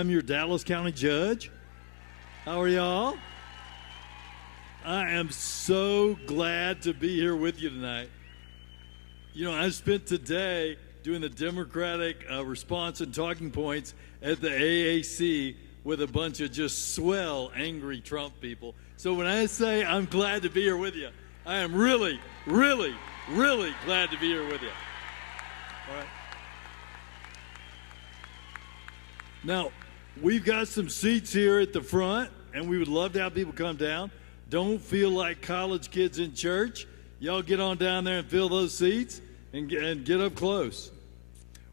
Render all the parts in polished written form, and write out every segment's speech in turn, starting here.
I'm your Dallas County judge. How are y'all? I am so glad to be here with you tonight. You know, I spent today doing the Democratic response and talking points at the AAC with a bunch of just swell, angry Trump people. So when I say I'm glad to be here with you, I am really, really, really glad to be here with you. All right. Now, we've got some seats here at the front, and we would love to have people come down. Don't feel like college kids in church. Y'all get on down there and fill those seats and get up close.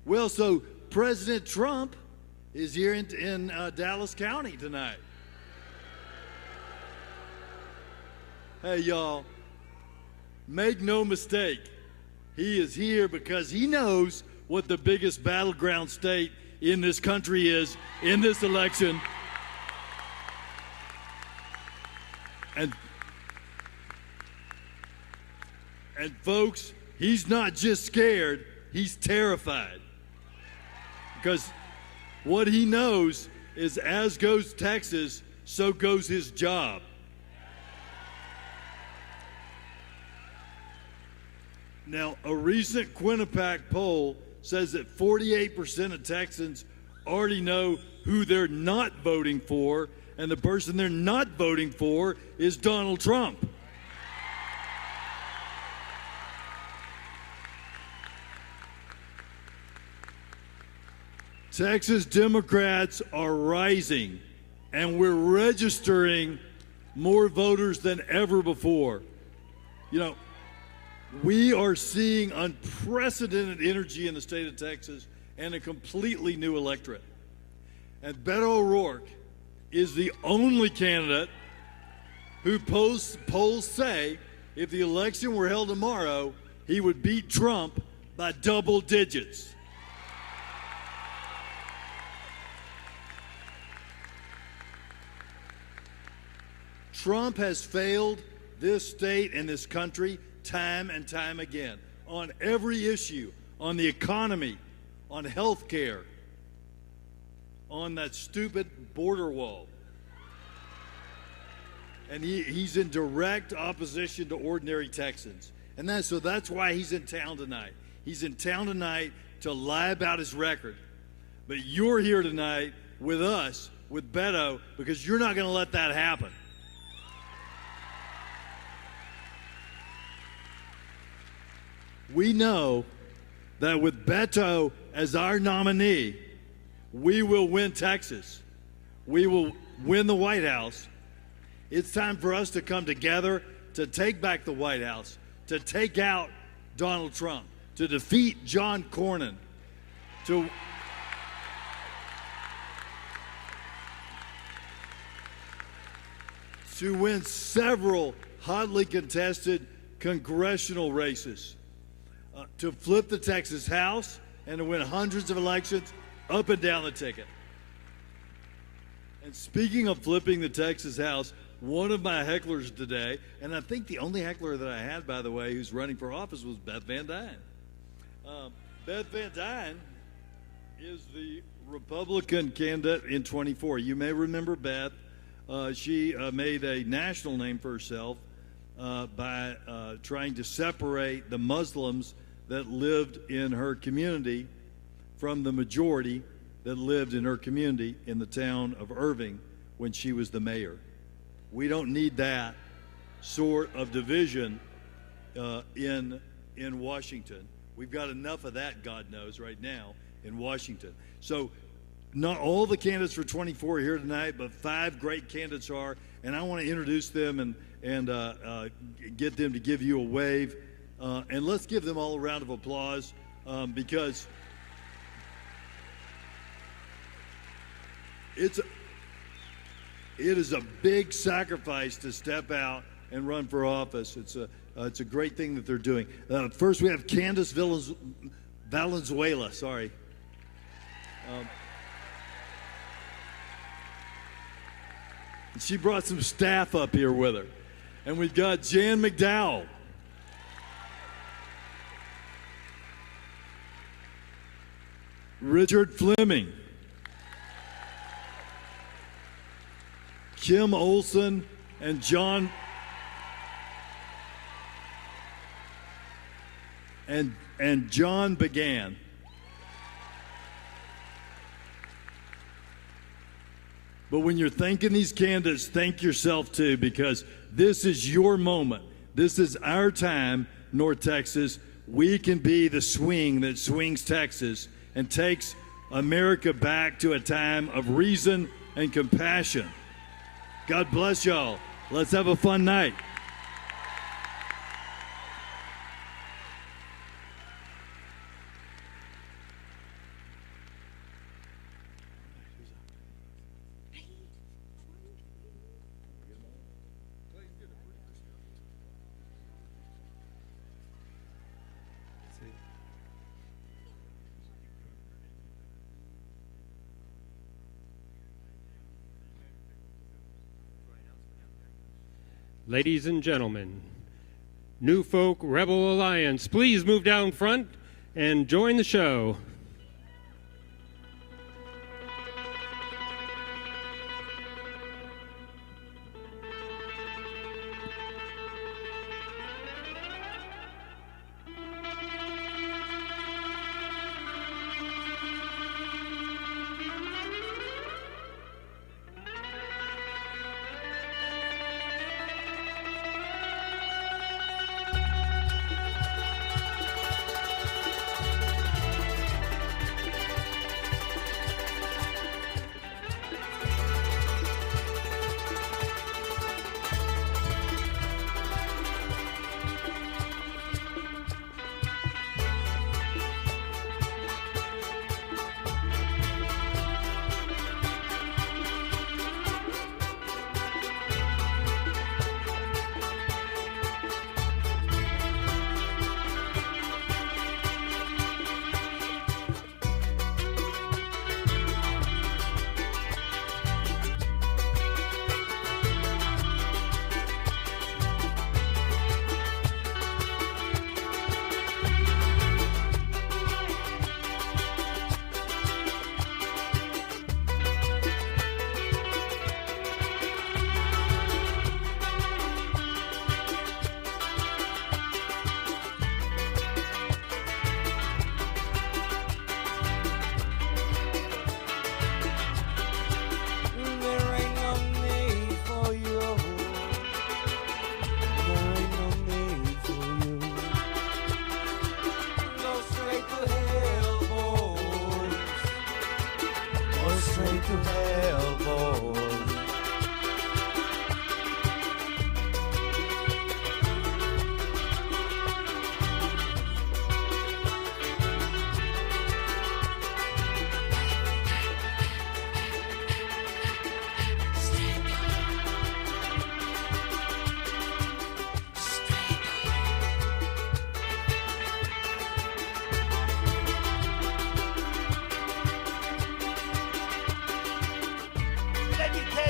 Well, so President Trump is here in Dallas County tonight. Hey, y'all, make no mistake. He is here because he knows what the biggest battleground state in this country is in this election. And folks, he's not just scared, he's terrified. Because what he knows is as goes Texas, so goes his job. Now, a recent Quinnipiac poll says that 48% of Texans already know who they're not voting for, and the person they're not voting for is Donald Trump. Texas Democrats are rising, and we're registering more voters than ever before. You know, we are seeing unprecedented energy in the state of Texas and a completely new electorate. And Beto O'Rourke is the only candidate who polls say if the election were held tomorrow, he would beat Trump by double digits. Trump has failed this state and this country time and time again on every issue, on the economy, on health care, on that stupid border wall. And he's in direct opposition to ordinary Texans. And so that's why he's in town tonight. He's in town tonight to lie about his record. But you're here tonight with us, with Beto, because you're not going to let that happen. We know that with Beto as our nominee, we will win Texas. We will win the White House. It's time for us to come together to take back the White House, to take out Donald Trump, to defeat John Cornyn, to win several hotly contested congressional races, to flip the Texas House, and to win hundreds of elections up and down the ticket. And speaking of flipping the Texas House, one of my hecklers today, and I think the only heckler that I had, by the way, who's running for office was Beth Van Dyne. Beth Van Dyne is the Republican candidate in 24. You may remember Beth. She made a national name for herself by trying to separate the Muslims that lived in her community from the majority that lived in her community in the town of Irving when she was the mayor. We don't need that sort of division in Washington. We've got enough of that, God knows, right now in Washington. So not all the candidates for 24 are here tonight, but 5 great candidates are, and I want to introduce them and get them to give you a wave. And let's give them all a round of applause because it is a big sacrifice to step out and run for office. It's a great thing that they're doing. First, we have Candace Valenzuela. Sorry. She brought some staff up here with her. And we've got Jan McDowell. Richard Fleming. Kim Olson and John and John Began. But when you're thanking these candidates, thank yourself too, because this is your moment. This is our time, North Texas. We can be the swing that swings Texas and takes America back to a time of reason and compassion. God bless y'all. Let's have a fun night. Ladies and gentlemen, New Folk Rebel Alliance, please move down front and join the show.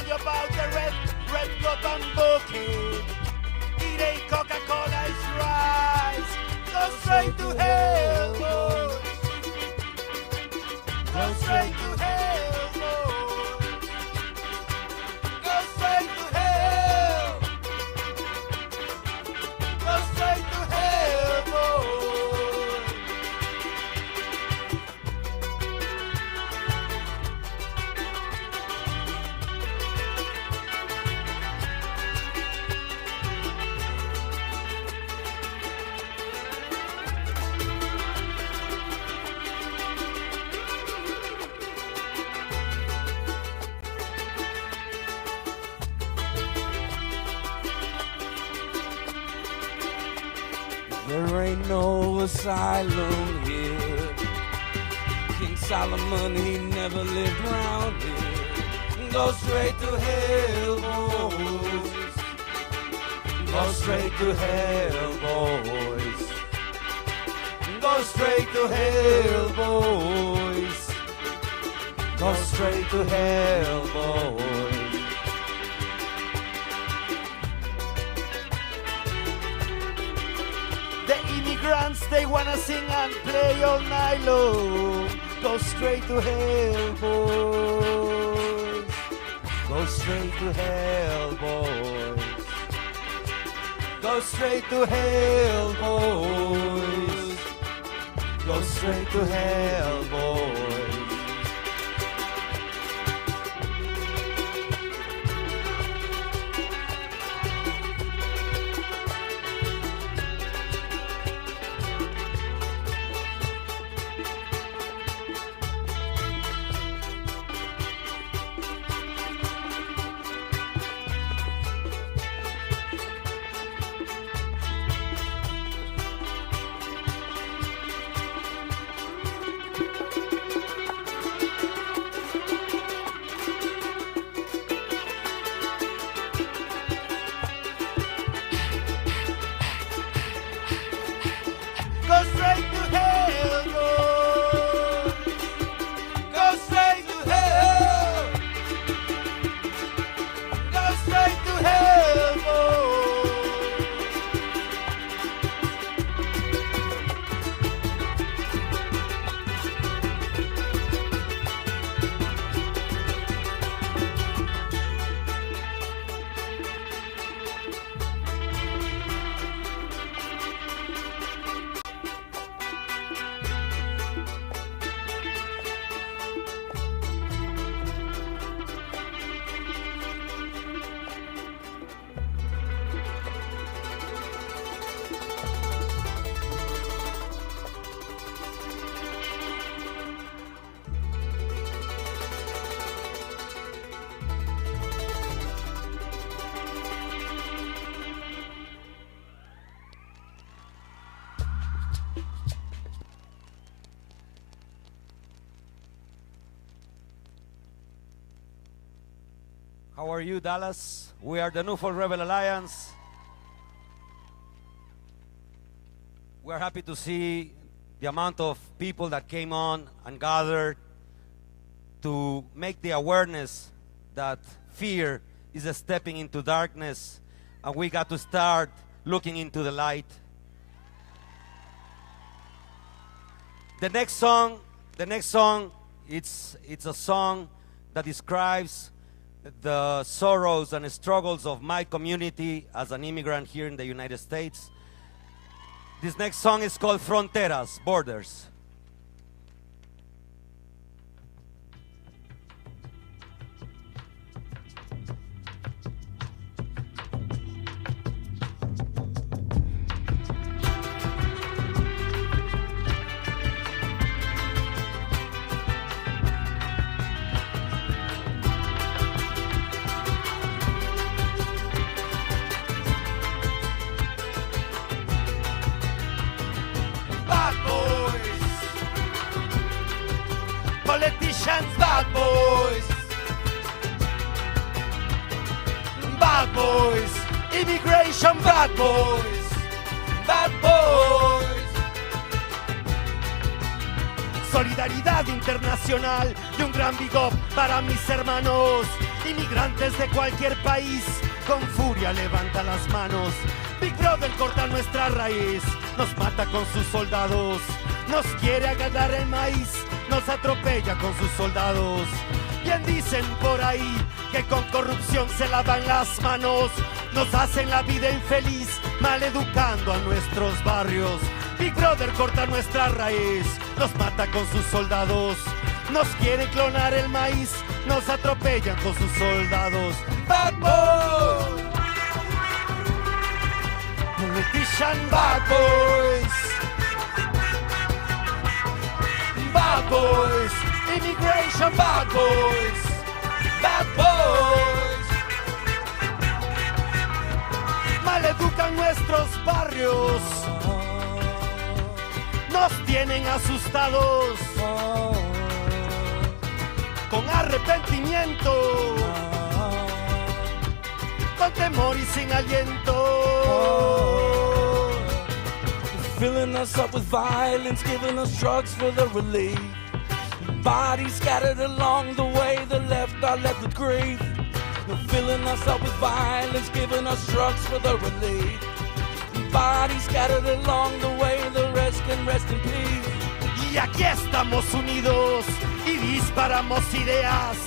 About the red cotton bouquet. It ain't Coca-Cola, it's rice. Go straight to hell, boys. Go straight to hell, boys. Go straight to hell. Go straight to hell, boys. There ain't no asylum here. King Solomon, he never lived round here. Go straight to hell, boys. Go straight to hell, boys. Go straight to hell, boys. Go straight to hell, boys. They wanna sing and play all night long. Go straight to hell, boys. Go Go straight to hell, boys. Go straight to hell, boys. Go straight to hell, boys. Go straight to hell, boys. Go straight to hell. Go straight to hell, boys. How are you, Dallas? We are the Newport Rebel Alliance. We're happy to see the amount of people that came on and gathered to make the awareness that fear is a stepping into darkness, and we got to start looking into the light. The next song, it's a song that describes the sorrows and struggles of my community as an immigrant here in the United States. This next song is called Fronteras, Borders. Politicians, bad boys. Bad boys. Immigration, bad boys. Bad boys. Solidaridad internacional y un gran big up para mis hermanos. Inmigrantes de cualquier país, con furia levanta las manos. Big Brother corta nuestra raíz, nos mata con sus soldados. Nos quiere agarrar el maíz, nos atropella con sus soldados. Bien dicen por ahí que con corrupción se lavan las manos. Nos hacen la vida infeliz, maleducando a nuestros barrios. Big Brother corta nuestra raíz, nos mata con sus soldados. Nos quieren clonar el maíz, nos atropellan con sus soldados. Bad boys, politician bad boys. Bad boys, immigration bad boys, bad boys. Maleducan nuestros barrios, nos tienen asustados, con arrepentimiento, con temor y sin aliento. Filling us up with violence, giving us drugs for the relief. Bodies scattered along the way, the left are left with grief. Filling us up with violence, giving us drugs for the relief. Bodies scattered along the way, the rest can rest in peace. Y aquí estamos unidos y disparamos ideas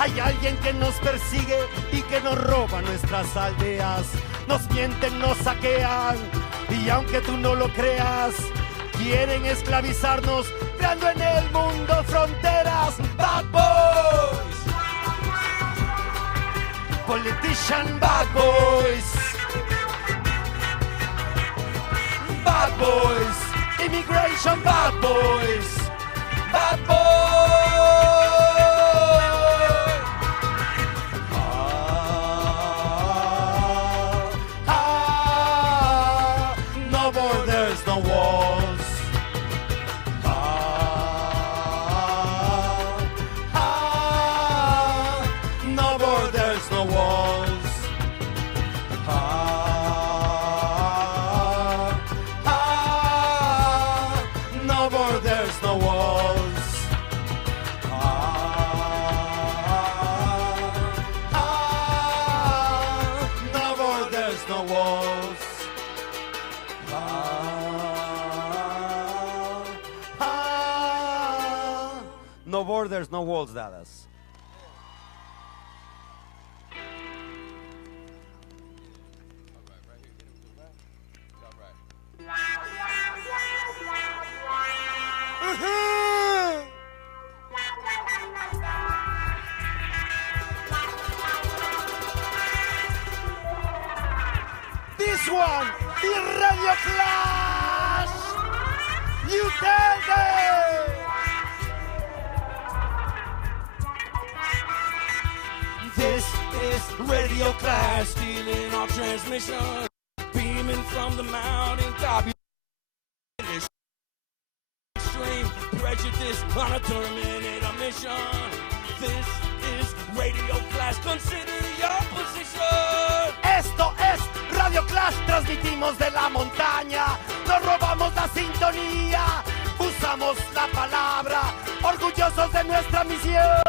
Hay alguien que nos persigue y que nos roba nuestras aldeas. Nos mienten, nos saquean y aunque tú no lo creas, quieren esclavizarnos, creando en el mundo fronteras. Bad boys, politician bad boys, bad boys, immigration bad boys, bad boys. No borders, no walls. No borders, no walls. No borders, no walls. No borders, no walls. No borders, no walls, Dallas. This one, the Radio Clash! You tell them! This is Radio Clash, stealing our transmission, beaming from the mountain top. Extreme prejudice on a Terminator mission. This is Radio Clash, consider your position. Esto es Radio Clash, transmitimos de la montaña, nos robamos la sintonía, usamos la palabra, orgullosos de nuestra misión.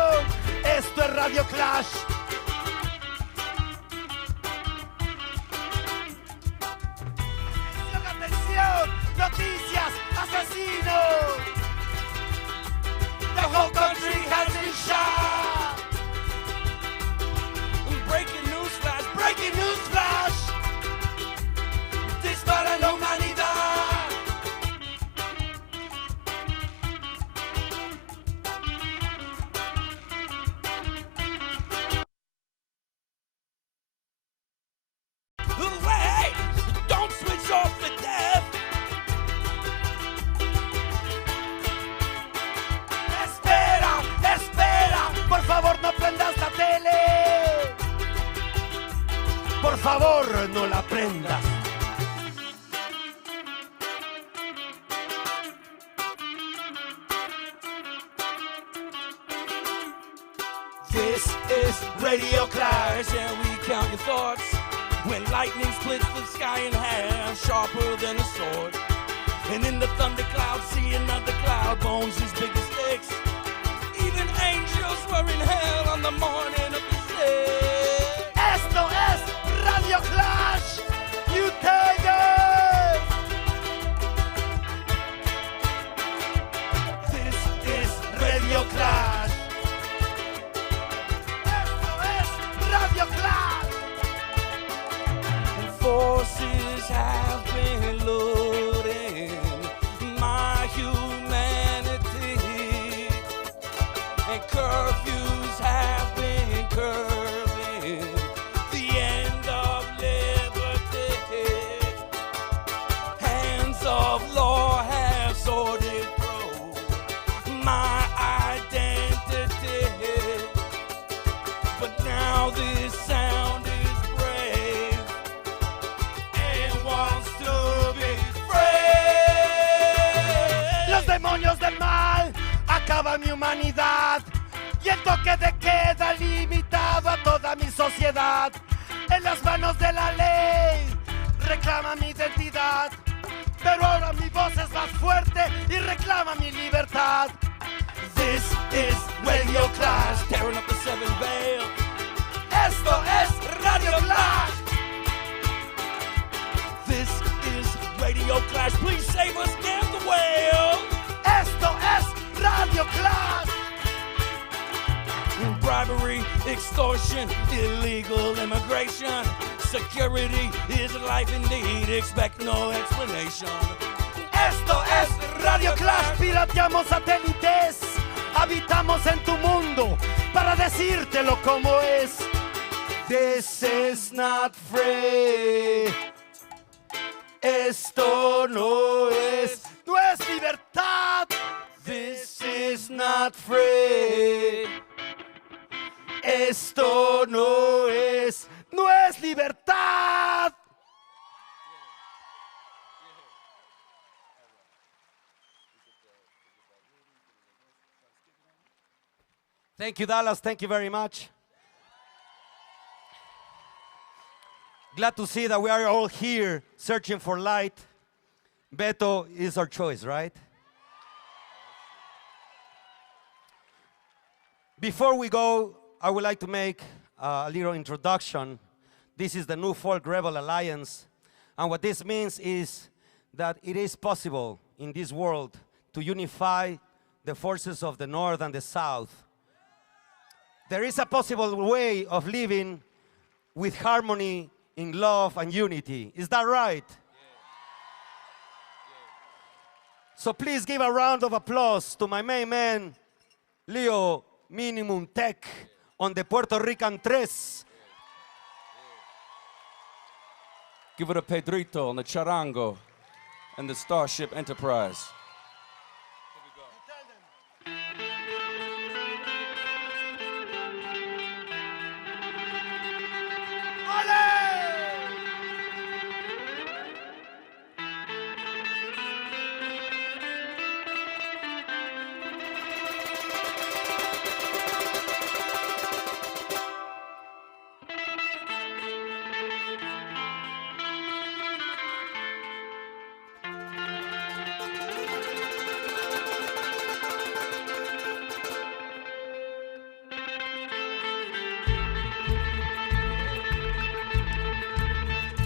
Esto es Radio Clash. Atención, noticias, asesinos. The whole country has been shot. Breaking news flash, Breaking news flash. Dispara la humanidad. Wait, don't switch off the death. Espera, espera, por favor no prendas la tele. Por favor no la prendas. This is Radio Clash, and we count your thoughts. When lightning splits the sky in half, sharper than a sword. And in the thundercloud, see another cloud, bones as big as sticks. Even angels were in hell on the morning of the day. Esto es Radio Clash. You take it. This is Radio Clash. Esto es Radio Clash. forces have been loading my humanity, and curfews have been curbing the end of liberty. Hands of law have sorted through my identity, but now this sound is brave and wants to be free. Los demonios del mal acaban mi humanidad y el toque de queda limitado a toda mi sociedad. En las manos de la ley reclama mi identidad, pero ahora mi voz es más fuerte y reclama mi libertad. This is Radio Clash, tearing up the seventh veil. Esto es Radio Clash. This is Radio Clash, please save us, damn the whale. Esto es Radio Clash. bribery, extortion, illegal immigration. Security is life indeed, expect no explanation. Esto es Radio Clash, pirateamos satélites, habitamos en tu mundo para decírtelo como es. This is not free. Esto no es libertad. This is not free. Esto no es libertad. Thank you, Dallas. Thank you very much. Glad to see that we are all here searching for light. Beto is our choice, right? Before we go, I would like to make a little introduction. This is the New Folk Rebel Alliance. And what this means is that it is possible in this world to unify the forces of the North and the South. There is a possible way of living with harmony, in love and unity. Is that right? So please give a round of applause to my main man, Leo Minimum Tech, on the Puerto Rican Tres. Give it a Pedrito on the Charango and the Starship Enterprise.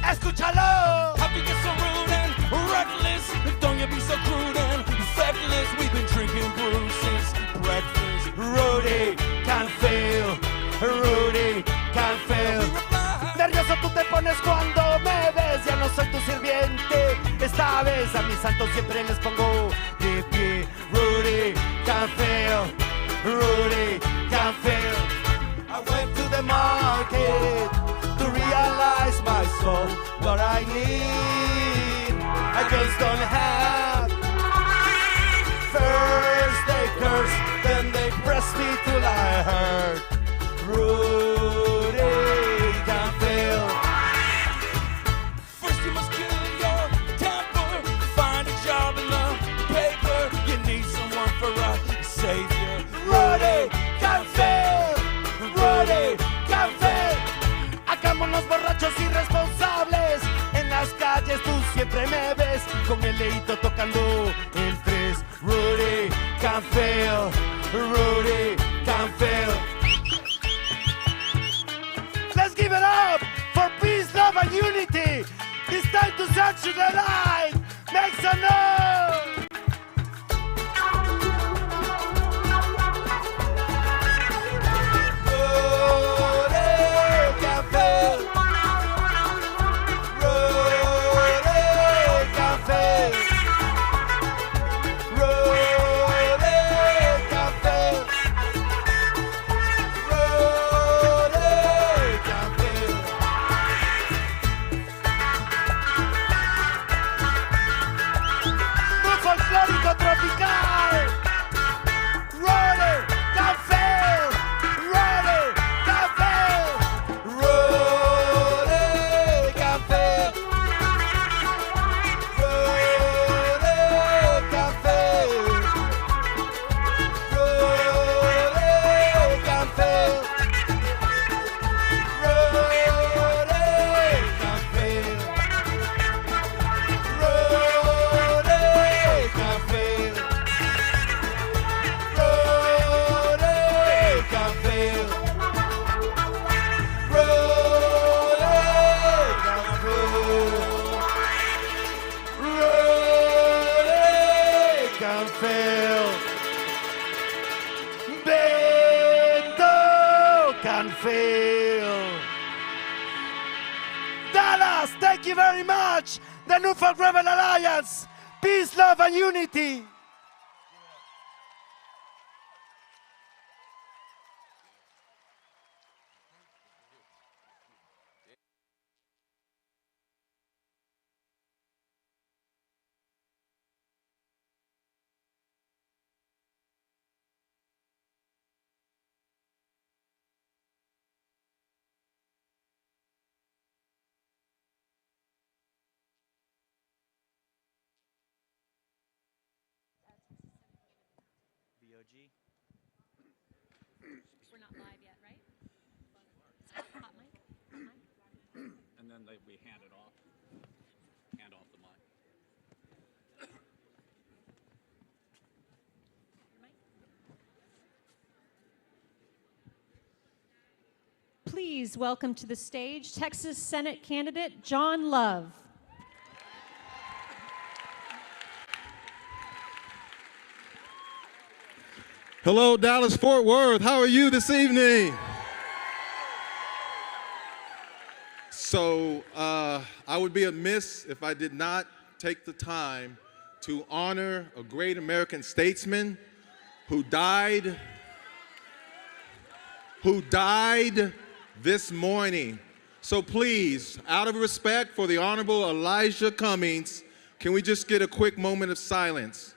¡Escúchalo! How you get so rude and reckless? Don't you be so crude and feckless? We've been drinking brew since breakfast. Rudy can't fail. Rudy can't fail. Nervioso tú te pones cuando me ves. Ya no soy tu sirviente. Esta vez a mis santos siempre les pongo de pie. Rudy can't fail. Rudy can't fail. I went to the market to realize my soul. What I need, I just don't have. First they curse, then they press me till I hurt. Rudy can't fail. First you must kill your temper. Find a job in the paper. You need someone for a savior. Rudy can't fail. Rudy can't fail. Hagámonos borrachos irresponsables. En las calles tú siempre me ves con el leíto tocando el tres. Rudy can't fail. Rudy can't fail. Let's give it up for peace, love and unity. It's time to search the light. Make some noise. will. Dallas, thank you very much. The Newport Rebel Alliance. Peace, love, and unity. We're not live yet, right? Hot mic? And then we hand it off. Hand off the mic. Please welcome to the stage Texas Senate candidate John Love. Hello, Dallas, Fort Worth. How are you this evening? So I would be amiss if I did not take the time to honor a great American statesman who died this morning. So please, out of respect for the Honorable Elijah Cummings, can we just get a quick moment of silence?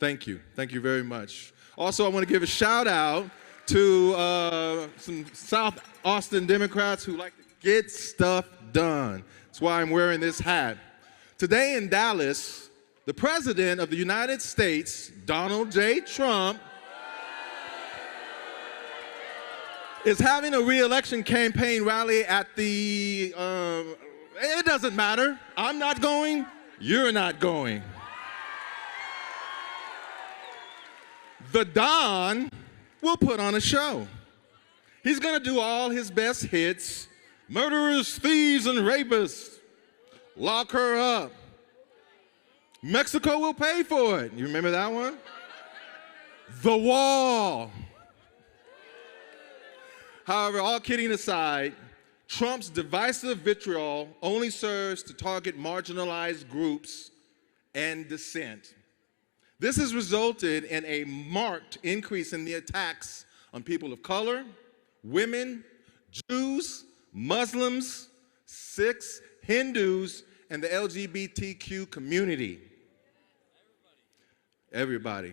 Thank you. Thank you very much. Also, I want to give a shout out to some South Austin Democrats who like to get stuff done. That's why I'm wearing this hat. Today in Dallas, the President of the United States, Donald J. Trump, is having a re-election campaign rally at the, it doesn't matter. I'm not going, you're not going. The Don will put on a show. He's going to do all his best hits. Murderers, thieves, and rapists. Lock her up. Mexico will pay for it. You remember that one? The Wall. However, all kidding aside, Trump's divisive vitriol only serves to target marginalized groups and dissent. This has resulted in a marked increase in the attacks on people of color, women, Jews, Muslims, Sikhs, Hindus, and the LGBTQ community. Everybody.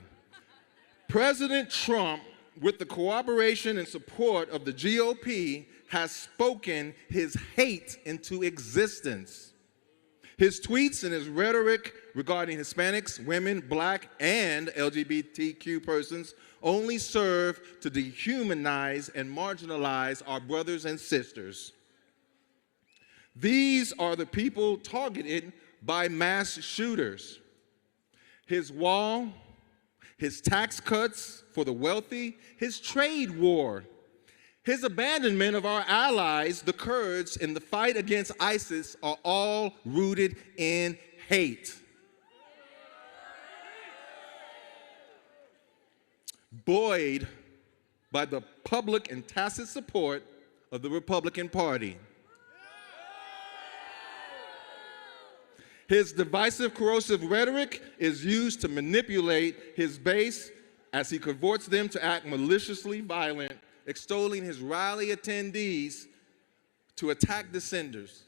President Trump, with the cooperation and support of the GOP, has spoken his hate into existence. His tweets and his rhetoric regarding Hispanics, women, Black, and LGBTQ persons only serve to dehumanize and marginalize our brothers and sisters. These are the people targeted by mass shooters. His wall, his tax cuts for the wealthy, his trade war, his abandonment of our allies, the Kurds, in the fight against ISIS are all rooted in hate. Buoyed by the public and tacit support of the Republican Party. His divisive, corrosive rhetoric is used to manipulate his base as he cavorts them to act maliciously violent, extolling his rally attendees to attack dissenters,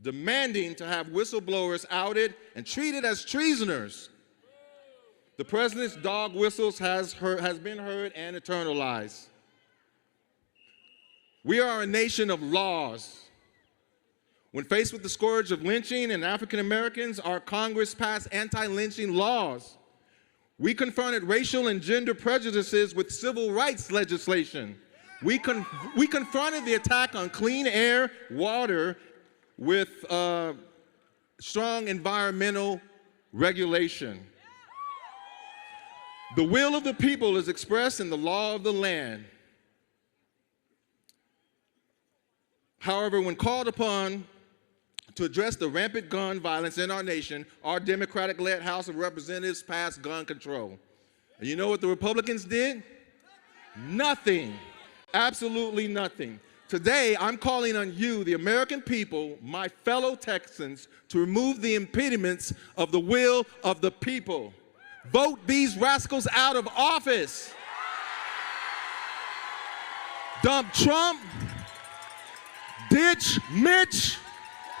demanding to have whistleblowers outed and treated as treasoners. The president's dog whistles has been heard and eternalized. We are a nation of laws. When faced with the scourge of lynching in African Americans, our Congress passed anti-lynching laws. We confronted racial and gender prejudices with civil rights legislation. We confronted the attack on clean air, water, with strong environmental regulation. The will of the people is expressed in the law of the land. However, when called upon to address the rampant gun violence in our nation, our Democratic-led House of Representatives passed gun control. And you know what the Republicans did? Nothing. Absolutely nothing. Today, I'm calling on you, the American people, my fellow Texans, to remove the impediments of the will of the people. Vote these rascals out of office. Dump Trump, ditch Mitch,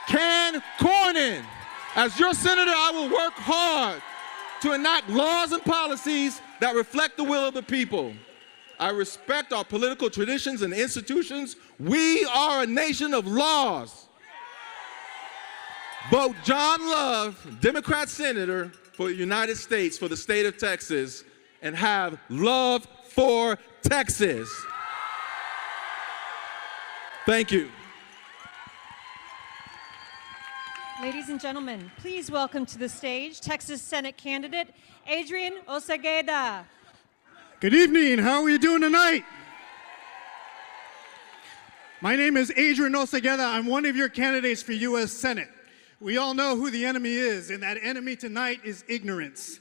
can Cornyn. As your senator, I will work hard to enact laws and policies that reflect the will of the people. I respect our political traditions and institutions. We are a nation of laws. Vote John Love, Democrat Senator for the United States, for the state of Texas, and have love for Texas. Thank you. Ladies and gentlemen, please welcome to the stage Texas Senate candidate Adrienne Acevedo. Good evening. How are you doing tonight? My name is Adrienne Acevedo. I'm one of your candidates for U.S. Senate. We all know who the enemy is, and that enemy tonight is ignorance.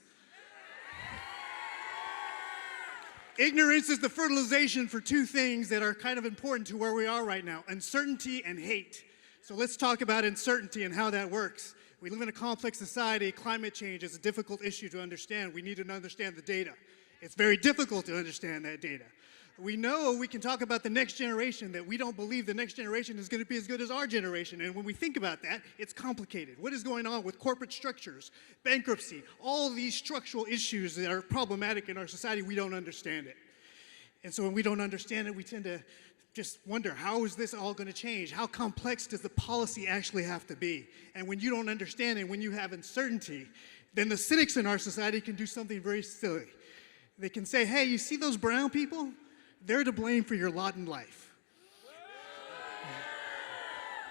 Ignorance is the fertilization for two things that are kind of important to where we are right now: uncertainty and hate. So let's talk about uncertainty and how that works. We live in a complex society. Climate change is a difficult issue to understand. We need to understand the data. It's very difficult to understand that data. We know we can talk about the next generation, that we don't believe the next generation is going to be as good as our generation. And when we think about that, it's complicated. What is going on with corporate structures, bankruptcy, all these structural issues that are problematic in our society, we don't understand it. And so when we don't understand it, we tend to just wonder, how is this all going to change? How complex does the policy actually have to be? And when you don't understand it, when you have uncertainty, then the cynics in our society can do something very silly. They can say, hey, you see those brown people? They're to blame for your lot in life.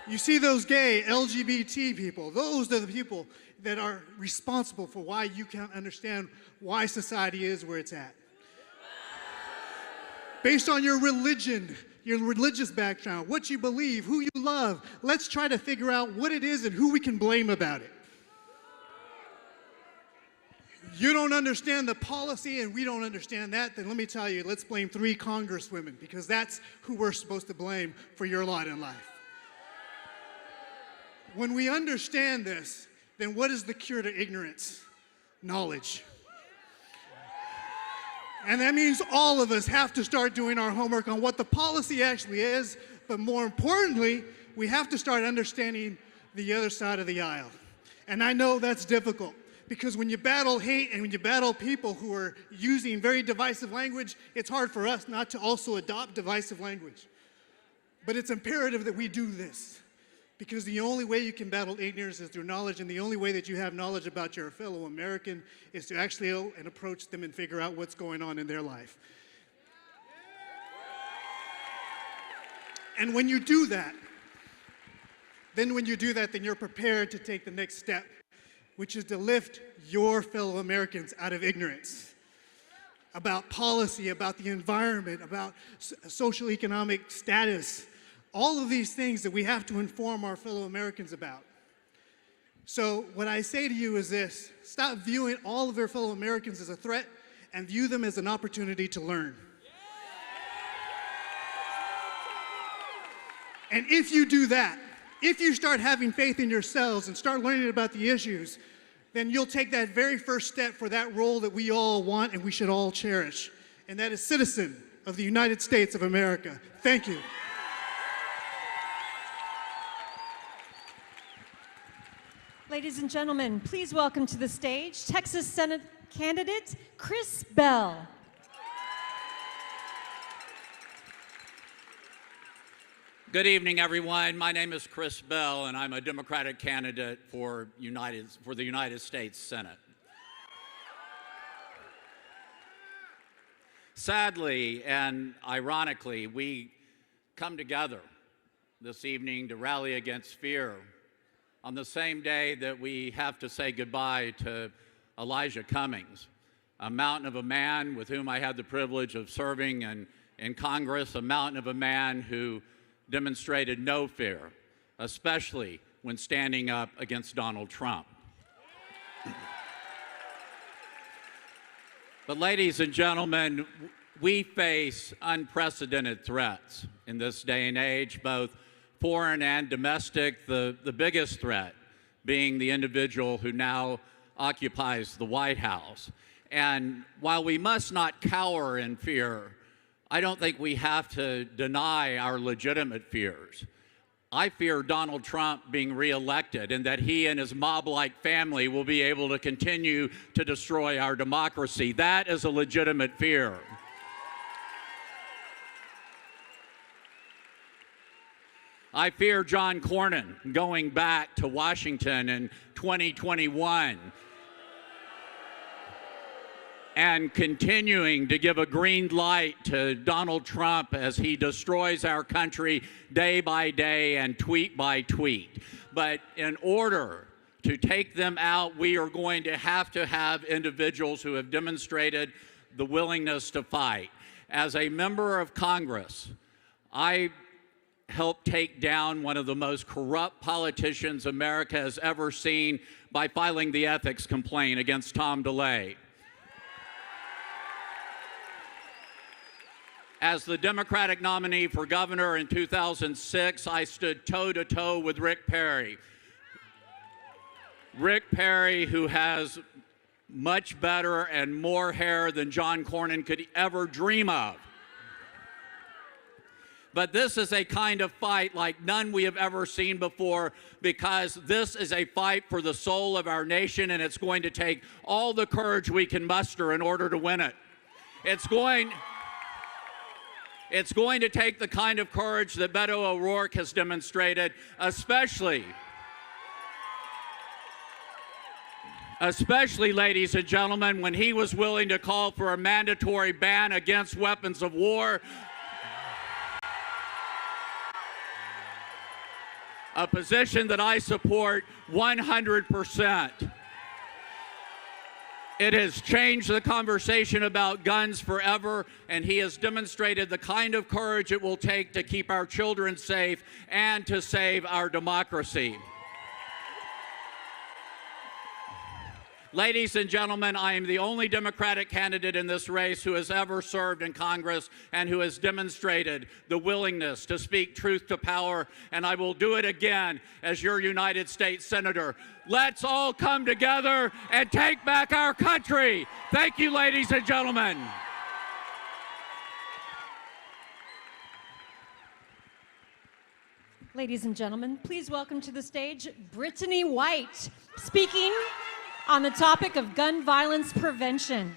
You see those gay, LGBT people? Those are the people that are responsible for why you can't understand why society is where it's at. Based on your religion, your religious background, what you believe, who you love, let's try to figure out what it is and who we can blame about it. You don't understand the policy and we don't understand that, then let me tell you, let's blame 3 congresswomen, because that's who we're supposed to blame for your lot in life. When we understand this, then what is the cure to ignorance? Knowledge. And that means all of us have to start doing our homework on what the policy actually is, but more importantly, we have to start understanding the other side of the aisle. And I know that's difficult, because when you battle hate and when you battle people who are using very divisive language, it's hard for us not to also adopt divisive language. But it's imperative that we do this, because the only way you can battle ignorance is through knowledge, and the only way that you have knowledge about your fellow American is to actually go and approach them and figure out what's going on in their life. And when you do that, then you're prepared to take the next step, which is to lift your fellow Americans out of ignorance about policy, about the environment, about social economic status, all of these things that we have to inform our fellow Americans about. So what I say to you is this: stop viewing all of your fellow Americans as a threat and view them as an opportunity to learn. And if you do that, if you start having faith in yourselves and start learning about the issues, then you'll take that very first step for that role that we all want and we should all cherish, and that is citizen of the United States of America. Thank you. Ladies and gentlemen, please welcome to the stage Texas Senate candidate Chris Bell. Good evening, everyone. My name is Chris Bell, and I'm a Democratic candidate for the United States Senate. Sadly and ironically, we come together this evening to rally against fear on the same day that we have to say goodbye to Elijah Cummings, a mountain of a man with whom I had the privilege of serving in Congress, a mountain of a man who demonstrated no fear, especially when standing up against Donald Trump. But ladies and gentlemen, we face unprecedented threats in this day and age, both foreign and domestic, the biggest threat being the individual who now occupies the White House. And while we must not cower in fear, I don't think we have to deny our legitimate fears. I fear Donald Trump being reelected and that he and his mob-like family will be able to continue to destroy our democracy. That is a legitimate fear. I fear John Cornyn going back to Washington in 2021 and continuing to give a green light to Donald Trump as he destroys our country day by day and tweet by tweet. But in order to take them out, we are going to have individuals who have demonstrated the willingness to fight. As a member of Congress, I helped take down one of the most corrupt politicians America has ever seen by filing the ethics complaint against Tom DeLay. As the Democratic nominee for governor in 2006, I stood toe-to-toe with Rick Perry. Rick Perry, who has much better and more hair than John Cornyn could ever dream of. But this is a kind of fight like none we have ever seen before, because this is a fight for the soul of our nation, and it's going to take all the courage we can muster in order to win it. It's going to take the kind of courage that Beto O'Rourke has demonstrated, especially, ladies and gentlemen, when he was willing to call for a mandatory ban against weapons of war, a position that I support 100%. It has changed the conversation about guns forever, and he has demonstrated the kind of courage it will take to keep our children safe and to save our democracy. Ladies and gentlemen, I am the only Democratic candidate in this race who has ever served in Congress and who has demonstrated the willingness to speak truth to power, and I will do it again as your United States Senator. Let's all come together and take back our country. Thank you, ladies and gentlemen. Ladies and gentlemen, please welcome to the stage Brittany White, speaking on the topic of gun violence prevention.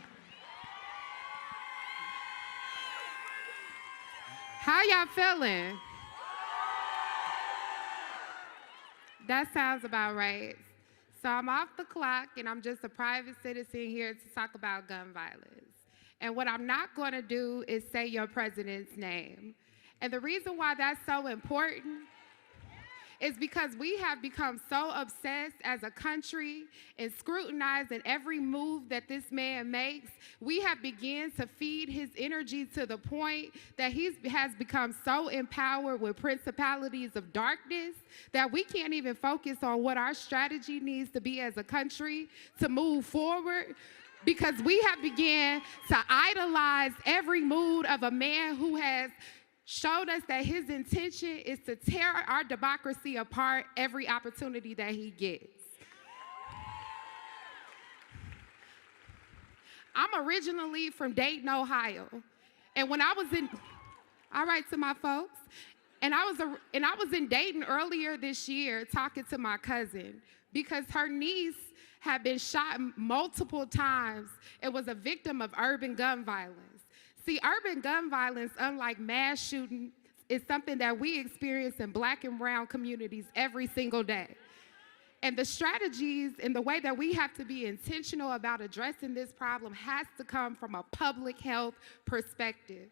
How y'all feeling? That sounds about right. So I'm off the clock and I'm just a private citizen here to talk about gun violence. And what I'm not going to do is say your president's name. And the reason why that's so important is because we have become so obsessed as a country and scrutinizing every move that this man makes. We have begun to feed his energy to the point that he has become so empowered with principalities of darkness that we can't even focus on what our strategy needs to be as a country to move forward, because we have begun to idolize every mood of a man who has showed us that his intention is to tear our democracy apart every opportunity that he gets. I'm originally from Dayton, Ohio. And when I was in, all right to my folks, and I was in Dayton earlier this year talking to my cousin because her niece had been shot multiple times and was a victim of urban gun violence. See, urban gun violence, unlike mass shooting, is something that we experience in Black and brown communities every single day. And the strategies and the way that we have to be intentional about addressing this problem has to come from a public health perspective.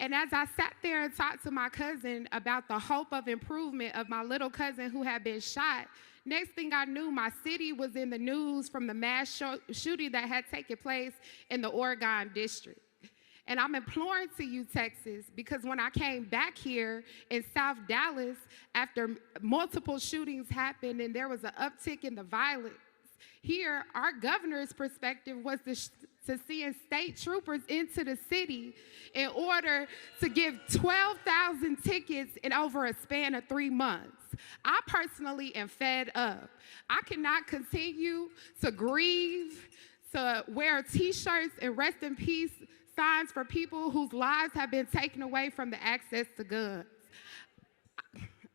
And as I sat there and talked to my cousin about the hope of improvement of my little cousin who had been shot, next thing I knew, my city was in the news from the mass shooting that had taken place in the Oregon district. And I'm imploring to you, Texas, because when I came back here in South Dallas, after multiple shootings happened and there was an uptick in the violence, here, our governor's perspective was to send state troopers into the city in order to give 12,000 tickets in over a span of 3 months. I personally am fed up. I cannot continue to grieve, to wear T-shirts and rest in peace signs for people whose lives have been taken away from the access to guns.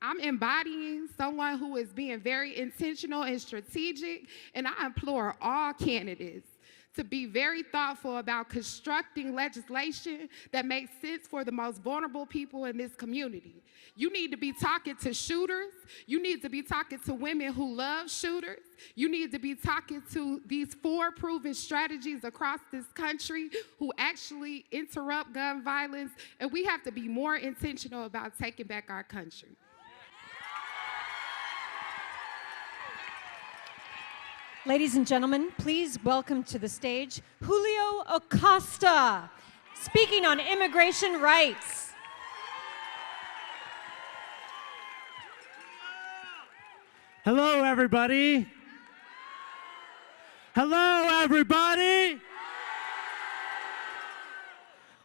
I'm embodying someone who is being very intentional and strategic, and I implore all candidates to be very thoughtful about constructing legislation that makes sense for the most vulnerable people in this community. You need to be talking to shooters. You need to be talking to women who love shooters. You need to be talking to these 4 proven strategies across this country who actually interrupt gun violence, and we have to be more intentional about taking back our country. Ladies and gentlemen, please welcome to the stage Julio Acosta, speaking on immigration rights. Hello, everybody. Hello, everybody.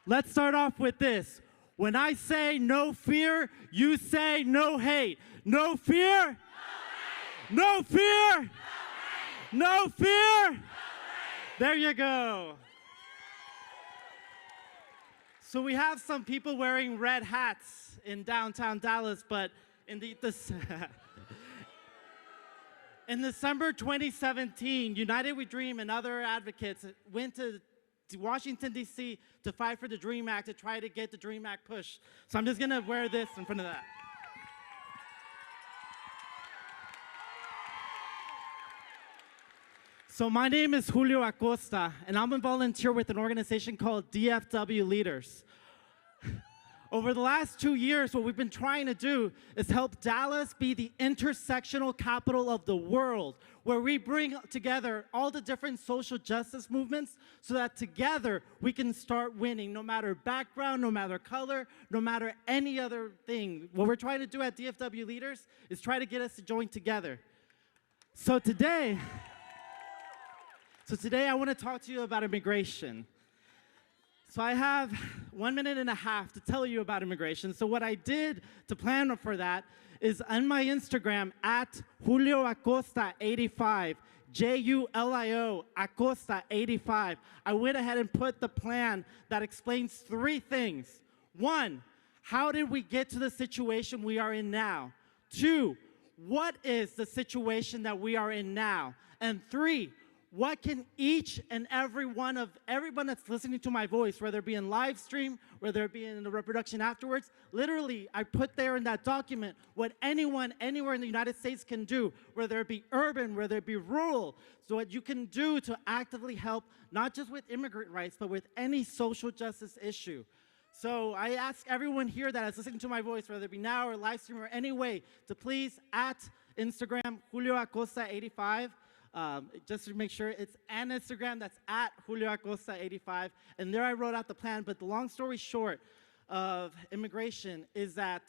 Let's start off with this. When I say no fear, you say no hate. No fear? No fear? No fear? There you go. So we have some people wearing red hats in downtown Dallas, but in in December 2017, United We Dream and other advocates went to Washington, D.C. to fight for the DREAM Act, to try to get the DREAM Act pushed. So I'm just going to wear this in front of that. So my name is Julio Acosta, and I'm a volunteer with an organization called DFW Leaders. Over the last 2 years, what we've been trying to do is help Dallas be the intersectional capital of the world, where we bring together all the different social justice movements so that together we can start winning, no matter background, no matter color, no matter any other thing. What we're trying to do at DFW Leaders is try to get us to join together. So today I want to talk to you about immigration. So I have 1.5 minutes to tell you about immigration. So what I did to plan for that is on my Instagram at Julio Acosta 85, Julio Acosta 85. I went ahead and put the plan that explains 3 things. 1, how did we get to the situation we are in now? 2, what is the situation that we are in now? And 3, what can each and everyone that's listening to my voice, whether it be in live stream, whether it be in the reproduction afterwards, literally I put there in that document what anyone anywhere in the United States can do, whether it be urban, whether it be rural, so what you can do to actively help not just with immigrant rights, but with any social justice issue. So I ask everyone here that is listening to my voice, whether it be now or live stream or any way, to please at Instagram Julio Acosta 85. Just to make sure it's an Instagram that's at Julio Acosta 85, and there I wrote out the plan. But the long story short of immigration is that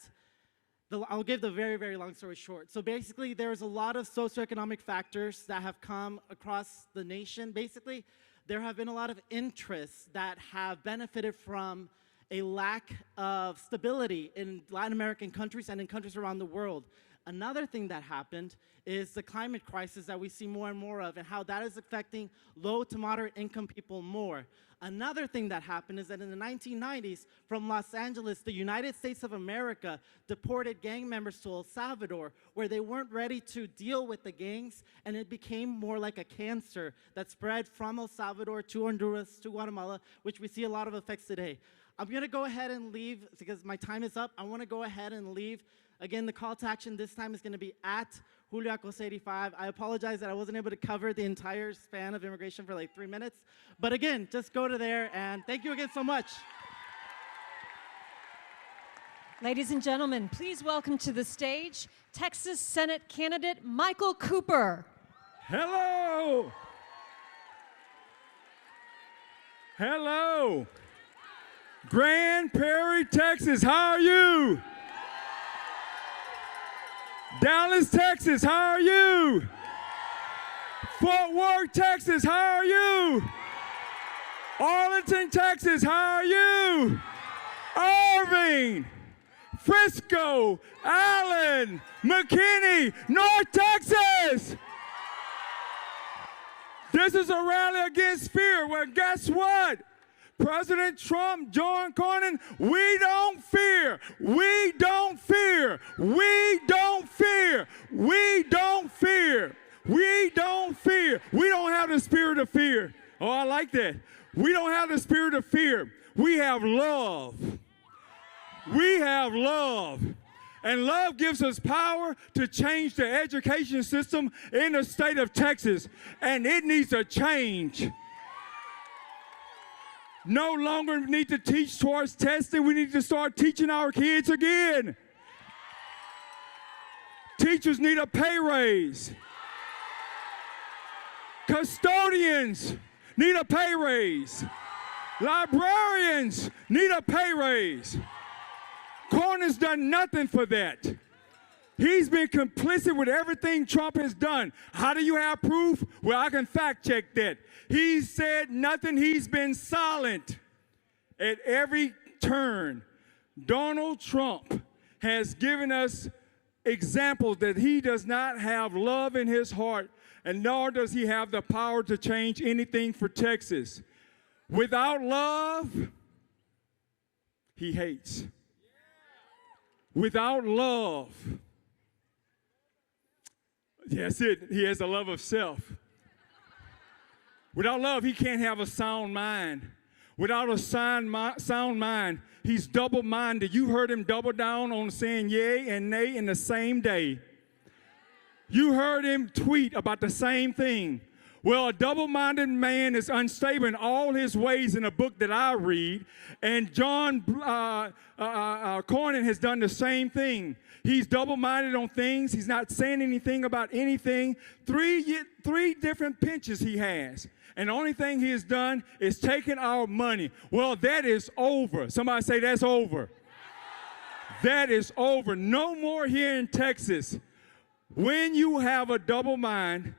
I'll give the very, very long story short. So basically, there's a lot of socioeconomic factors that have come across the nation. Basically, there have been a lot of interests that have benefited from a lack of stability in Latin American countries and in countries around the world. Another thing that happened is the climate crisis that we see more and more of, and how that is affecting low to moderate income people more. Another thing that happened is that in the 1990s, from Los Angeles, the United States of America deported gang members to El Salvador, where they weren't ready to deal with the gangs, and it became more like a cancer that spread from El Salvador to Honduras to Guatemala, which we see a lot of effects today. I'm going to go ahead and leave, because my time is up. I want to go ahead and leave. Again, the call to action this time is going to be at Julio Acosta 85. I apologize that I wasn't able to cover the entire span of immigration for like 3 minutes. But again, just go to there, and thank you again so much. Ladies and gentlemen, please welcome to the stage Texas Senate candidate Michael Cooper. Hello. Hello. Grand Prairie, Texas, how are you? Dallas, Texas, how are you? Fort Worth, Texas, how are you? Arlington, Texas, how are you? Irving, Frisco, Allen, McKinney, North Texas. This is a rally against fear. Well, guess what? President Trump, John Cornyn, we don't fear. We don't fear. We don't fear. We don't fear. We don't fear. We don't have the spirit of fear. Oh, I like that. We don't have the spirit of fear. We have love. We have love. And love gives us power to change the education system in the state of Texas. And it needs to change. No longer need to teach towards testing. We need to start teaching our kids again. Teachers need a pay raise. Custodians need a pay raise. Librarians need a pay raise. Cornyn's done nothing for that. He's been complicit with everything Trump has done. How do you have proof? Well, I can fact check that. He said nothing. He's been silent at every turn. Donald Trump has given us examples that he does not have love in his heart, and nor does he have the power to change anything for Texas. Without love, he hates. Without love, that's it. He has a love of self. Without love, he can't have a sound mind. Without a sound mind, he's double-minded. You heard him double down on saying yay and nay in the same day. You heard him tweet about the same thing. Well, a double-minded man is unstable in all his ways in a book that I read, and John Cornyn has done the same thing. He's double-minded on things. He's not saying anything about anything. Three different pinches he has. And the only thing he has done is taken our money. Well, that is over. Somebody say that's over. That is over. No more here in Texas. When you have a double mind,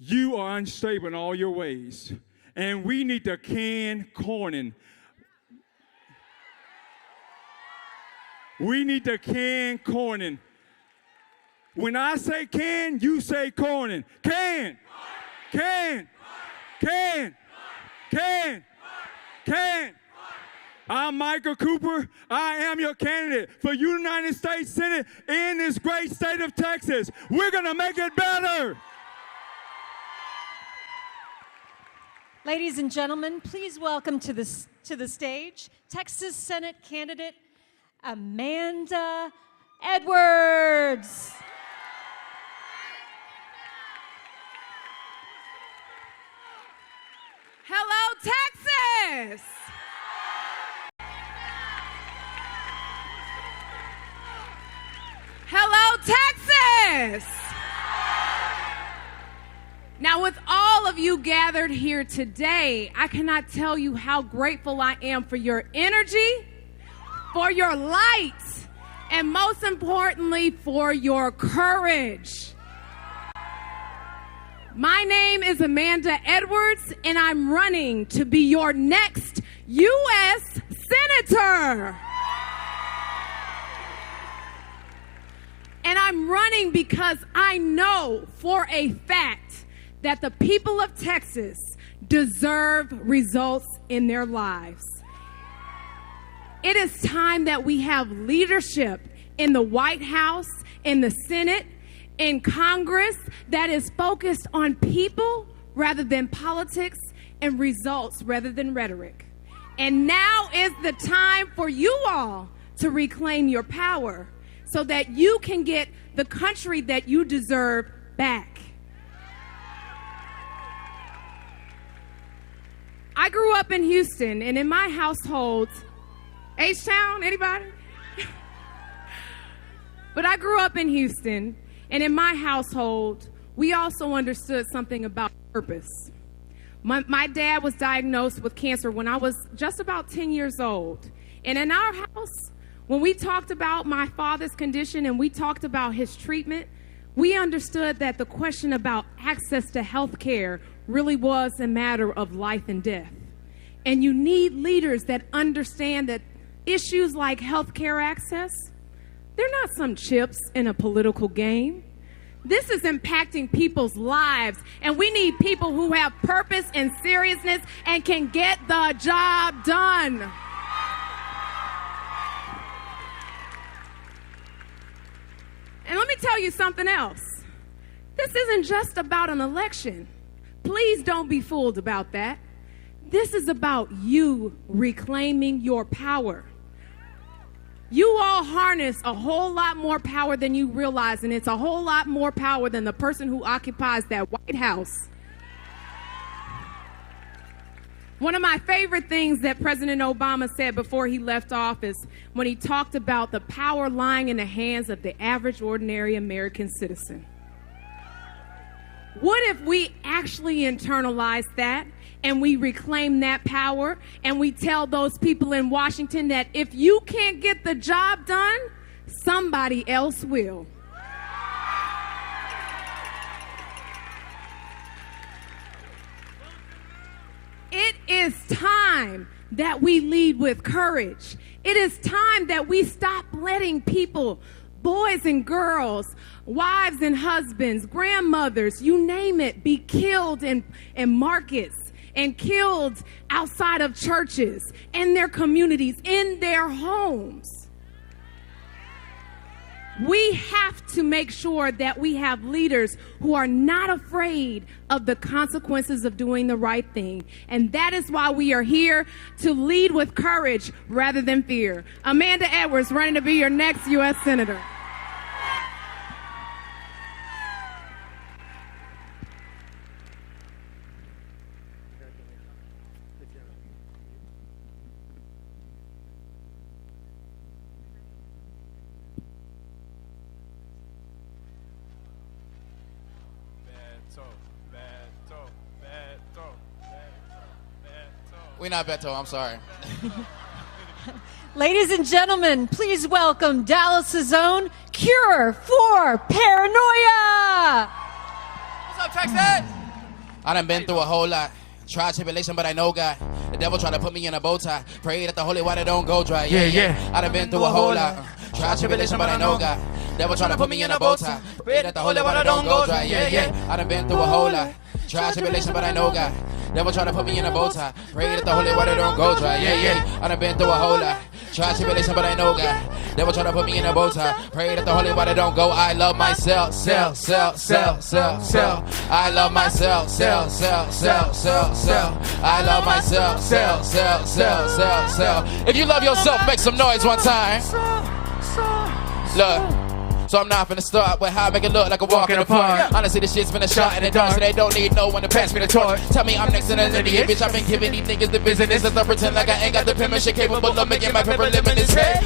you are unstable in all your ways. And we need to can Cornyn. We need to can Cornyn. When I say can, you say Cornyn. Can. Can. Can. Can. Can. I'm Michael Cooper. I am your candidate for United States Senate in this great state of Texas. We're going to make it better. Ladies and gentlemen, please welcome to the stage Texas Senate candidate Amanda Edwards. Hello, Texas! Hello, Texas! Now, with all of you gathered here today, I cannot tell you how grateful I am for your energy, for your light, and most importantly, for your courage. My name is Amanda Edwards, and I'm running to be your next U.S. Senator. And I'm running because I know for a fact that the people of Texas deserve results in their lives. It is time that we have leadership in the White House, in the Senate, in Congress that is focused on people rather than politics and results rather than rhetoric. And now is the time for you all to reclaim your power so that you can get the country that you deserve back. I grew up in Houston, and in my household, H-Town, anybody? But I grew up in Houston, and in my household, we also understood something about purpose. My dad was diagnosed with cancer when I was just about 10 years old. And in our house, when we talked about my father's condition and we talked about his treatment, we understood that the question about access to health care really was a matter of life and death. And you need leaders that understand that issues like health care access, they're not some chips in a political game. This is impacting people's lives, and we need people who have purpose and seriousness and can get the job done. And let me tell you something else. This isn't just about an election. Please don't be fooled about that. This is about you reclaiming your power. You all harness a whole lot more power than you realize, and it's a whole lot more power than the person who occupies that White House. One of my favorite things that President Obama said before he left office, when he talked about the power lying in the hands of the average, ordinary American citizen. What if we actually internalize that and we reclaim that power and we tell those people in Washington that if you can't get the job done, somebody else will? It is time that we lead with courage. It is time that we stop letting people, boys and girls, wives and husbands, grandmothers, you name it, be killed in markets and killed outside of churches, in their communities, in their homes. We have to make sure that we have leaders who are not afraid of the consequences of doing the right thing. And that is why we are here, to lead with courage rather than fear. Amanda Edwards, running to be your next U.S. Senator. We're not Beto, I'm sorry. Ladies and gentlemen, please welcome Dallas' own Cure for Paranoia. What's up, Texas? I done been through a whole lot. Tried tribulation, but I know God. The devil tried to put me in a bow tie. Pray that the holy water don't go dry. Yeah. I done been through a whole lot. Tried tribulation, but I know God. Devil tried to put me in a bow tie. Pray that the holy water don't go dry. Yeah. I done been through a whole lot. Tried tribulation, but I know God. Devil try to put me in a bow tie. Pray that the holy water don't go dry. Yeah. I done been through a whole lot. Tried tribulation, but I know God. Devil try to put me in a bow tie. Pray that the holy water don't go. I love myself. Sell. I love myself. Sell. I love myself. Sell. If you love yourself, make some noise one time. Look. So I'm not finna start with how I make it look like a walk in the park. Honestly, this shit's been a shot in the dark, so they don't need no one to pass me the torch. Tell me I'm next in an idiot, bitch. I've been giving these niggas the business. As I pretend like I ain't got the penmanship capable of making my paper live in his head.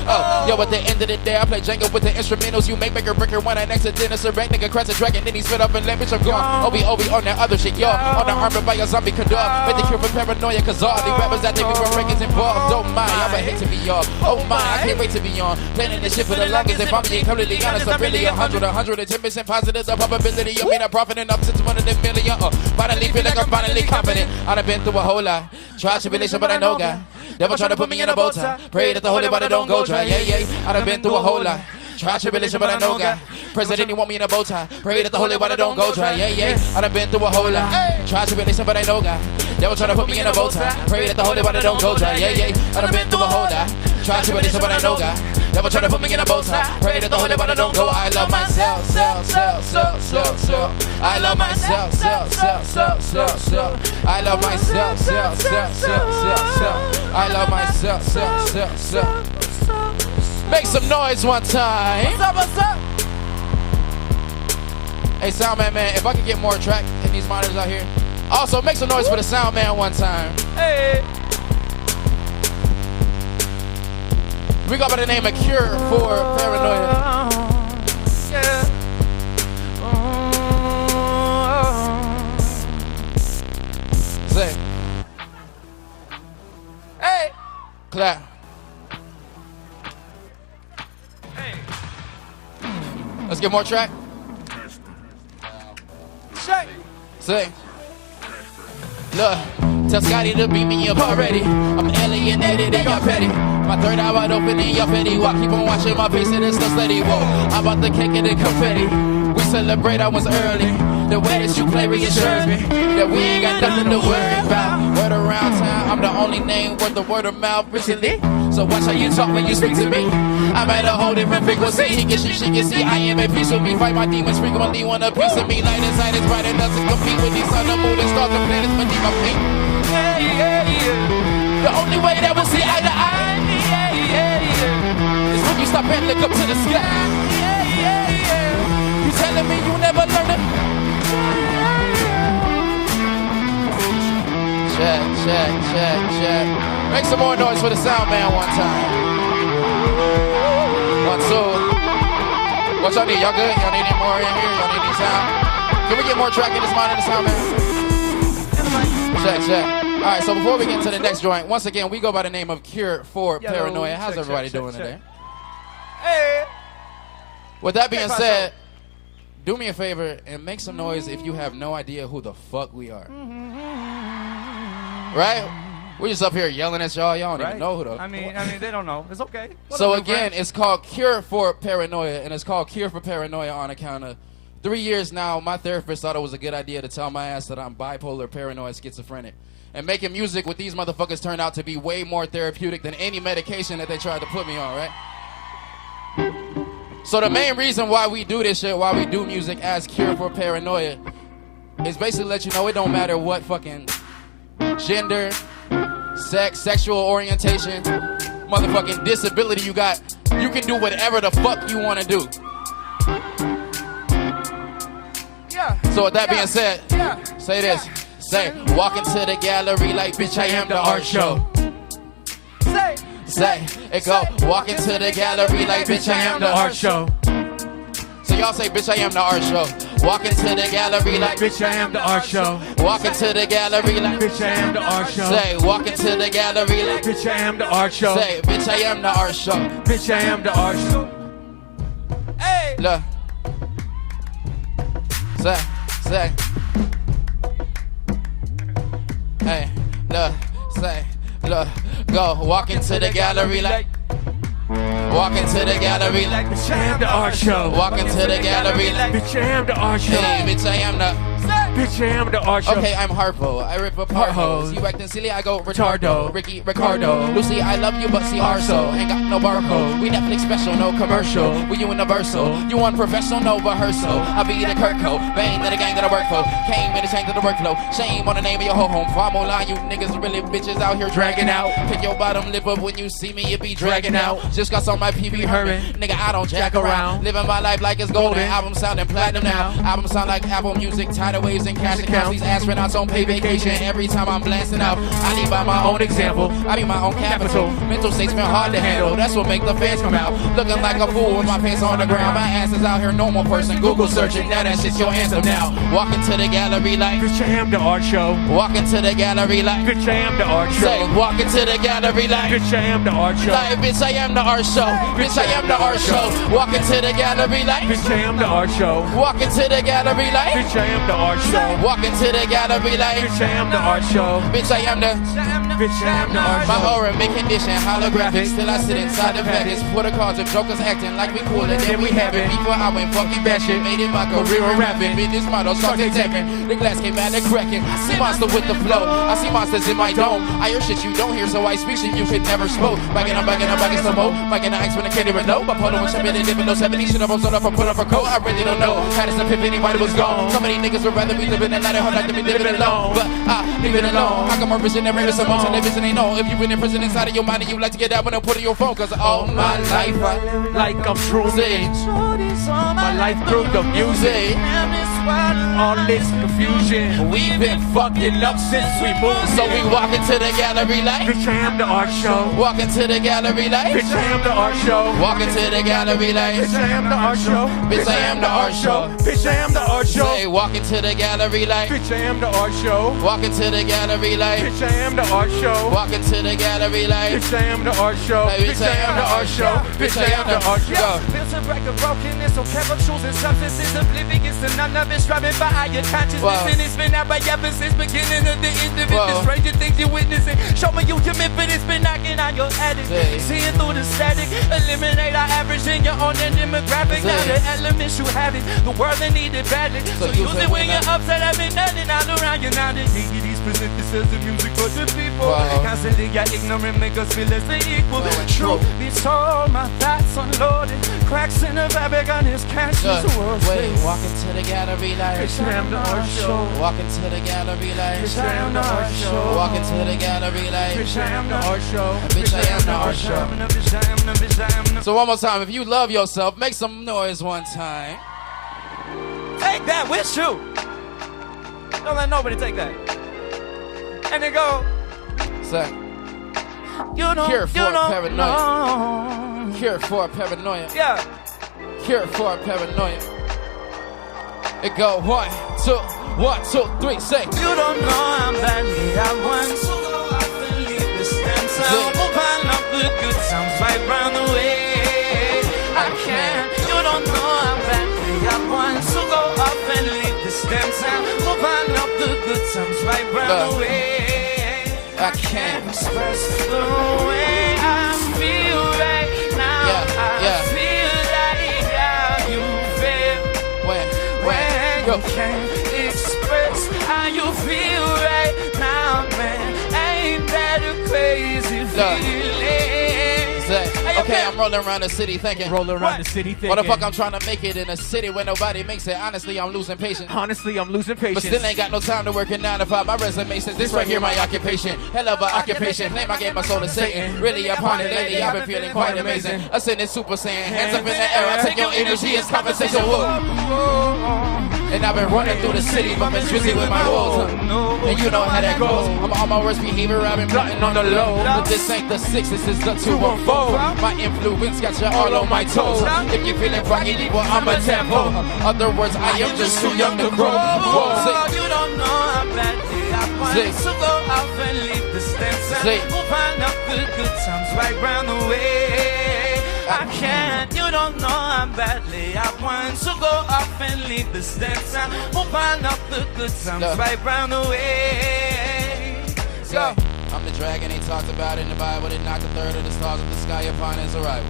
Yo, at the end of the day, I play Django with the instrumentals. You make a breaker when I next to dinner. Surrect nigga, crash a dragon, then he spit up and let bitch, I'm gone. Obi on that other shit, y'all. On the armor by your zombie condor. Make the cure for paranoia, cause all the rappers that they be from records involved. Don't mind, I'm a hate to be off. Oh my, I can't wait to be on. Planning this shit for the longest. If I'm being completely honest, I'm really 110% positive. The probability of being a profit enough since one of them million. Finally feel like I'm finally confident. I done been through a whole lot. Tried tribulation, but I know God. Devil try to put me in a bow tie. Pray that the holy water don't go dry. Yeah. I done been through a whole lot. Tried tribulation, but I know God. President, he want me in a bow tie. Pray that the holy water don't go dry. Yeah. I done been through a whole lot. Tried tribulation, but I know God. Devil try to put me in a bow tie. Pray that the holy water don't go dry. Yeah. I done been through a whole lot. Tried tribulation, but I know God. Devil try to put me in a bow tie. Pray that the holy water don't go. I love myself. I love myself. I love myself. I love myself. Make some noise one time. What's up? Hey, sound man, if I could get more track in these monitors out here. Also, make some noise for the sound man one time. Hey. We go by the name of Cure for Paranoia. Yeah. Say. Hey. Clap. Hey. Let's get more track. Say. Look, tell Scotty to beat me up already. I'm alienated and y'all petty. My third eye wide open and y'all petty. While keep on watching my face and it's still steady. Whoa, I bought the cake and the confetti. We celebrate, I was early. The way that you play reassures me that we ain't got nothing to worry about. Word around town, I'm the only name worth the word of mouth recently. So watch how you talk when you speak to me. I'm at a whole different frequency. He can see, she can see. I am at peace with me. Fight my demons frequently. Want a piece of me. Light inside is bright enough to compete with these sun, the moon, and stars, the planets beneath my feet. Yeah, yeah, yeah. The only way that we'll see eye to eye, yeah, yeah, yeah, is when you stop and look up to the sky. Yeah, yeah, yeah. You telling me you never learn it? Check, check, check, check. Make some more noise for the sound man one time. 1, 2. What y'all need? Y'all good? Y'all need any more in here? Y'all need any sound? Can we get more track in this mind of the sound man? Check, check. All right, so before we get into the next joint, once again, we go by the name of Cure for Paranoia. How's everybody doing today? Hey. With that being said, do me a favor and make some noise if you have no idea who the fuck we are. Right? We're just up here yelling at y'all. Y'all don't even know who the... I mean, they don't know. It's okay. So again, it's called Cure for Paranoia, and it's called Cure for Paranoia on account of 3 years now, my therapist thought it was a good idea to tell my ass that I'm bipolar, paranoid, schizophrenic. And making music with these motherfuckers turned out to be way more therapeutic than any medication that they tried to put me on, right? So the main reason why we do this shit, why we do music as Cure for Paranoia, is basically let you know it don't matter what fucking gender, sex, sexual orientation, motherfucking disability you got, you can do whatever the fuck you want to do. So with that being said, say this. Say, walk into the gallery like, bitch, I am the art show. Say, it go, walk into the gallery like, bitch, I am the art show. So y'all say, bitch, I am the art show. Walk into the gallery like, bitch, I am the art show. Walk into the gallery like, bitch, I am the art show. Say, walk into the gallery like, bitch, I am the art show. Say, bitch, I am the art show. Bitch, I am the art show. Hey! Look. Say. Hey, look, say, look, go, walk into the gallery like, walk into the gallery like, bitch, I am the art show. Walk into the gallery like, bitch, I am the art show. Hey, bitch, I am the, bitch, I am the art show. Okay, I'm Harpo, I rip apart hoes. You acting silly, I go retardo. Ricky, Ricardo. Lucy, I love you, but see Arso. Ain't got no barcode. We Netflix special, no commercial. We universal. You unprofessional, no rehearsal. I be the Kurt Cobain to the gang that I work for. Came in the change of the workflow. Shame on the name of your whole home. Farm line, you niggas really bitches out here dragging out. Pick your bottom lip up when you see me, it be dragging out. Just got on my PB hurting. Nigga, I don't jack around. Living my life like it's golden. Album sounding platinum now. Album sound like Apple Music. Tidal waves and cash accounts. These astronauts on pay vacation. Every time I'm blasting out, I lead by my own example. I be my own capital. Mental state's been hard to handle. That's what make the fans come out. Looking like a fool with my pants on the ground. My ass is out here, normal person. Google searching. Now that shit's your answer now. Walk into the gallery like, bitch, I am the art show. Walk into the gallery like, bitch, I am the art show. Say, walk into the gallery like, bitch, I am the art show. Like, bitch, I am the art show. Bitch, I am the art show. Walk into the gallery like, bitch, I am the art show. Walk into the gallery like, bitch, I am the art show. Walk into the gallery like, bitch, I am the art show. Bitch, I am the, bitch, I am the art show. My horror mid condition, holographic. Still I sit inside the package. Put a cards of jokers acting like we cool and then we have it. Before I went fucking batshit, made it my career of rapping. Business model started tapping. The glass came out and cracking. See monster with the flow. I see monsters in my dome. I hear shit you don't hear, so I speak shit you could never spoke. Bagging some more. Bagging the ice when I can't even know. Bipolar when I've been in no 70. Should have also up and put up a coat. I really don't know. Had this epiphany, but it was gone. So many niggas would rather be living a life hard like to be living alone. But I leave it alone. How come our visionary is some motion? They vision ain't know. If you've been in prison inside of your mind and you like to get out when I put in your phone. Cause all my life I live like I'm truly. My life through the music. All this confusion, we've been fucking up since we moved. So we walk into the gallery like Bitch, I am the art show. Walk into the gallery like Bitch, I am the art show. Walk into the gallery like Bitch, I am the art show. Bitch, I am the art show. Bitch, I am the art show. Say, walk into the gallery like Bitch, I am the art show. Walk into the gallery like Bitch, I am the art show. Walk into the gallery like Bitch, I am the art show. Bitch, I am the art show. Bitch, I am the art show. Built to break a brokenness, so careful choosing substances oblivious to none of it, striving for higher consciousness. And it's been that way ever since beginning of the end of it. The stranger things you're witnessing. Show me you commit for this, been knocking on your attic. Seeing through the static, eliminate our average in your own demographic. Now the elements you have it, the world they need it badly. So use it when you're upset, I've been nothing all around you now. These present this as the music for the people. Constantly got ignorant, make us feel as they equal. Truth be told, my thoughts unloaded. Cracks in the fabric on his cash. Wait, walk into the gallery like Bitch, I am the art show. Walk into the gallery like Bitch, I am the art show. Walk into the gallery like Bitch, I am the art show. Bitch, I am the art show. So one more time, if you love yourself, make some noise one time. Take that with you. Don't let nobody take that. And then go. Say, cure for paranoia. Cure for paranoia. Yeah. Cure for paranoia. It go 1, 2, 1, 2, 3, say. You don't know I'm badly. I want to go off and leave this damn town. Open up the good times right round the way. I can't. You don't know I'm badly. I want to go off and leave this damn town. Open up the good times right round the way. I can't express the way I feel right now. I feel like how you feel. When you can't express how you feel right now, man. Ain't that a crazy feeling? Okay, I'm rolling around the city thinking. Rolling around the city thinking. What the fuck I'm trying to make it in a city where nobody makes it. Honestly, I'm losing patience. Honestly, I'm losing patience. But still ain't got no time to work in 9 to 5. My resume says this right here my occupation. Hell of an occupation. Claim I gave my soul to Satan. Really upon it lately, I've been feeling quite amazing. Ascending Super Saiyan. Hands up in the air. I take your energy as compensation. Whoa. And I've been running through the city, but been busy with my woes. And you know how that goes. I'm on my worst behavior, I've been plotting on the low. But this ain't the 6, this is the 214. My influence got you all on my toes. If you feeling froggy, well, I'm a tempo. Other words, I am just too young to grow. You don't know how badly I want to go off and leave this dance. Open up the good times right round the way. I can't, you don't know how badly I want to go off and leave this dance. Open up the good times right round the way. Go. I'm the dragon they talked about in the Bible. They knocked a third of the stars of the sky upon his arrival.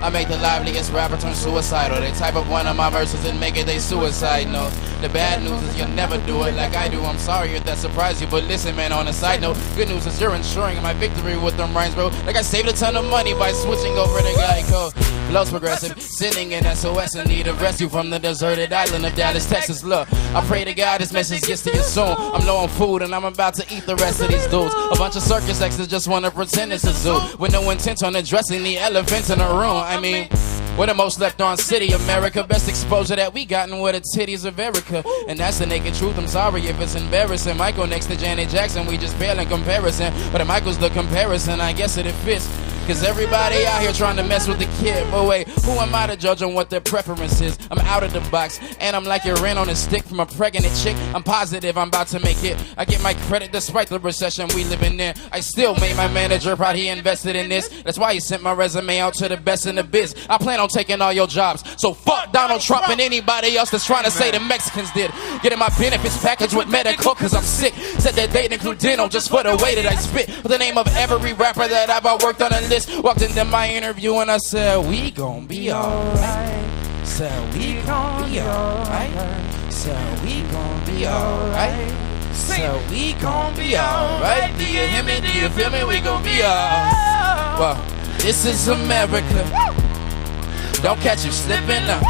I make the liveliest rapper turn suicidal. They type up one of my verses and make it they suicide note. The bad news is you'll never do it like I do. I'm sorry if that surprised you, but listen, man, on a side note, good news is you're ensuring my victory with them rhymes, bro. Like I saved a ton of money by switching over to Geico. Love's progressive, sitting in SOS in need of rescue from the deserted island of Dallas, Texas. Look, I pray to God this message gets to you soon. I'm low on food and I'm about to eat the rest of these dudes. A bunch of circus exes just want to pretend it's a zoo with no intent on addressing the elephants in the room. I mean, we're the most left on city, America. Best exposure that we gotten were the titties of Erica. And that's the naked truth, I'm sorry if it's embarrassing. Michael next to Janet Jackson, we just pale in comparison. But if Michael's the comparison, I guess it fits. Cause everybody out here trying to mess with the kid. But wait, who am I to judge on what their preference is? I'm out of the box, and I'm like your rent on a stick from a pregnant chick. I'm positive I'm about to make it. I get my credit despite the recession we living in. I still made my manager proud he invested in this. That's why he sent my resume out to the best in the biz. I plan on taking all your jobs. So fuck Donald Trump and anybody else that's trying to say the Mexicans did. Getting my benefits package with medical cause I'm sick. Said that they'd include dental just for the way that I spit. For the name of every rapper that I've worked on a list. Walked into my interview and I said, we gon' be alright. Said, we gon' be alright. Said, we gon' be alright. Said, we gon' be alright. Do you hear me? Do you feel me? We gon' be alright. Well, this is America. Don't catch you slipping now.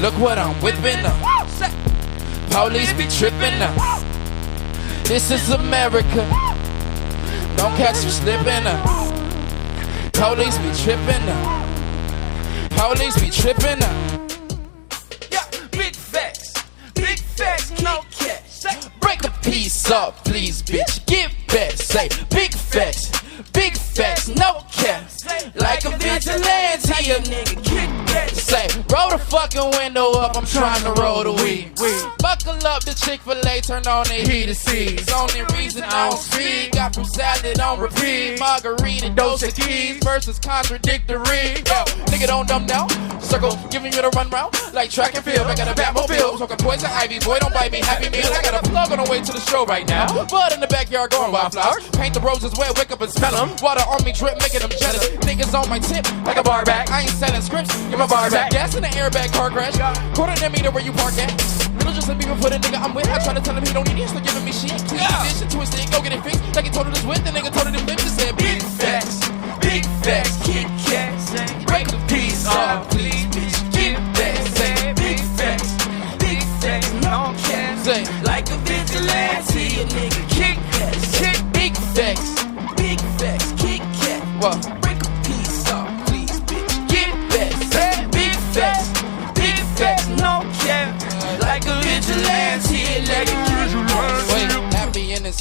Look what I'm whipping now. Police be tripping now. This is America. Don't catch you slipping now. Police be tripping now. Police be tripping now. Yeah, big facts. up, please, bitch. Get back, say big facts, no cap. Like a vigilante, a nigga kick back. Say, roll the fucking window up, I'm trying to roll the weed. Buckle up the Chick-fil-A, turn on the heated seats. Only reason I don't speak, got from salad on repeat. Margarita, dose of keys versus contradictory. Yo, nigga don't dumb down. Circle, giving you the run round like track and field. I got a Batmobile, smoking poison ivy. Boy, don't bite me, Happy Meal. I got a plug on the way to the show right now. Bud in the backyard growing wildflowers. Paint the roses wet, wake up and smell them. Water on me drip, making them jealous. Niggas on my tip like a bar back. I ain't selling scripts, give my bar back. Gas in the airbag, car crash. Quarter than meter where you park at. Religious and people put a nigga I'm with. I try to tell him he don't need it, so giving me shit. Vision twisted, go get it fixed. Like he told it this with, the nigga told it in flips. Just said big facts, Kit Kat. Break the piece off, please, bitch. Get back, say big facts, no cap. Say like a vigilante, a nigga kick that. Big facts, Kit Kat. What? Break a piece off, please, bitch. Get back, say big facts, no cap. Like a vigilante, a nigga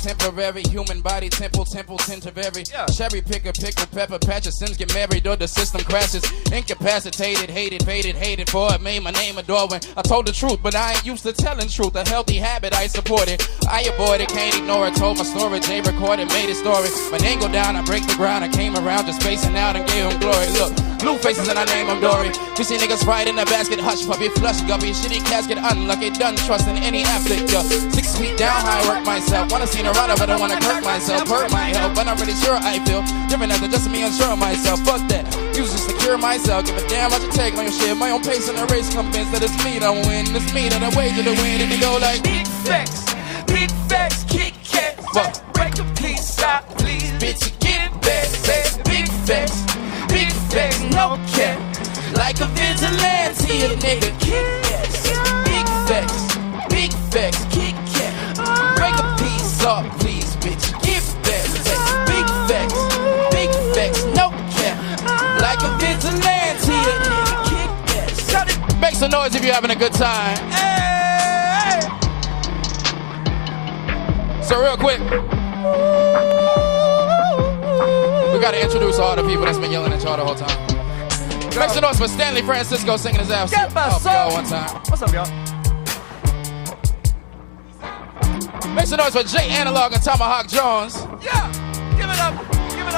temporary, human body, temple, temporary. Cherry picker, pickle, pepper, patches, sins get married or the system crashes. Incapacitated, hated for it. Made my name a door when I told the truth, but I ain't used to telling truth. A healthy habit, I support it. I avoid it, can't ignore it. Told my story, Jay recorded, made a story. My name go down, I break the ground. I came around just spacing out and gave him glory. Look, blue faces and I name him Dory. You see niggas fried in the basket, hush puppy, flush guppy, shitty casket, unlucky, done trust in any athlete. 6 feet down, I work myself. Wanna see the runner, but I wanna hurt myself. Hurt my help, but I'm really sure I feel different after just me unsure of myself. Fuck that, use just to cure myself. Give a damn what you take on your shit. My own pace in the race, convinced that it's me that win. It's me that I wager to win. And they go like big facts, Kit Kat. Fuck, break a piece out, please, bitch. Get back, say big facts, no cap. Like a vigilante, a nigga kick ass. Big facts, Kit Kat. Break a piece off, please, bitch. Get back, say big facts, no cap. Like a vigilante, a nigga kick ass. Make some noise if you're having a good time. Hey. So real quick, we gotta introduce all the people that's been yelling at y'all the whole time. Make some noise for Stanley Francisco singing his ass off y'all one time. What's up, y'all? Make some noise for Jay Analog and Tomahawk Jones. Yeah, give it up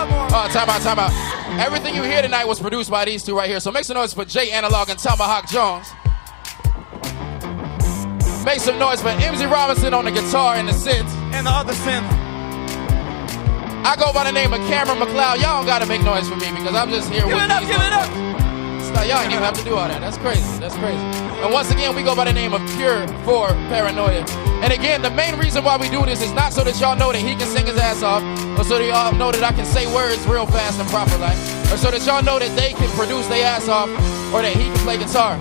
more. Oh, time out. Everything you hear tonight was produced by these two right here. So make some noise for Jay Analog and Tomahawk Jones. Make some noise for MJ Robinson on the guitar and the synth. And the other synth. I go by the name of Cameron McLeod. Y'all don't gotta make noise for me because I'm just here with these. Give it up. Like, y'all ain't even have to do all that. That's crazy. And once again, we go by the name of Pure for Paranoia. And again, the main reason why we do this is not so that y'all know that he can sing his ass off, or so that y'all know that I can say words real fast and proper like, or so that y'all know that they can produce their ass off, or that he can play guitar.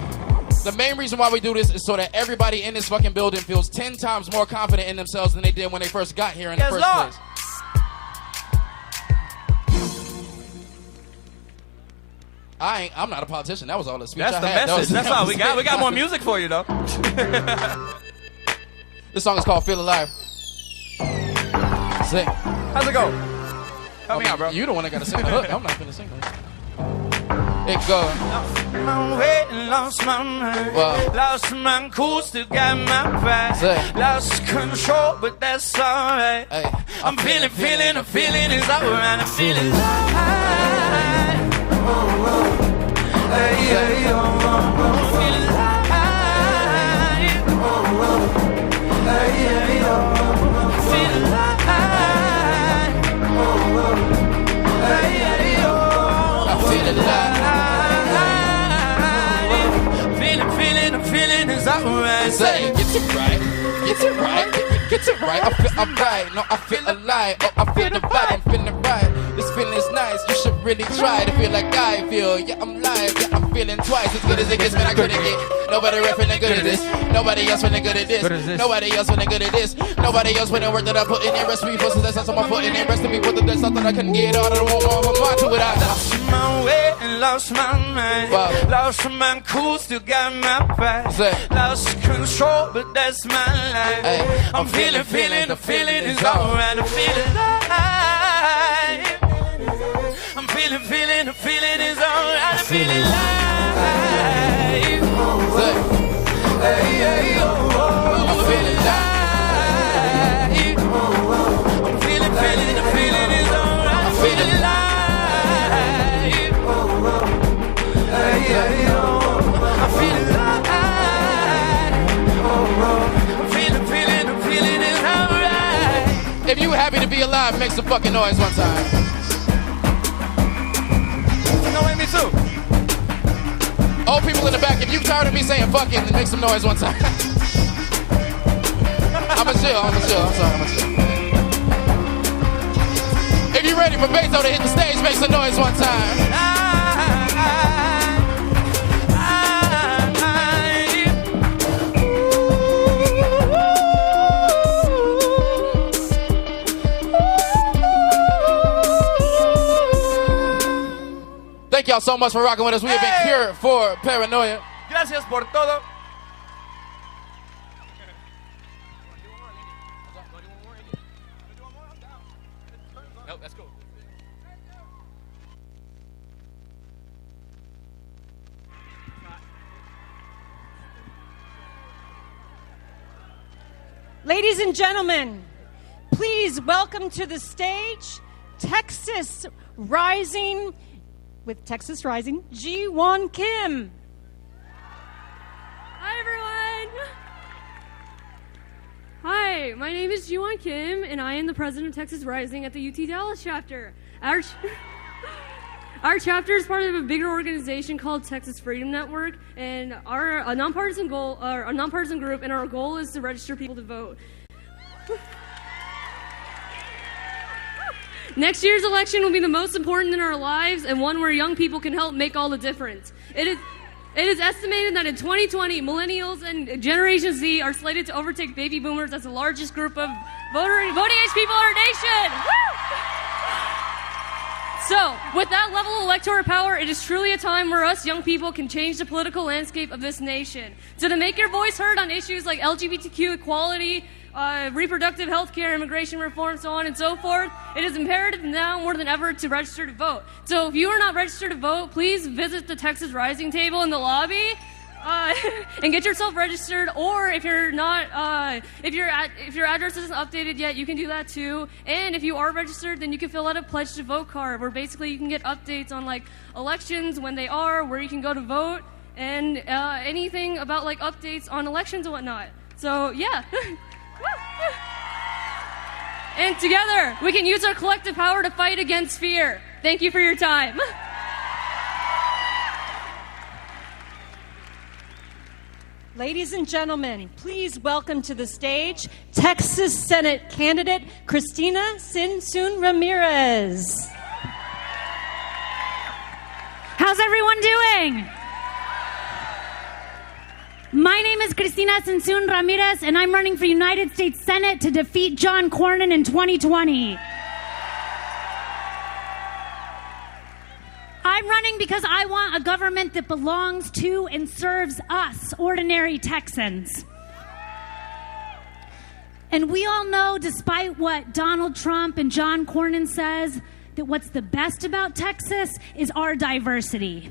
The main reason why we do this is so that everybody in this fucking building feels 10 times more confident in themselves than they did when they first got here in the first place. I'm not a politician. That was all the speech That's I the had. message. That's all we got. We got more music for you, though. This song is called Feel Alive. Sing. How's it go? Help me out, bro. You the one that got to sing the hook. I'm not going to sing the hook. It goes. Lost my way, lost my mind. Wow. Lost my cool, still got my pride. Say. Lost control, but that's alright. Hey, I'm feeling is alright. I'm feeling alive. Hey, hey, oh, I'm feeling alive. Hey, hey, oh, I'm feeling alive. Hey, hey, oh, I'm feeling alive. Feeling is alright. Say, get it right. I'm right. No, I feel alive. Oh, I feel the vibe. I'm feeling right. This feeling is nice. You should really try to feel like I feel. Yeah, I'm live, yeah, I'm feeling twice as good as it gets, man. I couldn't get nobody feeling good at this. Nobody else feeling good at this. Nobody else feeling good at this. Nobody else putting work that I put in there. Rest me for that's on my foot in there. Rest me for the something I couldn't get all. I don't want more to it. I lost my way and lost my mind. Wow. Lost my cool, still got my pride. Lost control, but that's my life. Hey, I'm feeling, the feeling is alright. I'm feeling alive. I'm feeling, the feeling is alright. I'm feeling alive. Hey, hey, oh, oh, I'm feeling alive. I'm feeling, the feeling is alright. I'm feeling alive. Hey, hey, oh, I'm feeling alive. I'm feeling, the feeling is alright. If you happy to be alive, make some fucking noise one time. No, me too. Old people in the back, if you tired of me saying fucking, then make some noise one time. I'm chill. I'm sorry. If you ready for Beto to hit the stage, make some noise one time. Thank y'all so much for rocking with us. We have been cured for Paranoia. Gracias por todo. No, that's cool. Ladies and gentlemen, please welcome to the stage Texas Rising, with Texas Rising, Ji-Won Kim. Hi, everyone. Hi, my name is Ji-Won Kim, and I am the president of Texas Rising at the UT Dallas chapter. Our chapter is part of a bigger organization called Texas Freedom Network, and a nonpartisan group, and our goal is to register people to vote. Next year's election will be the most important in our lives, and one where young people can help make all the difference. It is estimated that in 2020, millennials and Generation Z are slated to overtake baby boomers as the largest group of voting age people in our nation. Woo! So, with that level of electoral power, it is truly a time where us young people can change the political landscape of this nation. So to make your voice heard on issues like LGBTQ equality, reproductive health care, immigration reform, so on and so forth, it is imperative now more than ever to register to vote. So if you are not registered to vote, please visit the Texas Rising table in the lobby and get yourself registered. Or if you're not, if your address isn't updated yet, you can do that too. And if you are registered, then you can fill out a pledge to vote card, where basically you can get updates on like elections, when they are, where you can go to vote, and anything about like updates on elections and whatnot. So yeah. And together, we can use our collective power to fight against fear. Thank you for your time. Ladies and gentlemen, please welcome to the stage Texas Senate candidate Cristina Tzintzun Ramirez. How's everyone doing? My name is Cristina Tzintzun Ramirez, and I'm running for United States Senate to defeat John Cornyn in 2020. I'm running because I want a government that belongs to and serves us, ordinary Texans. And we all know, despite what Donald Trump and John Cornyn says, that what's the best about Texas is our diversity.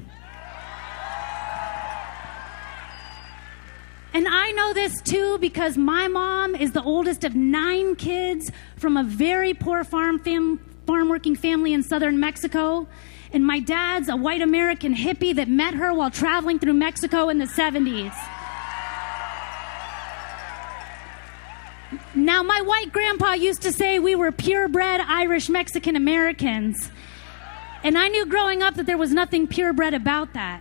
And I know this too because my mom is the oldest of 9 kids from a very poor farm-working family in southern Mexico. And my dad's a white American hippie that met her while traveling through Mexico in the 70s. Now, my white grandpa used to say we were purebred Irish Mexican Americans. And I knew growing up that there was nothing purebred about that.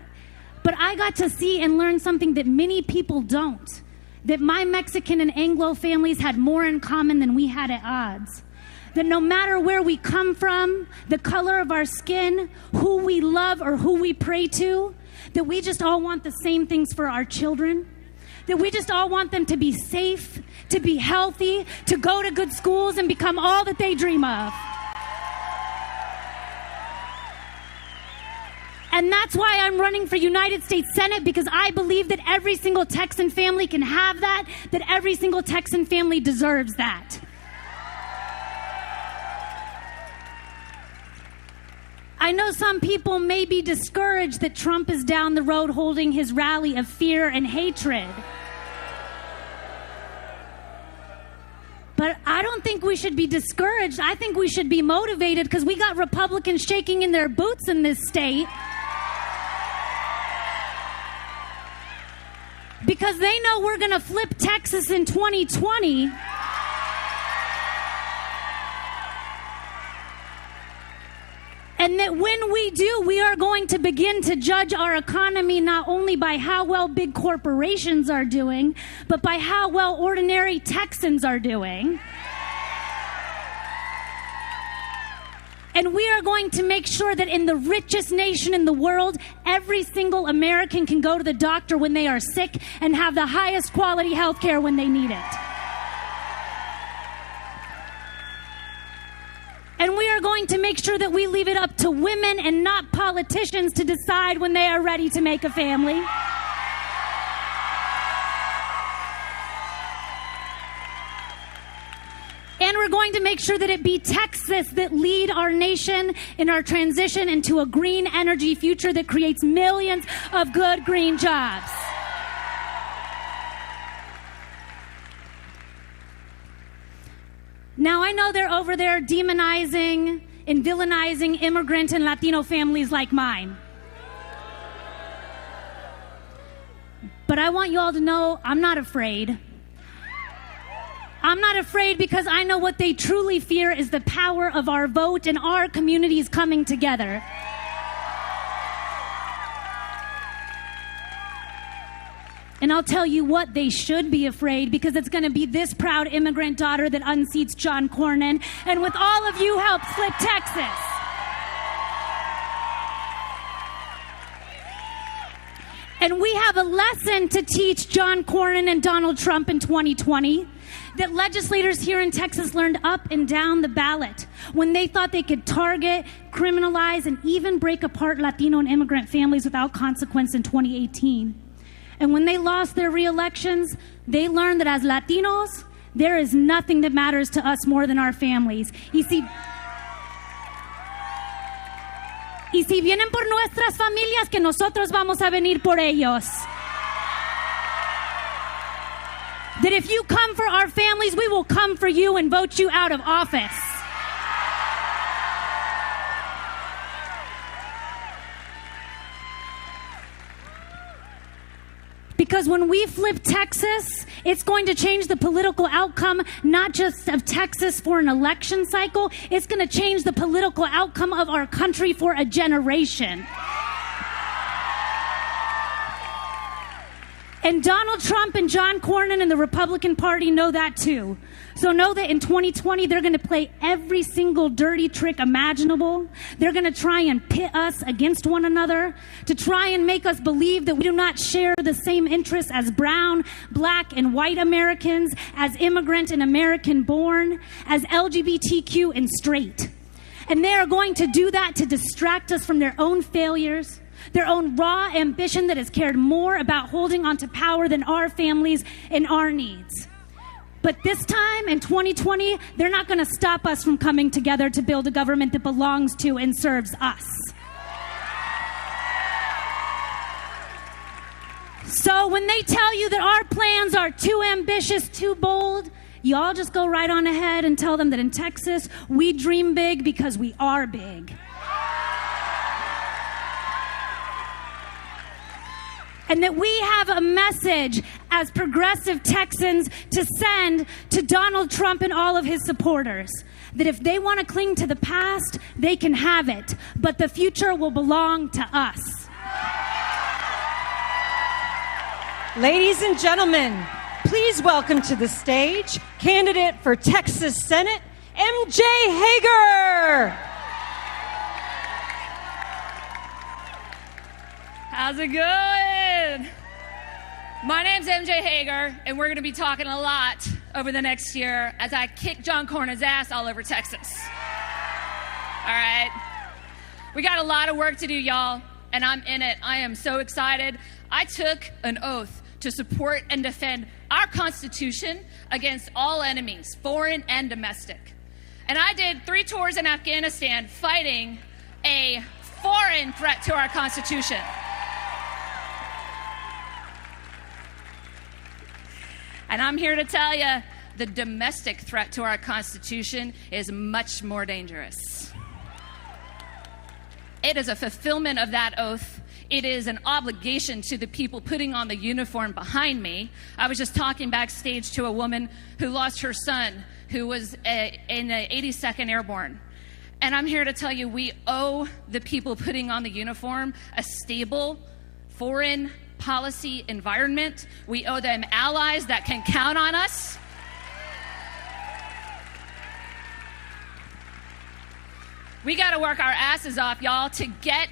But I got to see and learn something that many people don't. That my Mexican and Anglo families had more in common than we had at odds. that no matter where we come from, the color of our skin, who we love or who we pray to, that we just all want the same things for our children, that we just all want them to be safe, to be healthy, to go to good schools and become all that they dream of. And that's why I'm running for United States Senate, because I believe that every single Texan family can have that every single Texan family deserves that. I know some people may be discouraged that Trump is down the road holding his rally of fear and hatred. But I don't think we should be discouraged. I think we should be motivated, because we got Republicans shaking in their boots in this state. Because they know we're going to flip Texas in 2020. And that when we do, we are going to begin to judge our economy not only by how well big corporations are doing, but by how well ordinary Texans are doing. And we are going to make sure that in the richest nation in the world, every single American can go to the doctor when they are sick and have the highest quality health care when they need it. And we are going to make sure that we leave it up to women and not politicians to decide when they are ready to make a family. And we're going to make sure that it be Texas that lead our nation in our transition into a green energy future that creates millions of good green jobs. Now, I know they're over there demonizing and villainizing immigrant and Latino families like mine. But I want you all to know I'm not afraid. I'm not afraid, because I know what they truly fear is the power of our vote and our communities coming together. And I'll tell you what they should be afraid, because it's going to be this proud immigrant daughter that unseats John Cornyn, and with all of you helped flip Texas. And we have a lesson to teach John Cornyn and Donald Trump in 2020 that legislators here in Texas learned up and down the ballot when they thought they could target, criminalize, and even break apart Latino and immigrant families without consequence in 2018. And when they lost their re-elections, they learned that as Latinos, there is nothing that matters to us more than our families. Y si vienen por nuestras familias, que nosotros vamos a venir por ellos. That if you come for our families, we will come for you and vote you out of office. Because when we flip Texas, it's going to change the political outcome, not just of Texas for an election cycle, it's going to change the political outcome of our country for a generation. And Donald Trump and John Cornyn and the Republican Party know that too. So know that in 2020, they're going to play every single dirty trick imaginable. They're going to try and pit us against one another, to try and make us believe that we do not share the same interests as brown, black, and white Americans, as immigrant and American born, as LGBTQ and straight. And they are going to do that to distract us from their own failures, their own raw ambition that has cared more about holding on to power than our families and our needs. But this time, in 2020, they're not going to stop us from coming together to build a government that belongs to and serves us. So when they tell you that our plans are too ambitious, too bold, y'all just go right on ahead and tell them that in Texas, we dream big because we are big. And that we have a message as progressive Texans to send to Donald Trump and all of his supporters. That if they want to cling to the past, they can have it. But the future will belong to us. Ladies and gentlemen, please welcome to the stage candidate for Texas Senate MJ Hegar. How's it going? My name's MJ Hegar, and we're going to be talking a lot over the next year as I kick John Cornyn's ass all over Texas. All right? We got a lot of work to do, y'all, and I'm in it. I am so excited. I took an oath to support and defend our Constitution against all enemies, foreign and domestic. And I did 3 tours in Afghanistan fighting a foreign threat to our Constitution. And I'm here to tell you, the domestic threat to our Constitution is much more dangerous. It is a fulfillment of that oath. It is an obligation to the people putting on the uniform behind me. I was just talking backstage to a woman who lost her son, who was in the 82nd Airborne. And I'm here to tell you, we owe the people putting on the uniform a stable foreign policy environment. We owe them allies that can count on us. We got to work our asses off, y'all, to get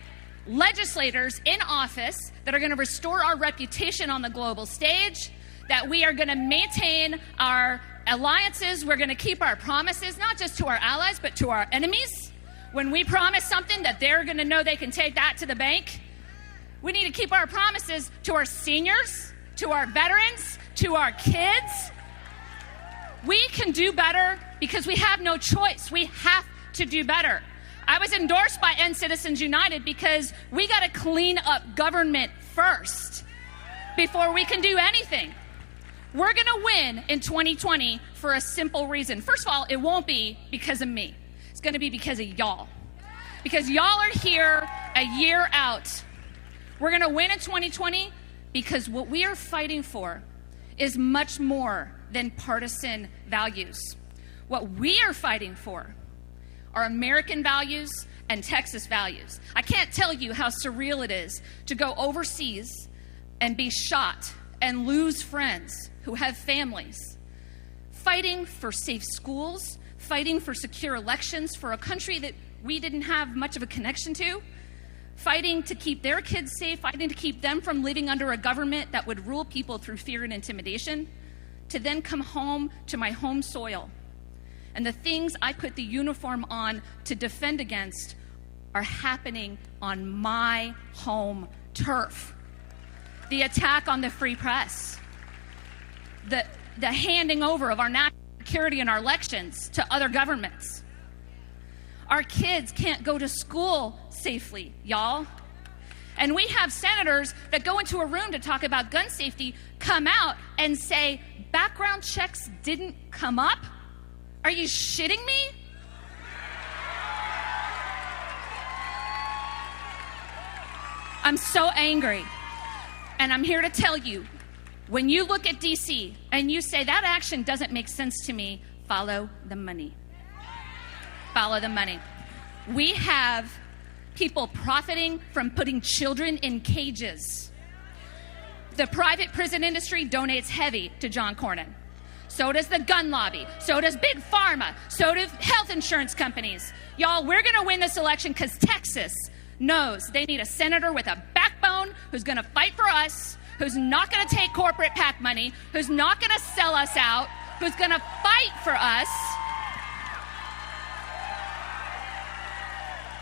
legislators in office that are going to restore our reputation on the global stage, that we are going to maintain our alliances, we're going to keep our promises, not just to our allies, but to our enemies. When we promise something, that they're going to know they can take that to the bank. We need to keep our promises to our seniors, to our veterans, to our kids. We can do better because we have no choice. We have to do better. I was endorsed by End Citizens United because we got to clean up government first before we can do anything. We're going to win in 2020 for a simple reason. First of all, it won't be because of me. It's going to be because of y'all. Because y'all are here a year out. We're going to win in 2020 because what we are fighting for is much more than partisan values. What we are fighting for are American values and Texas values. I can't tell you how surreal it is to go overseas and be shot and lose friends who have families, fighting for safe schools, fighting for secure elections for a country that we didn't have much of a connection to, fighting to keep their kids safe, fighting to keep them from living under a government that would rule people through fear and intimidation, to then come home to my home soil. And the things I put the uniform on to defend against are happening on my home turf. The attack on the free press, the handing over of our national security and our elections to other governments. Our kids can't go to school safely, y'all. And we have senators that go into a room to talk about gun safety, come out and say, background checks didn't come up? Are you shitting me? I'm so angry. And I'm here to tell you, when you look at DC and you say that action doesn't make sense to me, follow the money. Follow the money. We have people profiting from putting children in cages. The private prison industry donates heavy to John Cornyn. So does the gun lobby. So does Big Pharma. So do health insurance companies. Y'all, we're going to win this election because Texas knows they need a senator with a backbone who's going to fight for us, who's not going to take corporate PAC money, who's not going to sell us out, who's going to fight for us.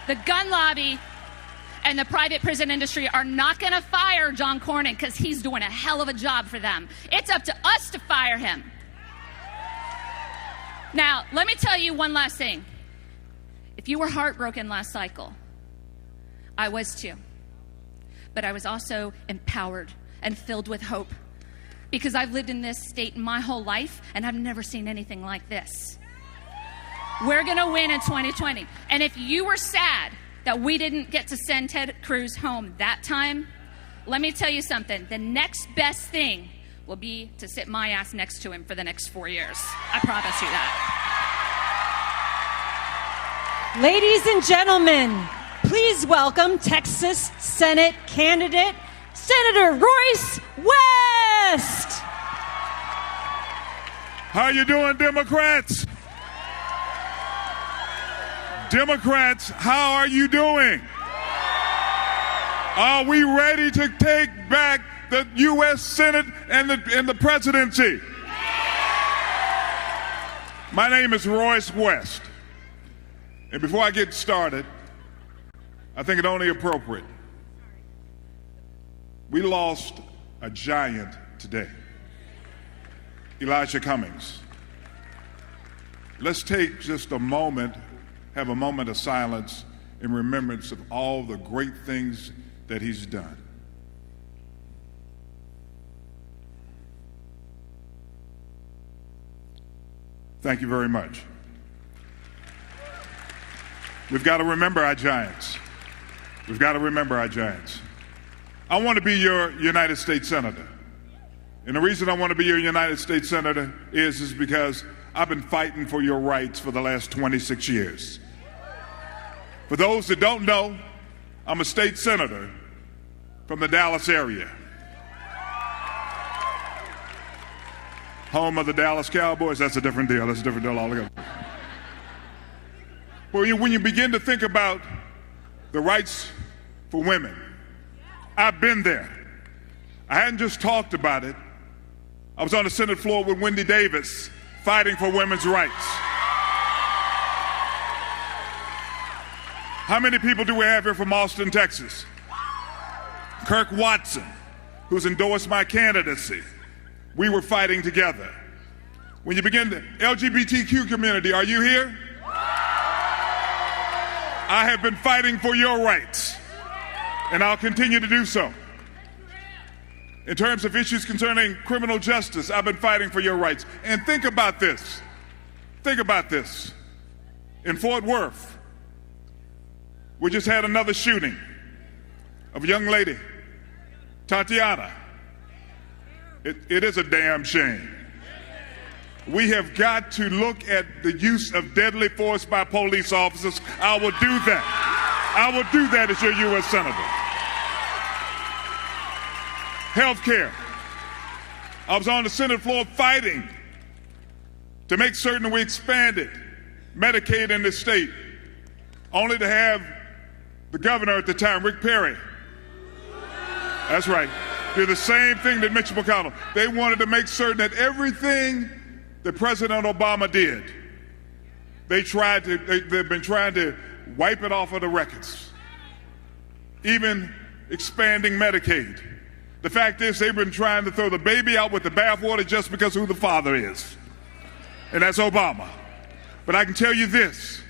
The gun lobby and the private prison industry are not going to fire John Cornyn because he's doing a hell of a job for them. It's up to us to fire him. Now, let me tell you one last thing. If you were heartbroken last cycle, I was too. But I was also empowered and filled with hope because I've lived in this state my whole life and I've never seen anything like this. We're going to win in 2020. And if you were sad that we didn't get to send Ted Cruz home that time, let me tell you something. The next best thing will be to sit my ass next to him for the next 4 years. I promise you that. Ladies and gentlemen, please welcome Texas Senate candidate, Senator Royce West. How you doing, Democrats? Democrats, how are you doing? Are we ready to take back the U.S. Senate and the presidency? My name is Royce West. And before I get started, I think it only appropriate. We lost a giant today, Elijah Cummings. Let's take just a moment, have a moment of silence in remembrance of all the great things that he's done. Thank you very much. We've got to remember our giants. We've got to remember our giants. I want to be your United States Senator. And the reason I want to be your United States Senator is because I've been fighting for your rights for the last 26 years. For those that don't know, I'm a state senator from the Dallas area. Home of the Dallas Cowboys, that's a different deal. That's a different deal altogether. Well, when you begin to think about the rights for women, I've been there. I hadn't just talked about it. I was on the Senate floor with Wendy Davis fighting for women's rights. How many people do we have here from Austin, Texas? Kirk Watson, who's endorsed my candidacy. We were fighting together. When you begin the LGBTQ community, are you here? I have been fighting for your rights, and I'll continue to do so. In terms of issues concerning criminal justice, I've been fighting for your rights. And think about this. Think about this. In Fort Worth, we just had another shooting of a young lady, Tatiana. It is a damn shame. We have got to look at the use of deadly force by police officers. I will do that. I will do that as your U.S. Senator. Health care. I was on the Senate floor fighting to make certain we expanded Medicaid in this state, only to have the governor at the time, Rick Perry. That's right. Did the same thing that Mitch McConnell. They wanted to make certain that everything that President Obama did, they've been trying to wipe it off of the records. Even expanding Medicaid. The fact is, they've been trying to throw the baby out with the bathwater just because of who the father is. And that's Obama. But I can tell you this.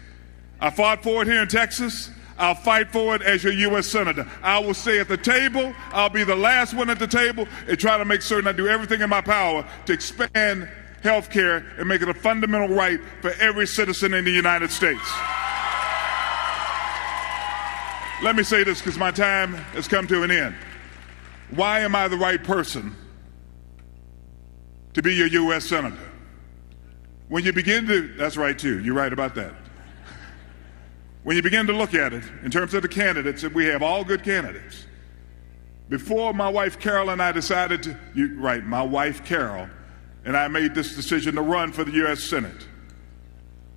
I fought for it here in Texas. I'll fight for it as your U.S. Senator. I will stay at the table. I'll be the last one at the table and try to make certain I do everything in my power to expand health care and make it a fundamental right for every citizen in the United States. Let me say this because my time has come to an end. Why am I the right person to be your U.S. Senator? When you begin to, that's right too, you're right about that. When you begin to look at it, in terms of the candidates, and we have all good candidates. Before my wife Carol and I decided to, my wife Carol and I made this decision to run for the U.S. Senate,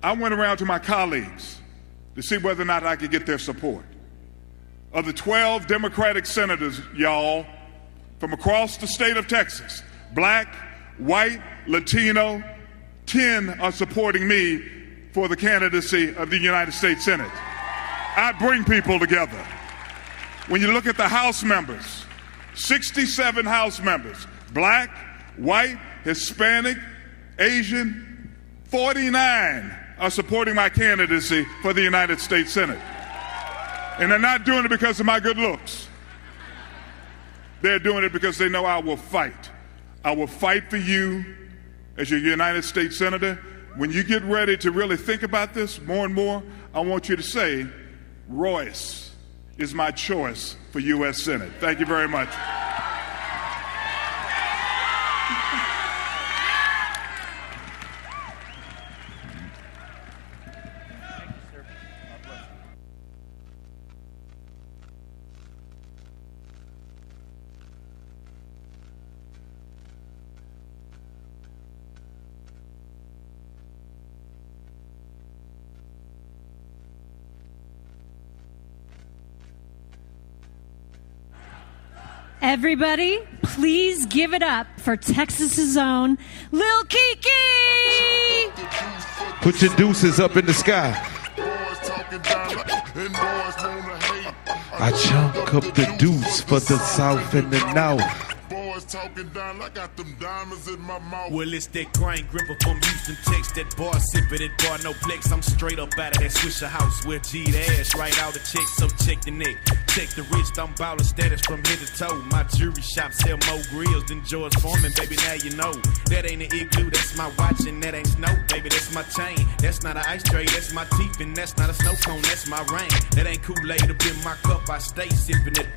I went around to my colleagues to see whether or not I could get their support. Of the 12 Democratic senators, y'all, from across the state of Texas, black, white, Latino, 10 are supporting me for the candidacy of the United States Senate. I bring people together. When you look at the House members, 67 House members, black, white, Hispanic, Asian, 49 are supporting my candidacy for the United States Senate. And they're not doing it because of my good looks. They're doing it because they know I will fight. I will fight for you as your United States Senator. When you get ready to really think about this more and more, I want you to say, Royce is my choice for U.S. Senate. Thank you very much. Everybody, please give it up for Texas's own Lil Kiki! Put your deuces up in the sky. I chunk up the deuce for the south and the north. Talking down, I got them diamonds in my mouth. Well, it's that grind gripper from Houston, Texas. That bar sipper, that bar no flex. I'm straight up out of that Swisher house where G the ass right out of check. So check the neck, check the wrist. I'm baller status from head to toe. My jewelry shop sell more grills than George Foreman, baby. Now you know that ain't an igloo. That's my watch and that ain't snow, baby. That's my chain. That's not an ice tray. That's my teeth and that's not a snow cone. That's my rain. That ain't Kool-Aid up in my cup. I stay sipping it.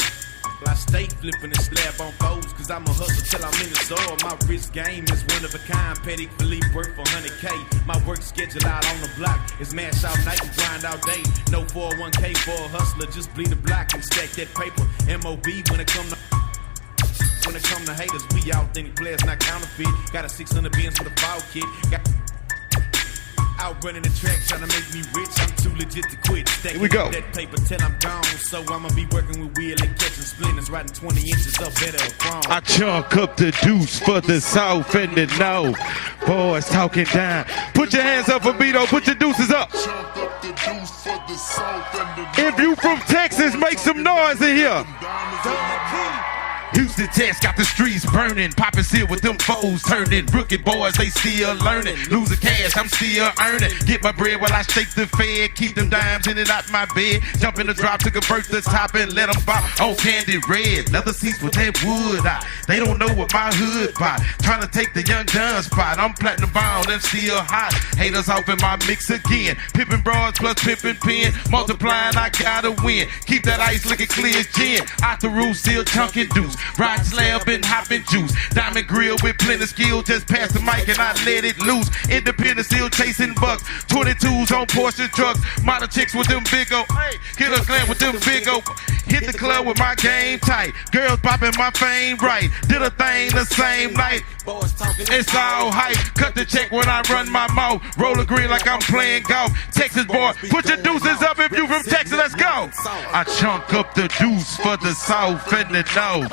I stay flipping the slab on foes, cause I'm a hustle till I'm in the soil. My wrist game is one of a kind, Petty Philippe worth for 100K. My work schedule out on the block is mash all night and grind all day. No 401k for a hustler, just bleed the block and stack that paper. MOB when it come to haters, we authentic players, not counterfeit. Got a 600 bins with a ball kit. Got out running the track, trying to make me rich. I'm too legit to quit. Stacking we go. That paper till I'm gone. So I'ma be working with wheel and catching splinters, riding 20 inches up better from. I chunk up the deuce for the south and the north. Boys talking down. Put your hands up for Beto. Put your deuces up. If you from Texas, make some noise in here. Houston, Texas got the streets burning, popping seal with them foes turning. Rookie boys, they still learning. Losing cash, I'm still earning. Get my bread while I shake the fed. Keep them dimes in and out my bed. Jump in the drop to convert the top and let them pop on candy red. Leather seats with that wood out. They don't know what my hood buy. Trying to take the young gun spot. I'm platinum bound and still hot. Haters off in my mix again. Pippin' broads plus pippin' pen. Multiplying, I gotta win. Keep that ice looking clear as gin. Out the roof, still chunking deuce. Ride slab and hopping juice. Diamond grill with plenty skill. Just pass the mic and I let it loose. Independent still chasing bucks. 22s on Porsche trucks. Model chicks with them big old. Hey, hit a glam with them big old. Hit the club with my game tight. Girls popping my fame right. Did a thing the same night. It's all hype. Cut the check when I run my mouth. Roll a green like I'm playing golf. Texas boy, put your deuces up if you from Texas. Let's go. I chunk up the deuce for the south and the north.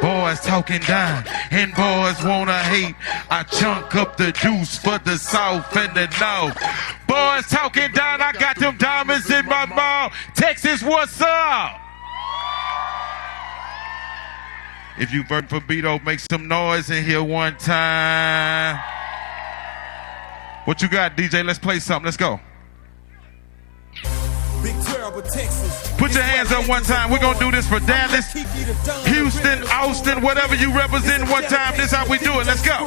Boys talking down and boys wanna hate. I chunk up the deuce for the south and the north. Boys talking down, I got them diamonds in my mouth. Texas, what's up? If you vote for Beto, make some noise in here one time. What you got, DJ? Let's play something. Let's go. Big Terrible, Texas. Put your hands up one time. We're going to do this for Dallas, Houston, Austin, whatever you represent one time. This is how we do it. Let's go.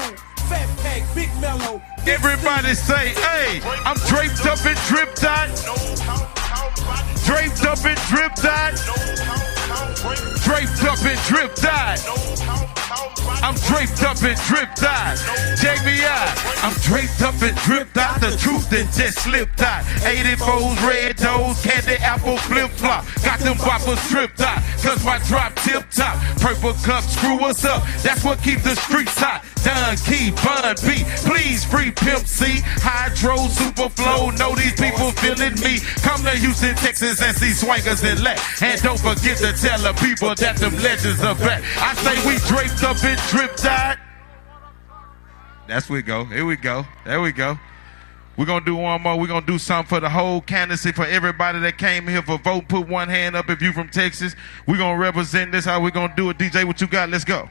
Everybody say, hey, I'm draped up in drip dot. Draped up in drip dot. Draped up in drip dot. I'm draped up in drip dot. Check me out. I'm draped up in drip dot. The truth that just slipped out. 84s, red toes, candy apple flip flop. Got them boppers stripped out. Cause my drop tip top. Purple cup screw us up. That's what keep the streets hot. Don Key, Bun B. Please free Pimp C. Hydro, Super Flow. Know these people feeling me. Come to Houston, Texas and see swingers and let. And don't forget to tell the people that them legends are back. I say we draped up in drip dot. That's where we go. Here we go. There we go. We're going to do one more. We're going to do something for the whole candidacy, for everybody that came here for vote. Put one hand up if you from Texas. We're going to represent this. How we going to do it. DJ, what you got? Let's go.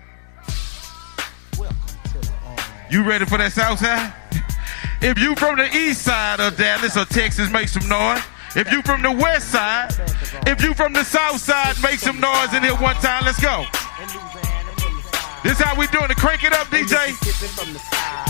You ready for that south side? If you from the east side of Dallas or Texas, make some noise. If you from the west side, if you from the south side, make some noise in here one time. Let's go. This how we doing it. Crank it up, DJ.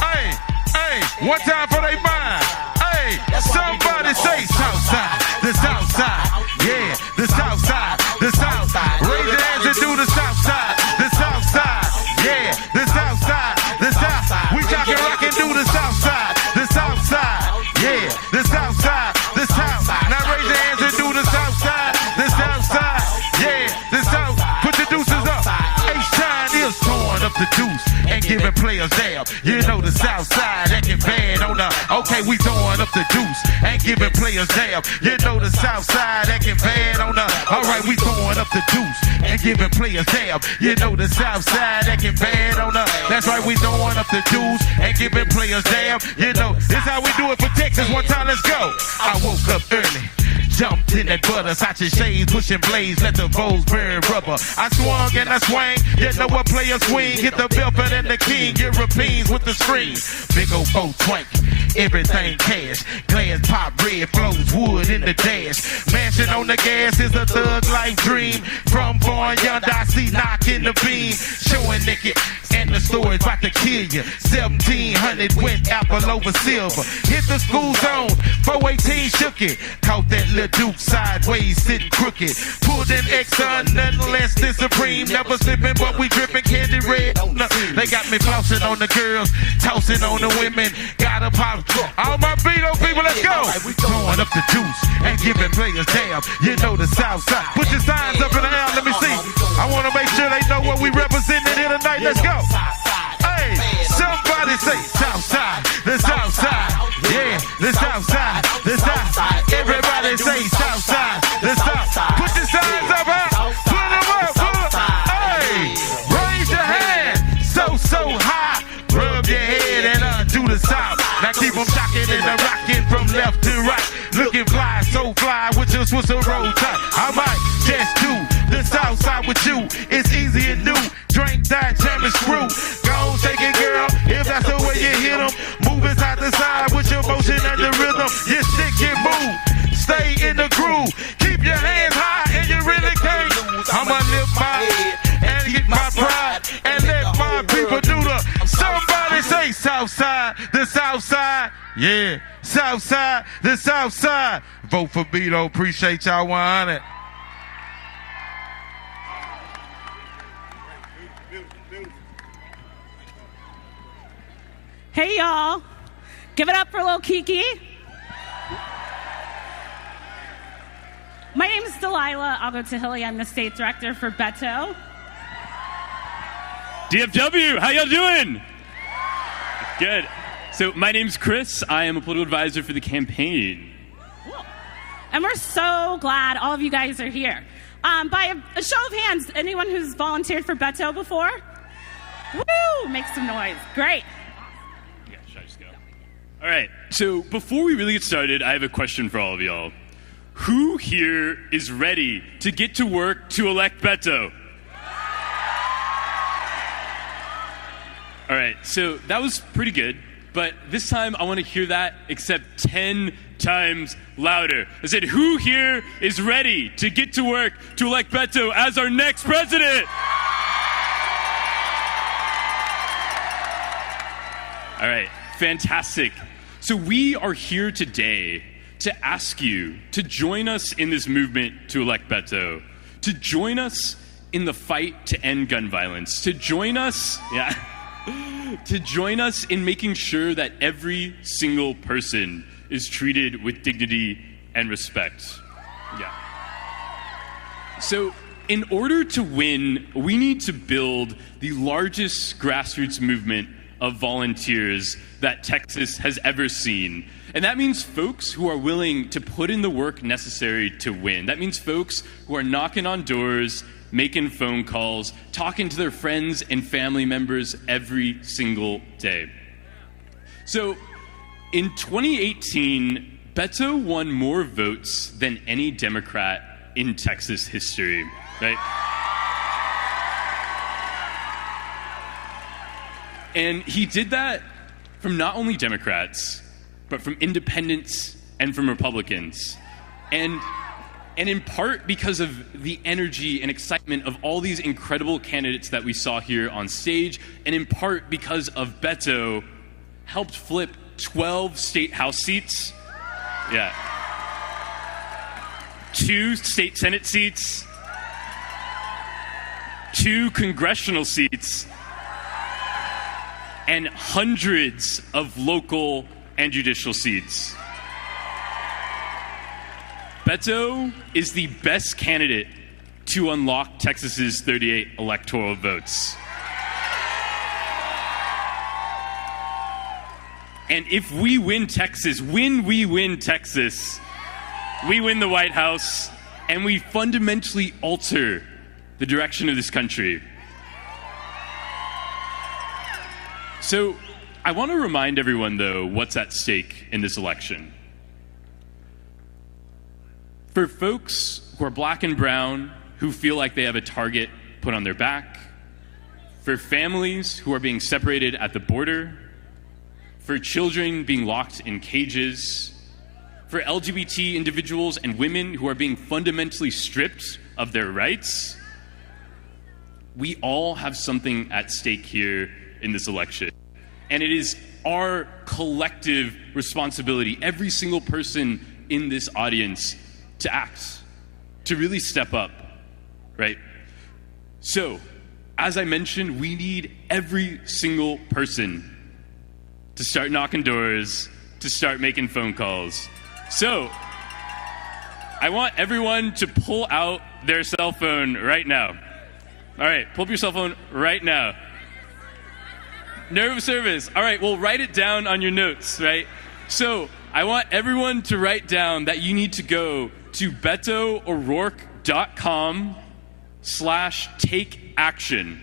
Hey, hey, one time for they mind. Hey, somebody say south side, the south side. Yeah, the south side, the south side. Raise your hands and do the south side, the south side. Yeah, the south side, the south side. We talking rock and do the south side, the south side. Yeah, the south side, the south side. Now raise your hands and do the south side, the south side. Yeah, the south. Put the deuces up. H-Shine is throwing up the deuce and giving players down. You know the south side acting bad on the Okay, we throwing up the deuce and giving players dab. You know the south side acting bad on the. Alright, we throwing up the deuce and giving players dab. You know the south side acting bad on the. That's right, we throwing up the deuce and giving players dab. You know, this how we do it for Texas. One time, let's go. I woke up early. Jumped in that butter, Sachi shades, pushing blades, let the bowls burn rubber. I swung and I swang, you know a player swing, hit the Belford and the King, Europeans with the screen. Big old boat twank, everything cash, glass pop, red flows, wood in the dash. Mansion on the gas is a thug life dream. From born young, I see knocking the beam, showing naked, and the story's about to kill you. 1700 went apple over silver, hit the school zone, 418 shook it, caught that little Duke sideways, sitting crooked. Pulled in Exxon, nothing less than supreme. Never slipping, but we dripping candy red. They got me flossing on the girls, tossing on the women. Gotta pop. All my Beto people, let's go. We throwing up the juice and giving players dab. You know the south side. Put your signs up in the air, let me see. I want to make sure they know what we representing here tonight. Let's go. Hey, somebody say south side, the south side. Yeah, the south side, the south side. Everybody say south side, the south side. Put your signs up, huh? Put them up, put them up. Hey, raise your hand, so high. Rub your head and undo the south. Now keep them shocking and rocking from left to right. Looking fly, so fly with your Swiss roll tie. I might just do the south side with you. It's easy and new. Drink that, jam and screw. Go take it, girl, if that's the way you hit them. Moving side to side with your motion and the rhythm. You stick and move, stay in the groove. Keep your hands high and you really can't. I'ma lift my head and get my pride and let my people do the. Somebody say south side, the south side. Yeah, south side, the south side. Vote for Beto, appreciate y'all 100. Hey, y'all. Give it up for Lil Kiki. My name is Delilah Agotahili. I'm the state director for Beto. DFW, how y'all doing? Good. So my name's Chris. I am a political advisor for the campaign. Cool. And we're so glad all of you guys are here. By a show of hands, anyone who's volunteered for Beto before? Woo! Make some noise. Great. All right, so before we really get started, I have a question for all of y'all. Who here is ready to get to work to elect Beto? All right, so that was pretty good, but this time I want to hear that except 10 times louder. I said, who here is ready to get to work to elect Beto as our next president? All right, fantastic. So we are here today to ask you to join us in this movement to elect Beto, to join us in the fight to end gun violence, to join us, to join us in making sure that every single person is treated with dignity and respect. Yeah. So in order to win, we need to build the largest grassroots movement of volunteers that Texas has ever seen. And that means folks who are willing to put in the work necessary to win. That means folks who are knocking on doors, making phone calls, talking to their friends and family members every single day. So in 2018, Beto won more votes than any Democrat in Texas history, right? And he did that from not only Democrats, but from independents and from Republicans. And in part because of the energy and excitement of all these incredible candidates that we saw here on stage, and in part because of Beto helped flip 12 state house seats. Yeah. 2 state senate seats, 2 congressional seats, and hundreds of local and judicial seats. Beto is the best candidate to unlock Texas's 38 electoral votes. And if we win Texas, when we win Texas, we win the White House, and we fundamentally alter the direction of this country. So I want to remind everyone, though, what's at stake in this election. For folks who are black and brown, who feel like they have a target put on their back, for families who are being separated at the border, for children being locked in cages, for LGBT individuals and women who are being fundamentally stripped of their rights, we all have something at stake here in this election. And it is our collective responsibility, every single person in this audience, to act, to really step up, right? So, as I mentioned, we need every single person to start knocking doors, to start making phone calls. So, I want everyone to pull out their cell phone right now. All right, pull up your cell phone right now. Nerve service. All right, well, write it down on your notes, right? So, I want everyone to write down that you need to go to BetoO'Rourke.com/takeaction.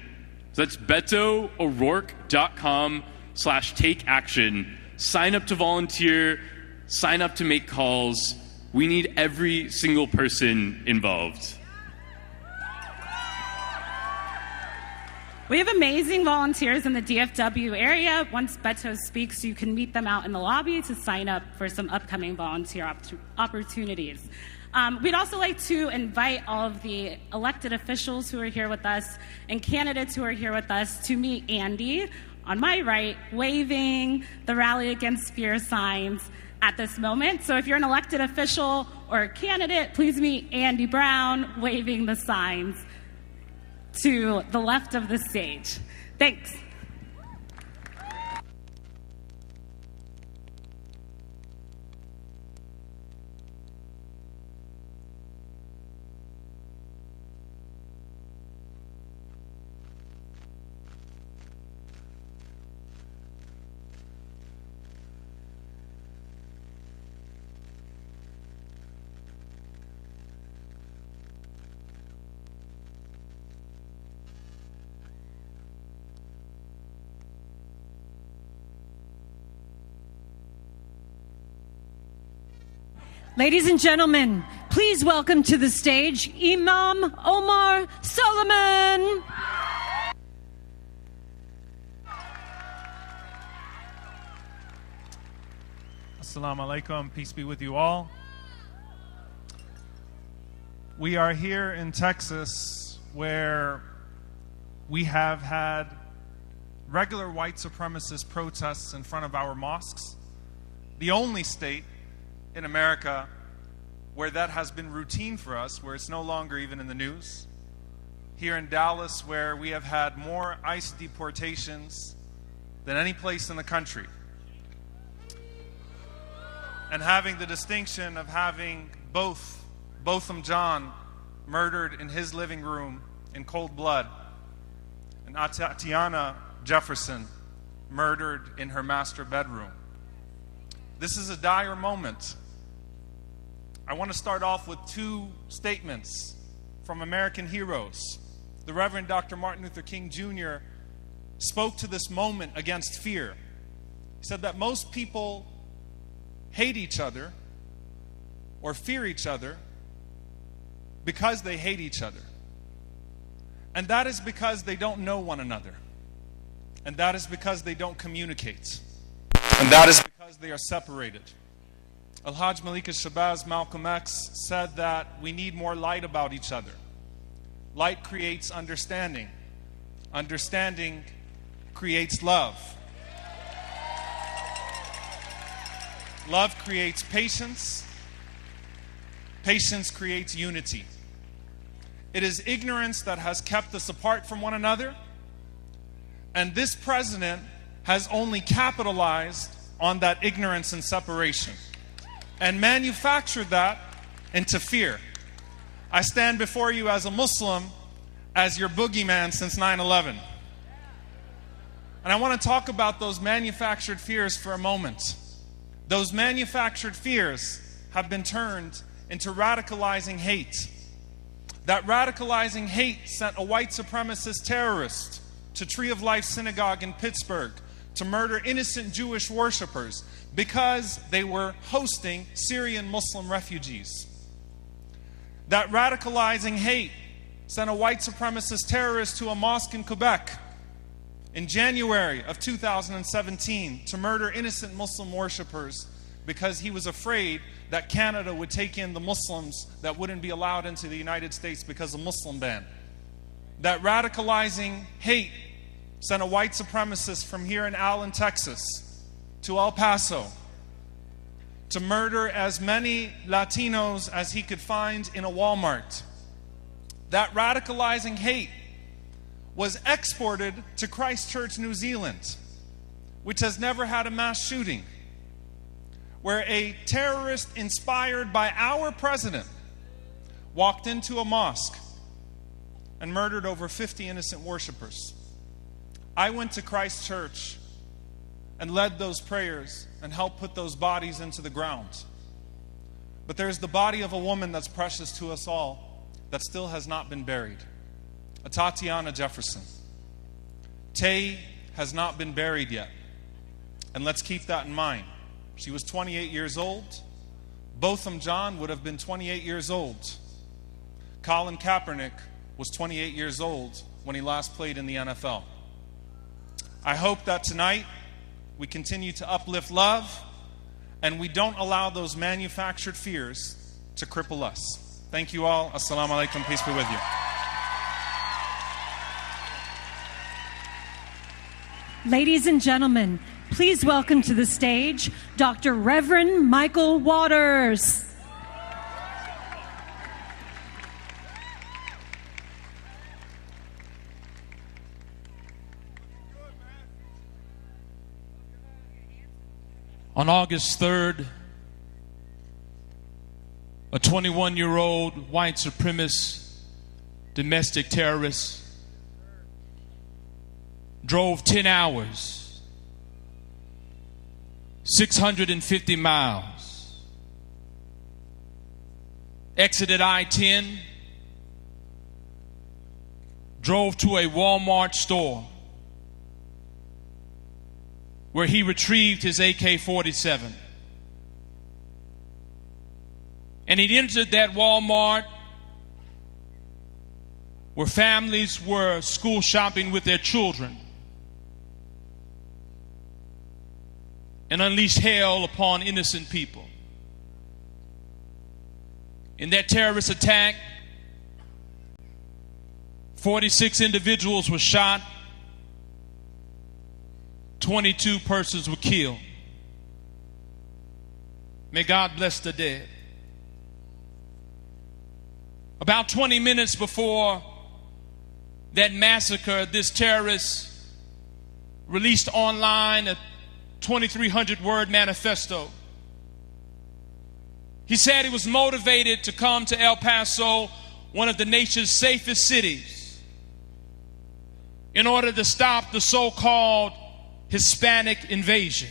So that's BetoO'Rourke.com/takeaction. Sign up to volunteer, sign up to make calls. We need every single person involved. We have amazing volunteers in the DFW area. Once Beto speaks, you can meet them out in the lobby to sign up for some upcoming volunteer opportunities. We'd also like to invite all of the elected officials who are here with us and candidates who are here with us to meet Andy on my right, waving the Rally Against Fear signs at this moment. So if you're an elected official or a candidate, please meet Andy Brown waving the signs to the left of the stage. Thanks. Ladies and gentlemen, please welcome to the stage Imam Omar Soliman. Assalamu alaikum, peace be with you all. We are here in Texas where we have had regular white supremacist protests in front of our mosques, the only state in America where that has been routine for us, where it's no longer even in the news. Here in Dallas, where we have had more ICE deportations than any place in the country. And having the distinction of having Botham Jean murdered in his living room in cold blood, and Tatiana Jefferson murdered in her master bedroom. This is a dire moment. I want to start off with two statements from American heroes. The Reverend Dr. Martin Luther King Jr. spoke to this moment against fear. He said that most people hate each other or fear each other because they hate each other. And that is because they don't know one another. And that is because they don't communicate. And that is because they are separated. Al-Hajj Malika Shabazz, Malcolm X, said that we need more light about each other. Light creates understanding. Understanding creates love. Love creates patience. Patience creates unity. It is ignorance that has kept us apart from one another. And this president has only capitalized on that ignorance and separation and manufactured that into fear. I stand before you as a Muslim, as your boogeyman since 9/11. And I want to talk about those manufactured fears for a moment. Those manufactured fears have been turned into radicalizing hate. That radicalizing hate sent a white supremacist terrorist to Tree of Life Synagogue in Pittsburgh to murder innocent Jewish worshipers because they were hosting Syrian Muslim refugees. That radicalizing hate sent a white supremacist terrorist to a mosque in Quebec in January of 2017 to murder innocent Muslim worshipers because he was afraid that Canada would take in the Muslims that wouldn't be allowed into the United States because of Muslim ban. That radicalizing hate sent a white supremacist from here in Allen, Texas, to El Paso to murder as many Latinos as he could find in a Walmart. That radicalizing hate was exported to Christchurch, New Zealand, which has never had a mass shooting, where a terrorist inspired by our president walked into a mosque and murdered over 50 innocent worshipers. I went to Christchurch and led those prayers and helped put those bodies into the ground. But there's the body of a woman that's precious to us all that still has not been buried. A Tatiana Jefferson. Tay has not been buried yet. And let's keep that in mind. She was 28 years old. Botham Jean would have been 28 years old. Colin Kaepernick was 28 years old when he last played in the NFL. I hope that tonight we continue to uplift love and we don't allow those manufactured fears to cripple us. Thank you all. Assalamu alaikum. Peace be with you. Ladies and gentlemen, please welcome to the stage Dr. Reverend Michael Waters. On August 3rd, a 21-year-old white supremacist domestic terrorist drove 10 hours, 650 miles, exited I-10, drove to a Walmart store where he retrieved his AK-47. And he entered that Walmart where families were school shopping with their children and unleashed hell upon innocent people. In that terrorist attack, 46 individuals were shot, 22 persons were killed. May God bless the dead. About 20 minutes before that massacre, this terrorist released online a 2,300-word manifesto. He said he was motivated to come to El Paso, one of the nation's safest cities, in order to stop the so-called Hispanic invasion.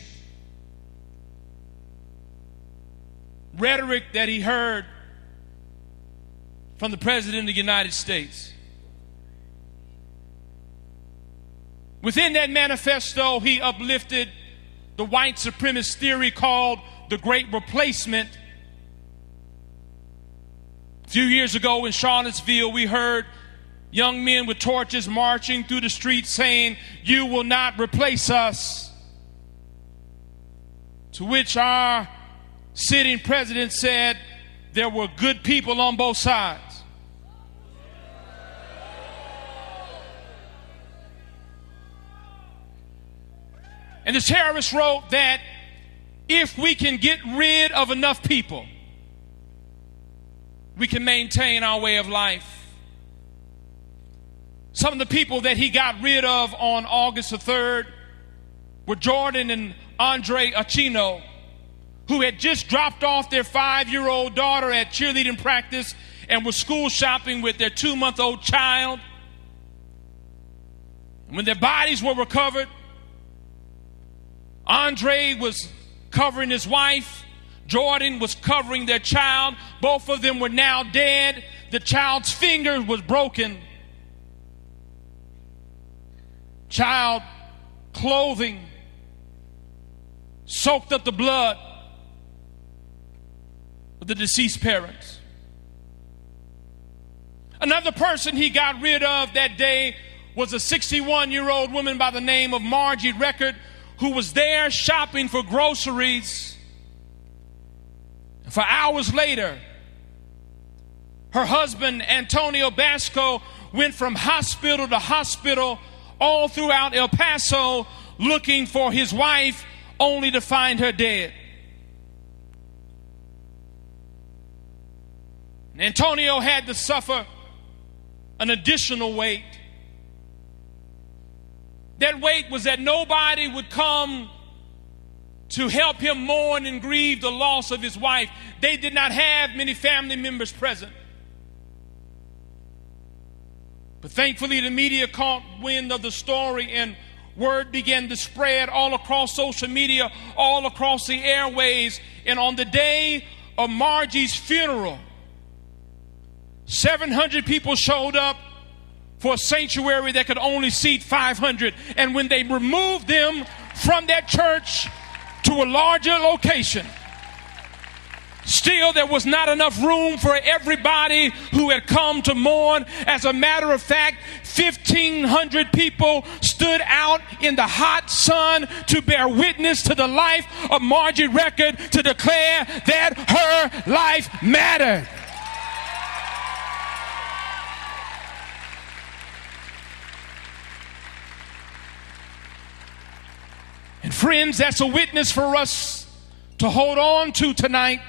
Rhetoric that he heard from the President of the United States. Within that manifesto, he uplifted the white supremacist theory called the Great Replacement. A few years ago in Charlottesville, we heard young men with torches marching through the streets saying, "You will not replace us." To which our sitting president said, there were good people on both sides. And the terrorist wrote that if we can get rid of enough people, we can maintain our way of life. Some of the people that he got rid of on August the 3rd were Jordan and Andre Aquino, who had just dropped off their 5-year-old daughter at cheerleading practice and were school shopping with their 2-month-old child. When their bodies were recovered, Andre was covering his wife. Jordan was covering their child. Both of them were now dead. The child's finger was broken. Child clothing soaked up the blood of the deceased parents. Another person he got rid of that day was a 61-year-old woman by the name of Margie Record, who was there shopping for groceries. For hours later, her husband, Antonio Basco, went from hospital to hospital all throughout El Paso looking for his wife, only to find her dead. Antonio had to suffer an additional weight. That weight was that nobody would come to help him mourn and grieve the loss of his wife. They did not have many family members present. But thankfully, the media caught wind of the story, and word began to spread all across social media, all across the airways. And on the day of Margie's funeral, 700 people showed up for a sanctuary that could only seat 500. And when they removed them from that church to a larger location, still there was not enough room for everybody who had come to mourn. As a matter of fact, 1,500 people stood out in the hot sun to bear witness to the life of Margie Record, to declare that her life mattered. And friends, that's a witness for us to hold on to tonight,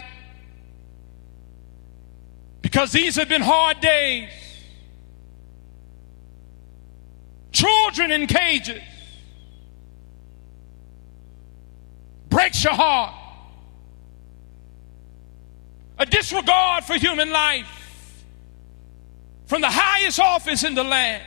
because these have been hard days. Children in cages breaks your heart. A disregard for human life from the highest office in the land.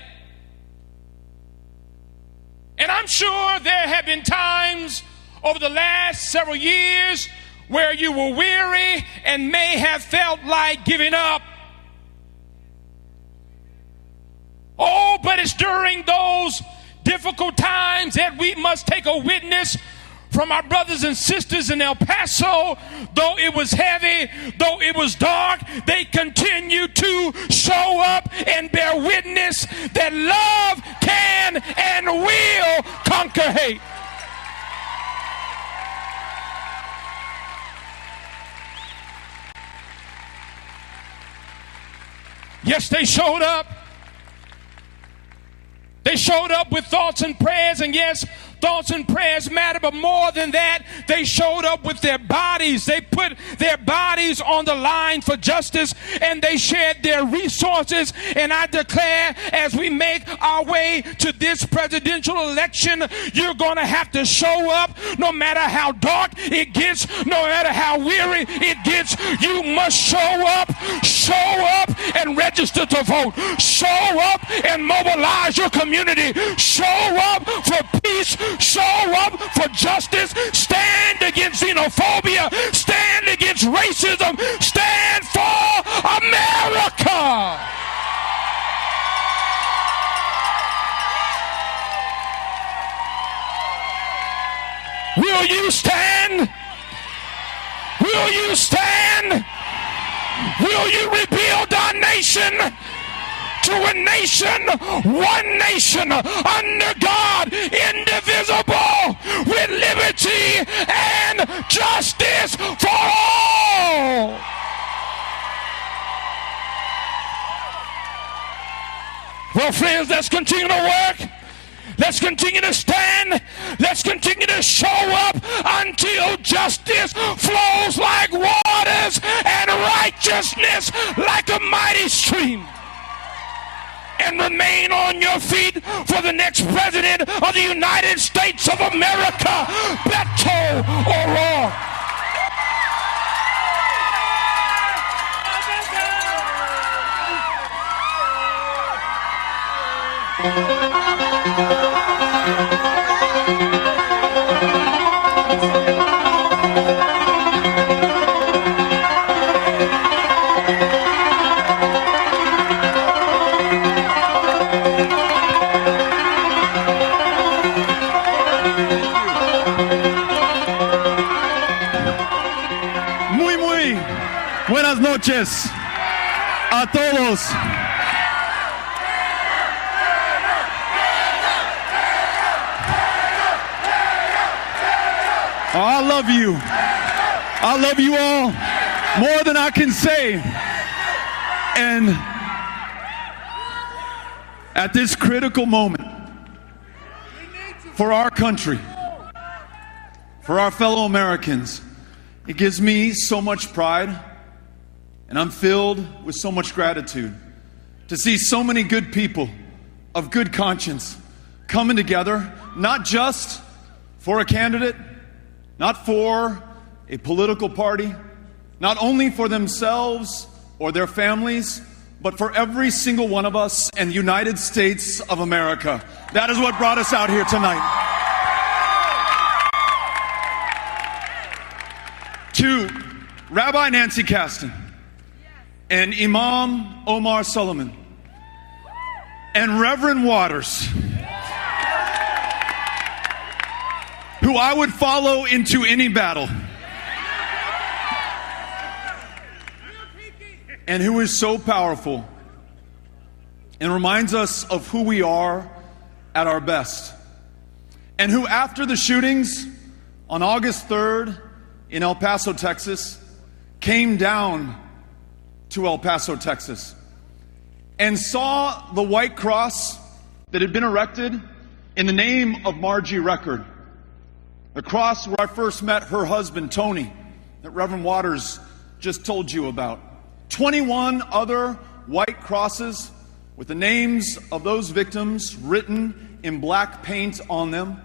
And I'm sure there have been times over the last several years where you were weary and may have felt like giving up. Oh, but it's during those difficult times that we must take a witness from our brothers and sisters in El Paso. Though it was heavy, though it was dark, they continue to show up and bear witness that love can and will conquer hate. Yes, they showed up. They showed up with thoughts and prayers, and yes, thoughts and prayers matter, but more than that, they showed up with their bodies. They put their bodies on the line for justice, and they shared their resources. And I declare, as we make our way to this presidential election, you're going to have to show up no matter how dark it gets, no matter how weary it gets. You must show up and register to vote. Show up and mobilize your community. Show up for peace. Show up for justice. Stand against xenophobia. Stand against racism. Stand for America. Will you stand? Will you stand? Will you rebuild our nation to a nation, one nation, under God, indivisible, with liberty and justice for all? Well, friends, let's continue to work. Let's continue to stand. Let's continue to show up until justice flows like waters and righteousness like a mighty stream. And remain on your feet for the next president of the United States of America, Beto O'Rourke. noches a todos. Oh, I love you. I love you all more than I can say. And at this critical moment for our country, for our fellow Americans, it gives me so much pride, and I'm filled with so much gratitude to see so many good people of good conscience coming together, not just for a candidate, not for a political party, not only for themselves or their families, but for every single one of us in the United States of America. That is what brought us out here tonight. To Rabbi Nancy Kasten and Imam Omar Soliman and Reverend Waters, who I would follow into any battle, and who is so powerful and reminds us of who we are at our best, and who, after the shootings on August 3rd in El Paso, Texas, came down to El Paso, Texas, and saw the white cross that had been erected in the name of Margie Record, the cross where I first met her husband, Tony, that Reverend Waters just told you about. 21 other white crosses with the names of those victims written in black paint on them,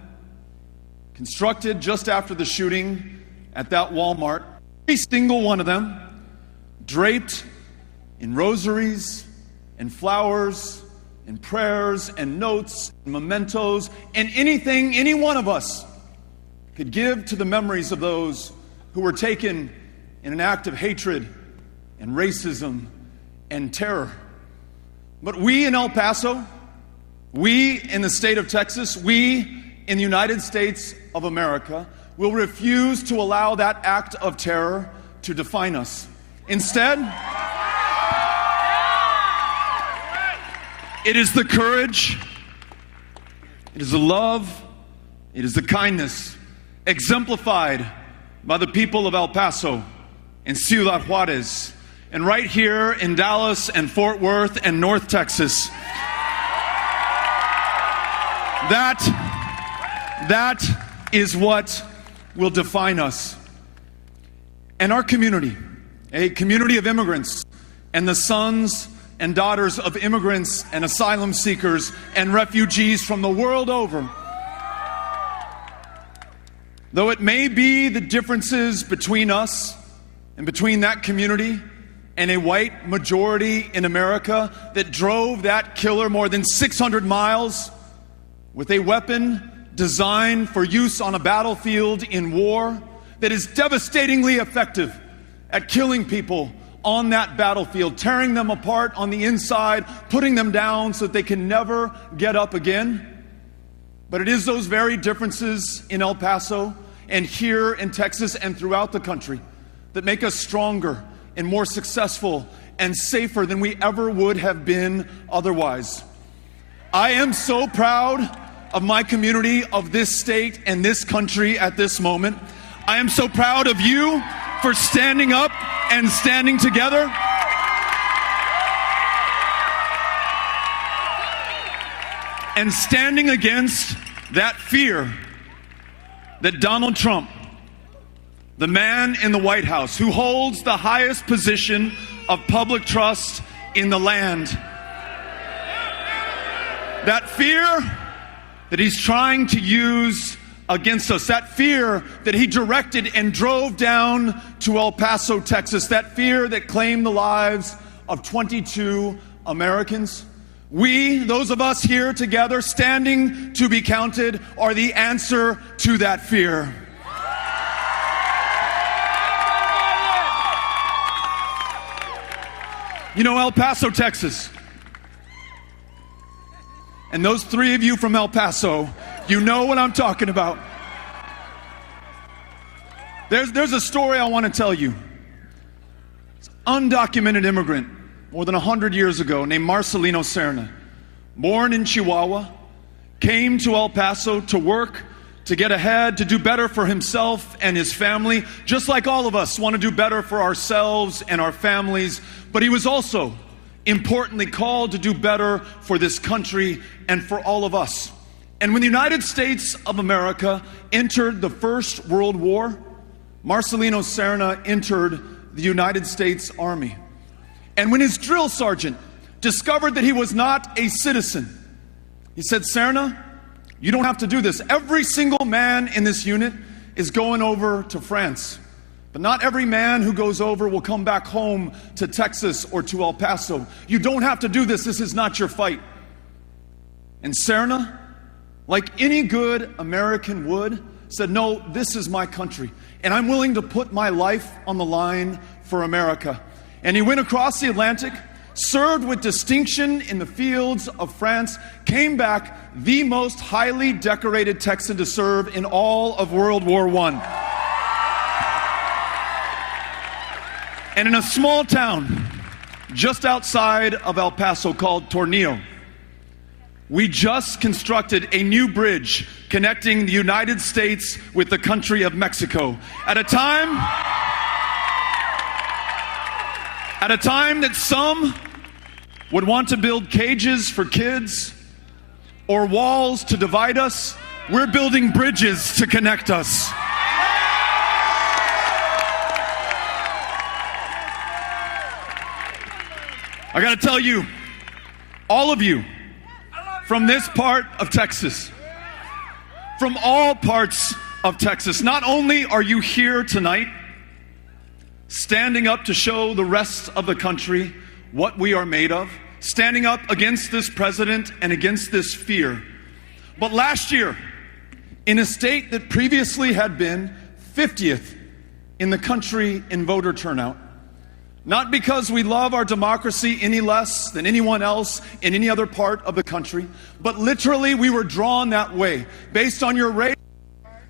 constructed just after the shooting at that Walmart. Every single one of them draped in rosaries and flowers and prayers and notes and mementos and anything any one of us could give to the memories of those who were taken in an act of hatred and racism and terror. But we in El Paso, we in the state of Texas, we in the United States of America will refuse to allow that act of terror to define us. Instead, it is the courage, it is the love, it is the kindness exemplified by the people of El Paso and Ciudad Juarez, and right here in Dallas and Fort Worth and North Texas. That is what will define us. And our community, a community of immigrants and the sons and daughters of immigrants and asylum seekers and refugees from the world over. Though it may be the differences between us and between that community and a white majority in America that drove that killer more than 600 miles with a weapon designed for use on a battlefield in war that is devastatingly effective at killing people on that battlefield, tearing them apart on the inside, putting them down so that they can never get up again. But it is those very differences in El Paso and here in Texas and throughout the country that make us stronger and more successful and safer than we ever would have been otherwise. I am so proud of my community, of this state and this country at this moment. I am so proud of you for standing up and standing together. And standing against that fear that Donald Trump, the man in the White House who holds the highest position of public trust in the land, that fear that he's trying to use against us, that fear that he directed and drove down to El Paso, Texas, that fear that claimed the lives of 22 Americans. We, those of us here together, standing to be counted, are the answer to that fear. You know, El Paso, Texas, and those three of you from El Paso, you know what I'm talking about. There's a story I want to tell you. It's undocumented immigrant more than 100 years ago named Marcelino Serna, born in Chihuahua, came to El Paso to work, to get ahead, to do better for himself and his family, just like all of us want to do better for ourselves and our families. But he was also importantly called to do better for this country and for all of us. And when the United States of America entered the First World War, Marcelino Serna entered the United States Army. And when his drill sergeant discovered that he was not a citizen, he said, "Serna, you don't have to do this. Every single man in this unit is going over to France. But not every man who goes over will come back home to Texas or to El Paso. You don't have to do this. This is not your fight." And Serna, like any good American would, said, "No, this is my country, and I'm willing to put my life on the line for America." And he went across the Atlantic, served with distinction in the fields of France, came back the most highly decorated Texan to serve in all of World War I. And in a small town just outside of El Paso called Tornillo, we just constructed a new bridge connecting the United States with the country of Mexico at a time that some would want to build cages for kids or walls to divide us. We're building bridges to connect us. I gotta tell you, all of you from this part of Texas, from all parts of Texas, not only are you here tonight standing up to show the rest of the country what we are made of, standing up against this president and against this fear, but last year, in a state that previously had been 50th in the country in voter turnout, not because we love our democracy any less than anyone else in any other part of the country, but literally we were drawn that way. Based on your race,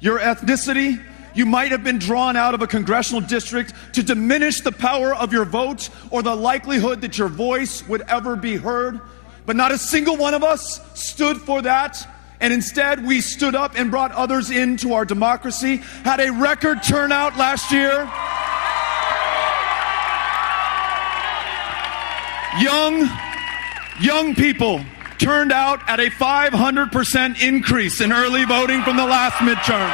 your ethnicity, you might have been drawn out of a congressional district to diminish the power of your vote or the likelihood that your voice would ever be heard. But not a single one of us stood for that. And instead, we stood up and brought others into our democracy, had a record turnout last year. Young people turned out at a 500% increase in early voting from the last midterm.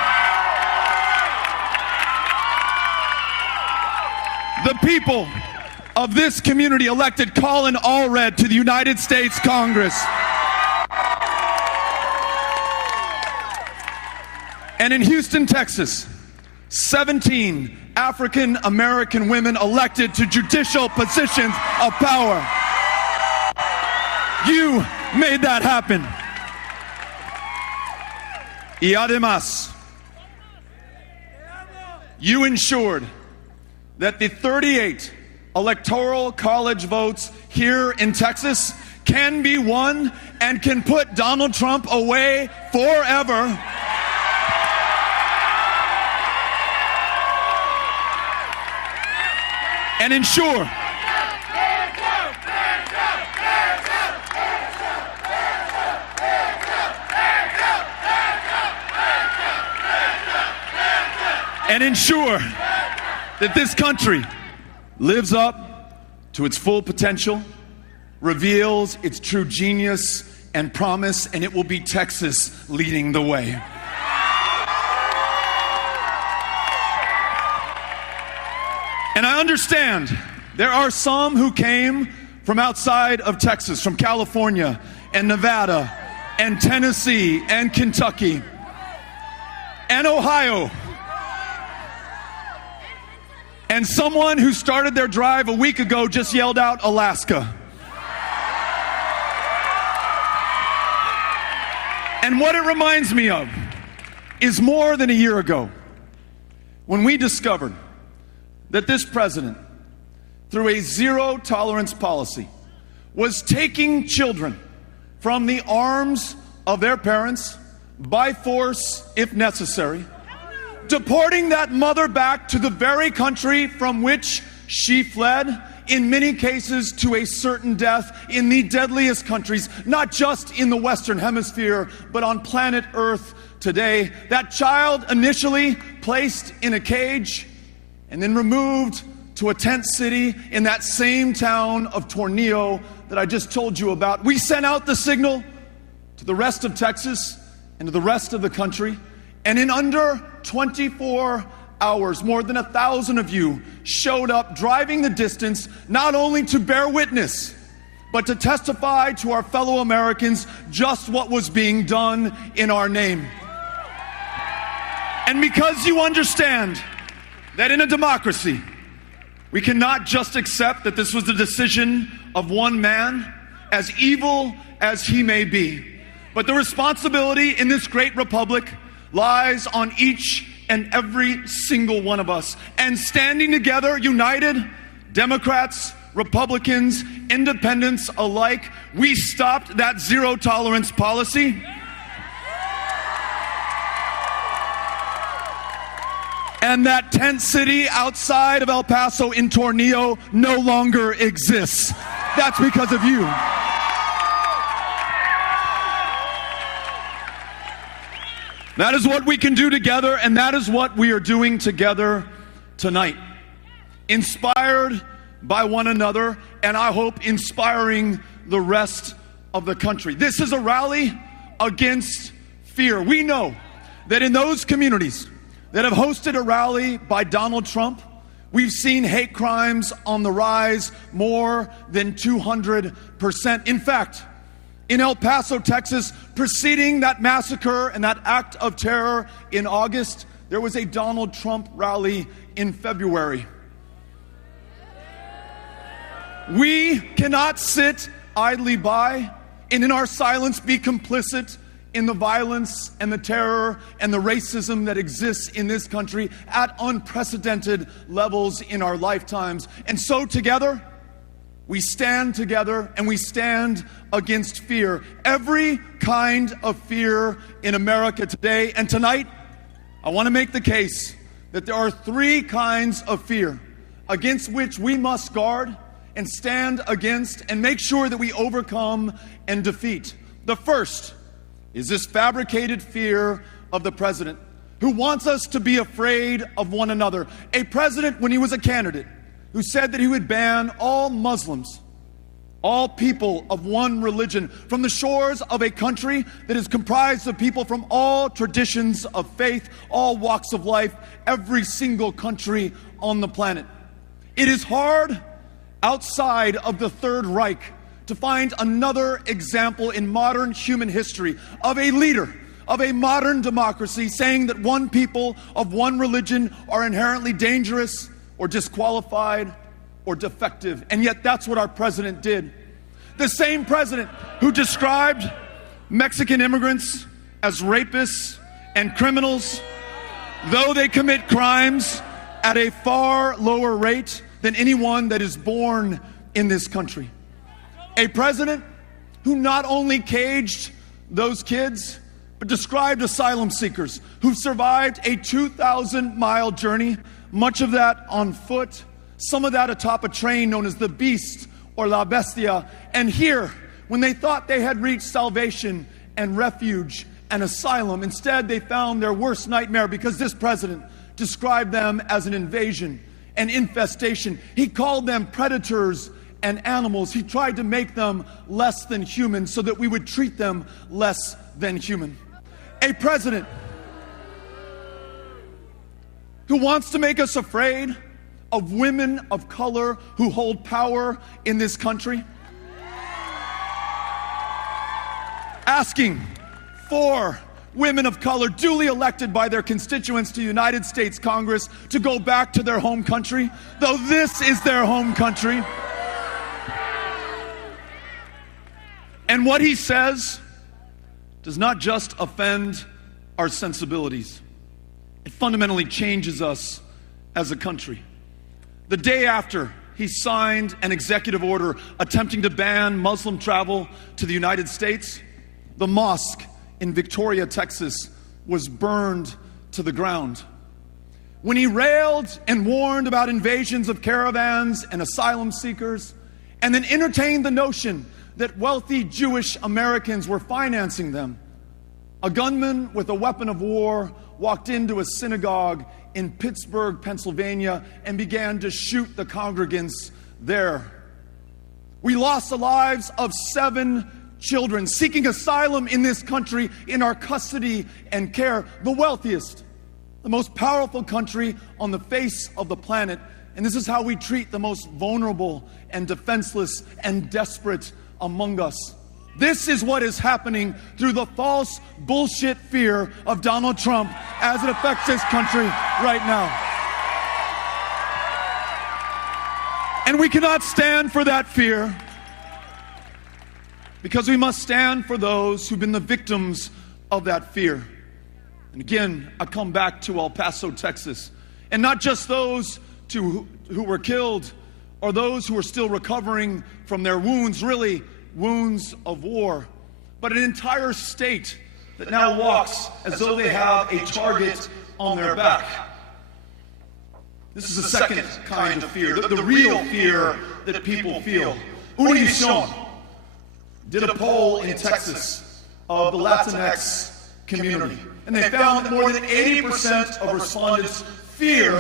The people of this community elected Colin Allred to the United States Congress. And in Houston, Texas, 17 African American women elected to judicial positions of power. You made that happen. Y además, you ensured that the 38 electoral college votes here in Texas can be won and can put Donald Trump away forever. And ensure that this country lives up to its full potential, reveals its true genius and promise, and it will be Texas leading the way. And I understand there are some who came from outside of Texas, from California and Nevada and Tennessee and Kentucky and Ohio. And someone who started their drive a week ago just yelled out Alaska. And what it reminds me of is more than a year ago when we discovered that this president, through a zero-tolerance policy, was taking children from the arms of their parents by force, if necessary, deporting that mother back to the very country from which she fled, in many cases to a certain death in the deadliest countries, not just in the Western Hemisphere, but on planet Earth today. That child initially placed in a cage and then removed to a tent city in that same town of Tornillo that I just told you about. We sent out the signal to the rest of Texas and to the rest of the country, and in under 24 hours, more than 1,000 of you showed up, driving the distance, not only to bear witness, but to testify to our fellow Americans just what was being done in our name. And because you understand that in a democracy, we cannot just accept that this was the decision of one man, as evil as he may be, but the responsibility in this great republic lies on each and every single one of us. And standing together, united, Democrats, Republicans, independents alike, we stopped that zero tolerance policy. And that tent city outside of El Paso in Tornillo no longer exists. That's because of you. That is what we can do together, and that is what we are doing together tonight. Inspired by one another, and I hope inspiring the rest of the country. This is a rally against fear. We know that in those communities that have hosted a rally by Donald Trump, we've seen hate crimes on the rise more than 200%. In fact, in El Paso, Texas, preceding that massacre and that act of terror in August, there was a Donald Trump rally in February. We cannot sit idly by and in our silence be complicit in the violence and the terror and the racism that exists in this country at unprecedented levels in our lifetimes. And so together, we stand together and we stand against fear. Every kind of fear in America today. And tonight, I want to make the case that there are three kinds of fear against which we must guard and stand against and make sure that we overcome and defeat. The first is this fabricated fear of the president, who wants us to be afraid of one another. A president, when he was a candidate, who said that he would ban all Muslims, all people of one religion, from the shores of a country that is comprised of people from all traditions of faith, all walks of life, every single country on the planet. It is hard outside of the Third Reich to find another example in modern human history of a leader of a modern democracy saying that one people of one religion are inherently dangerous or disqualified or defective. And yet that's what our president did. The same president who described Mexican immigrants as rapists and criminals, though they commit crimes at a far lower rate than anyone that is born in this country. A president who not only caged those kids, but described asylum seekers who survived a 2,000-mile journey, much of that on foot, some of that atop a train known as the Beast or La Bestia. And here, when they thought they had reached salvation and refuge and asylum, instead they found their worst nightmare, because this president described them as an invasion, an infestation. He called them predators and animals. He tried to make them less than human so that we would treat them less than human. A president who wants to make us afraid of women of color who hold power in this country, asking for women of color duly elected by their constituents to United States Congress to go back to their home country, though this is their home country. And what he says does not just offend our sensibilities. It fundamentally changes us as a country. The day after he signed an executive order attempting to ban Muslim travel to the United States, the mosque in Victoria, Texas, was burned to the ground. when he railed and warned about invasions of caravans and asylum seekers, and then entertained the notion that wealthy Jewish Americans were financing them, a gunman with a weapon of war walked into a synagogue in Pittsburgh, Pennsylvania, and began to shoot the congregants there. We lost the lives of 7 children seeking asylum in this country in our custody and care, the wealthiest, the most powerful country on the face of the planet. And this is how we treat the most vulnerable and defenseless and desperate among us. This is what is happening through the false bullshit fear of Donald Trump as it affects this country right now. And we cannot stand for that fear, because we must stand for those who've been the victims of that fear. And again, I come back to El Paso, Texas, and not just those who were killed or those who are still recovering from their wounds, really wounds of war, but an entire state that now walks as though they have a target on their back. This is the second kind of fear, the real fear that people feel. Univision did a poll in Texas of the Latinx community, and they found that more than 80% of respondents fear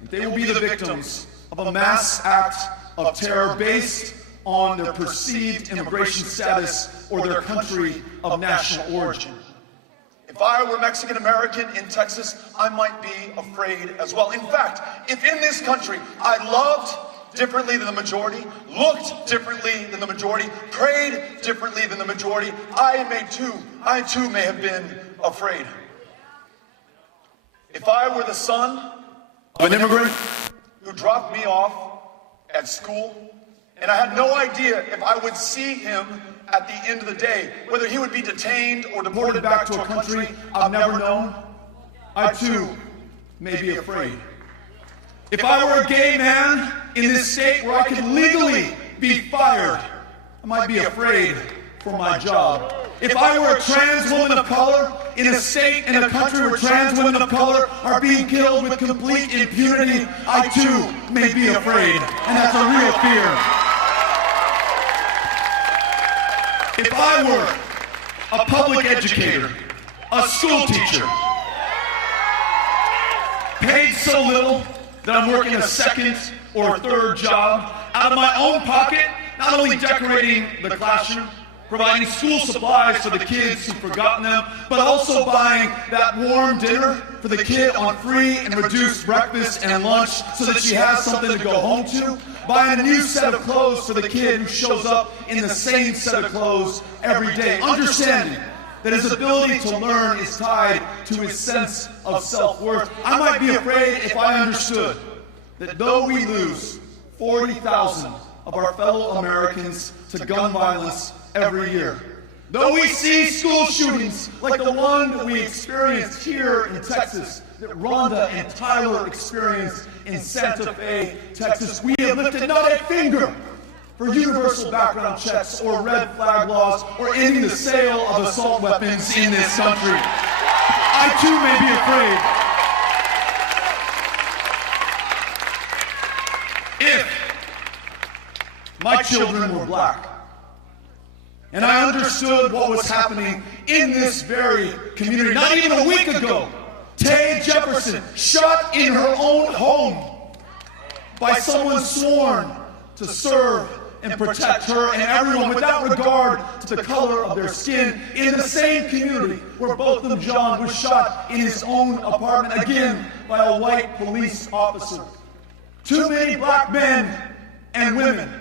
that they will be the victims of a mass act of terror based on their perceived immigration status or their country of national origin. If I were Mexican American in Texas, I might be afraid as well. In fact, if in this country I loved differently than the majority, looked differently than the majority, prayed differently than the majority, I too may have been afraid. If I were the son of an immigrant who dropped me off at school, and I had no idea if I would see him at the end of the day, whether he would be detained or deported back to a country I've never known, I too may be afraid. If I were a gay man in this state where I could legally be fired, I might be afraid for my job. If I were a trans woman of color in a state and a country where trans women of color are being killed with complete impunity, I too may be afraid, and that's a real fear. If I were a public educator, a school teacher, paid so little that I'm working a second or third job, out of my own pocket, not only decorating the classroom, providing school supplies for the kids who've forgotten them, but also buying that warm dinner for the kid on free and reduced breakfast and lunch so that she has something to go home to, buying a new set of clothes for the kid who shows up in the same set of clothes every day, understanding that his ability to learn is tied to his sense of self-worth. I might be afraid if I understood that though we lose 40,000 of our fellow Americans to gun violence every year, though we see school shootings like the one that we experienced here in Texas, that Rhonda and Tyler experienced in Santa Fe, Texas, we have lifted not a finger for universal background checks or red flag laws or ending the sale of assault weapons in this country. I too may be afraid. If my children were black, and I understood what was happening in this very community, not even a week ago, Tay Jefferson shot in her own home by someone sworn to serve and protect her and everyone without regard to the color of their skin, in the same community where Botham Jean was shot in his own apartment, again by a white police officer. Too many black men and women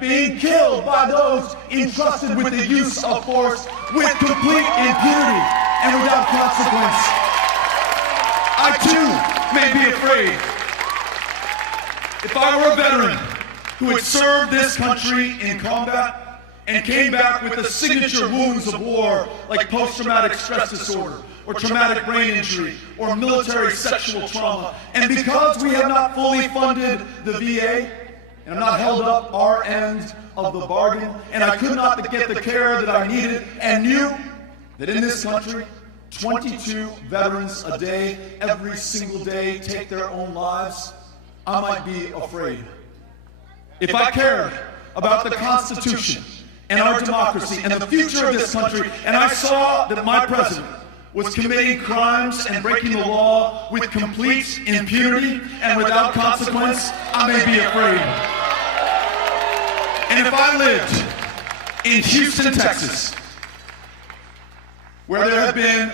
being killed by those entrusted with the use of force with complete impunity and without consequence. I too may be afraid. If I were a veteran who had served this country in combat and came back with the signature wounds of war like post-traumatic stress disorder or traumatic brain injury or military sexual trauma, and because we have not fully funded the VA, and I'm not held up our end of the bargain, and I could not get the care that I needed, and knew that in this country, 22 veterans a day, every single day, take their own lives, I might be afraid. If I cared about the Constitution and our democracy and the future of this country, and I saw that my president was committing crimes and breaking the law with complete impunity and without consequence, I may be afraid. And if I lived in Houston, Texas, where there have been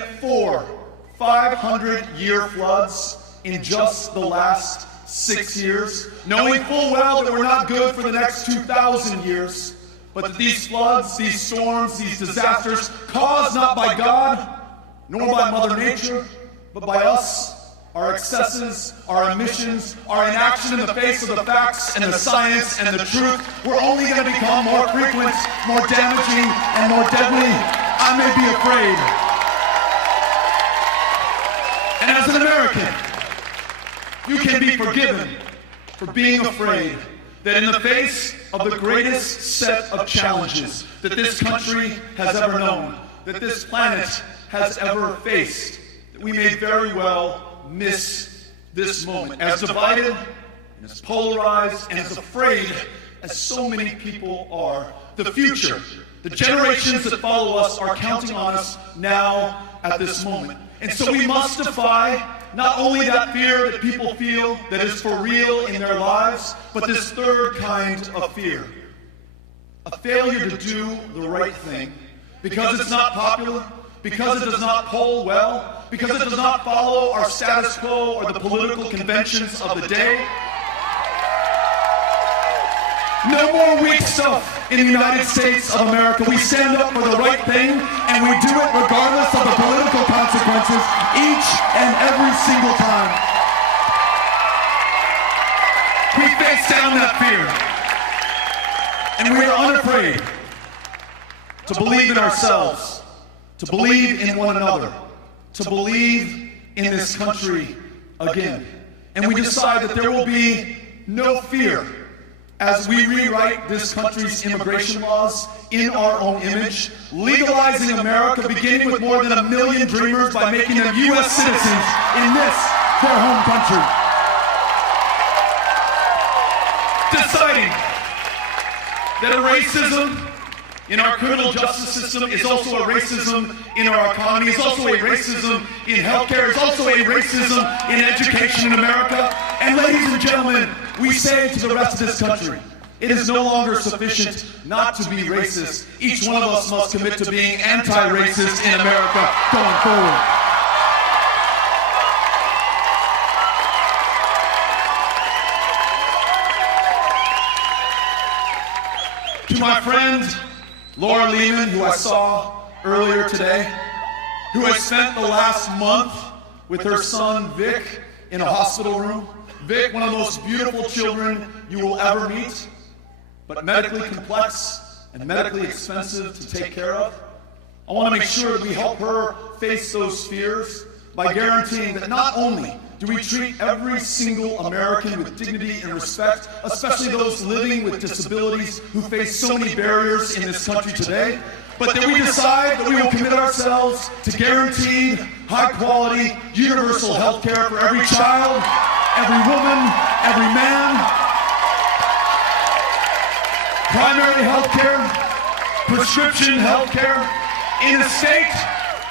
500-year floods in just the last 6 years, knowing full well that we're not good for the next 2,000 years, but that these floods, these storms, these disasters, caused not by God, nor by Mother Nature, but by us, our excesses, our omissions, our inaction in the face of the facts and the science and the truth, we're only going to become more frequent, more damaging, and more deadly. I may be afraid. And as an American, you can be forgiven for being afraid that in the face of the greatest set of challenges that this country has ever known, that this planet has ever faced, that we may very well miss this moment. As divided and as polarized and as afraid as so many people are, the future, the generations that follow us are counting on us now at this moment. And so we must defy not only that fear that people feel that is for real in their lives, but this third kind of fear. A failure to do the right thing because it's not popular, because it does not poll well, because it does not follow our status quo or the political conventions of the day. No more weak stuff in the United States of America. We stand up for the right thing, and we do it regardless of the political consequences each and every single time. We face down that fear, and we are unafraid to believe in ourselves, to believe in one another, to believe in this country again. And we decide that there will be no fear as we rewrite this country's immigration laws in our own image, legalizing America, beginning with more than 1 million dreamers by making them U.S. citizens in this, their home country. Deciding that a racism in our criminal justice system is also a racism in our economy, is also a racism in healthcare, is also a racism in education in America. And ladies and gentlemen, we say to the rest of this country, it is no longer sufficient not to be racist. Each one of us must commit to being anti-racist in America going forward. To my friend, Laura Lehman, who I saw earlier today, who has spent the last month with her son, Vic, in a hospital room. Vic, one of the most beautiful children you will ever meet, but medically complex and medically expensive to take care of. I want to make sure that we help her face those fears by guaranteeing that not only do we treat every single American with dignity and respect, especially those living with disabilities who face so many barriers in this country today, but that we decide that we will commit ourselves to guaranteed, high-quality, universal health care for every child, every woman, every man, primary health care, prescription health care, in a state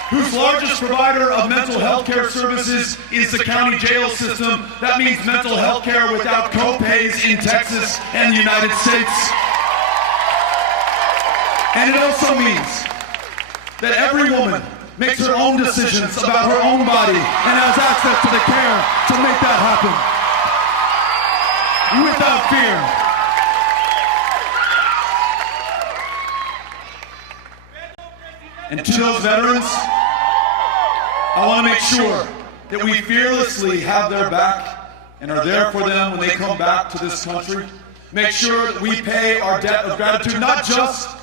whose largest provider of mental health care services is the county jail system. That means mental health care without co-pays in Texas and the United States. And it also means that every woman makes her own decisions about her own body and has access to the care to make that happen without fear. And to those veterans, I want to make sure that we fearlessly have their back and are there for them when they come back to this country. Make sure that we pay our debt of gratitude, not just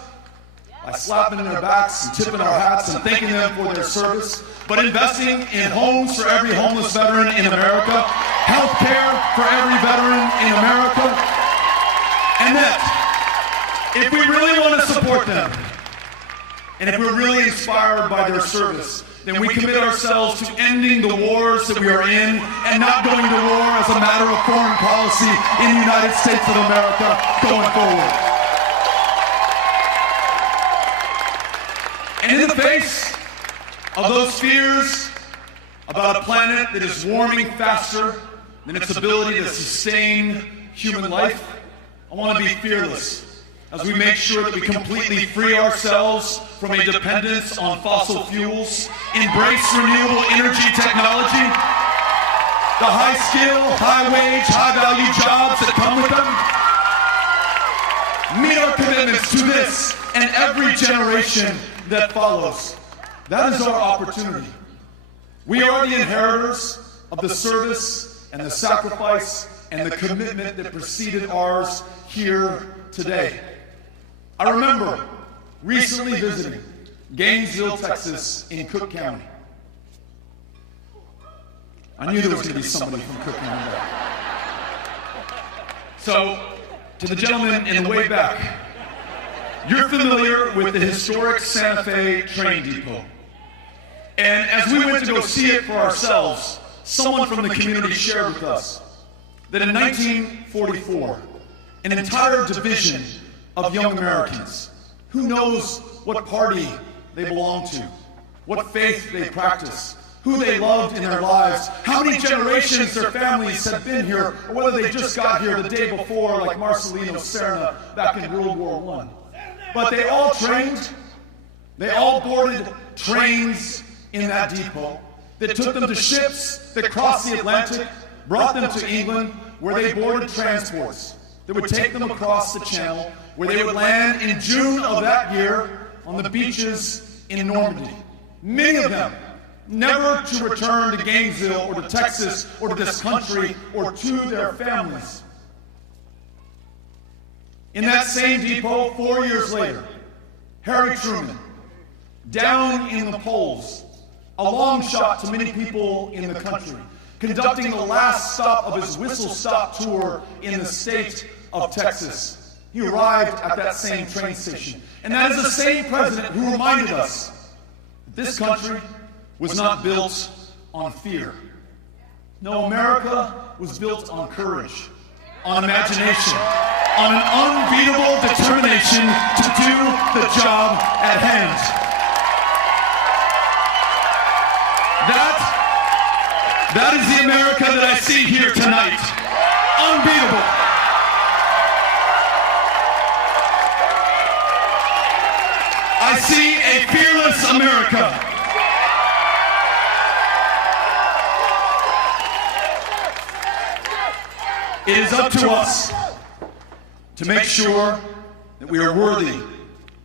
by slapping in their backs and tipping our hats and thanking them for their service, but investing in homes for every homeless veteran in America, health care for every veteran in America, and that if we really want to support them, and if we're really inspired by their service, then we commit ourselves to ending the wars that we are in and not going to war as a matter of foreign policy in the United States of America going forward. And in the face of those fears about a planet that is warming faster than its ability to sustain human life, I want to be fearless as we make sure that we completely free ourselves from a dependence on fossil fuels, embrace renewable energy technology, the high-skill, high-wage, high-value jobs that come with them, meet our commitments to this and every generation that follows. That is our opportunity. We are the inheritors of the service and the sacrifice and the commitment that preceded ours here today. I remember recently visiting Gainesville, Texas, in Cook County. I knew there was going to be somebody from Cook County there. So, to the gentleman in the way back, you're familiar with the historic Santa Fe train depot. And as we went to go see it for ourselves, someone from the community shared with us that in 1944, an entire division of young Americans, who knows what party they belong to, what faith they practice, who they loved in their lives, how many generations their families have been here, or whether they just got here the day before like Marcelino Serna back in World War I. But they all trained, they all boarded trains in that depot that took them to ships that crossed the Atlantic, brought them to England, where they boarded transports that would take them across the Channel, where they would land in June of that year on the beaches in Normandy. Many of them never to return to Gainesville or to Texas or to this country or to their families. In that same depot, 4 years later, Harry Truman, down in the polls, a long shot to many people in the country, conducting the last stop of his whistle-stop tour in the state of Texas. He arrived at that same train station. And that is the same president who reminded us that this country was not built on fear. No, America was built on courage, on imagination, on an unbeatable determination to do the job at hand. That is the America that I see here tonight. Unbeatable. I see a fearless America. It is up to us to make sure that we are worthy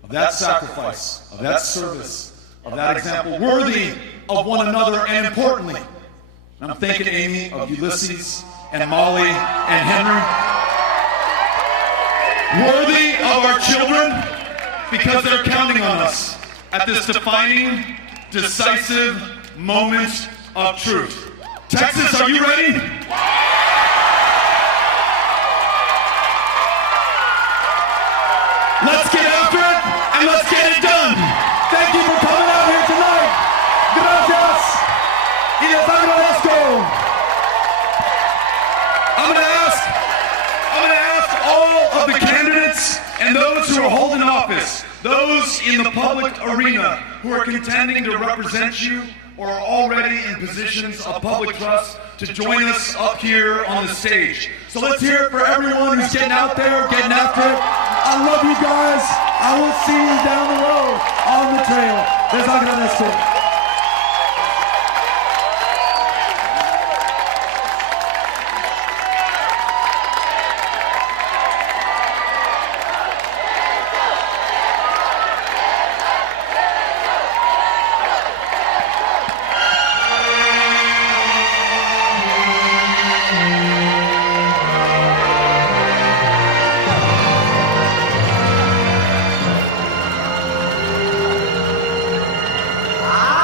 of that sacrifice, of that service, of that example, worthy of one another, and importantly, I'm thinking, Amy, of Ulysses and Molly and Henry, worthy of our children, because they're counting on us at this defining, decisive moment of truth. Texas, are you ready? Let's get after it, and let's get it done. Thank you for coming out here tonight. Gracias. Y les agradezco. I'm going to ask all of the candidates and those who are holding office, those in the public arena who are contending to represent you or are already in positions of public trust, to join us up here on the stage. So let's hear it for everyone who's getting out there, getting after it. I love you guys. I will see you down the road on the trail. Les agradezco. Ah!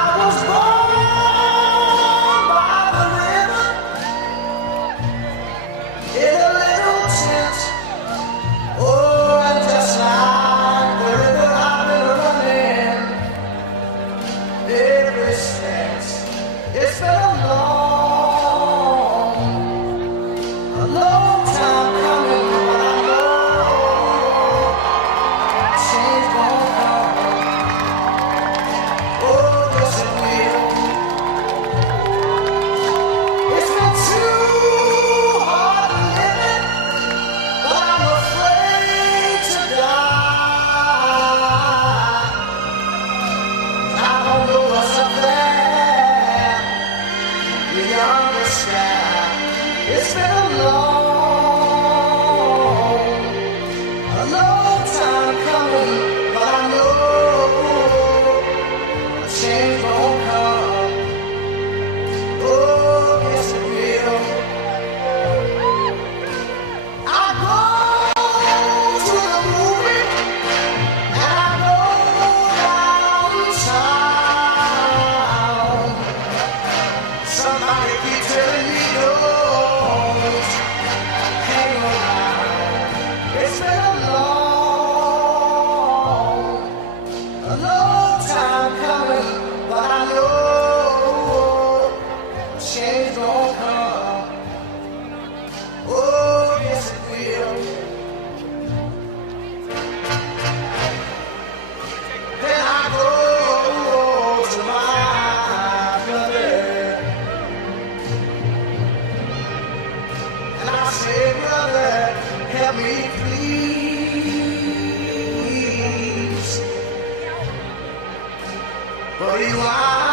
you are.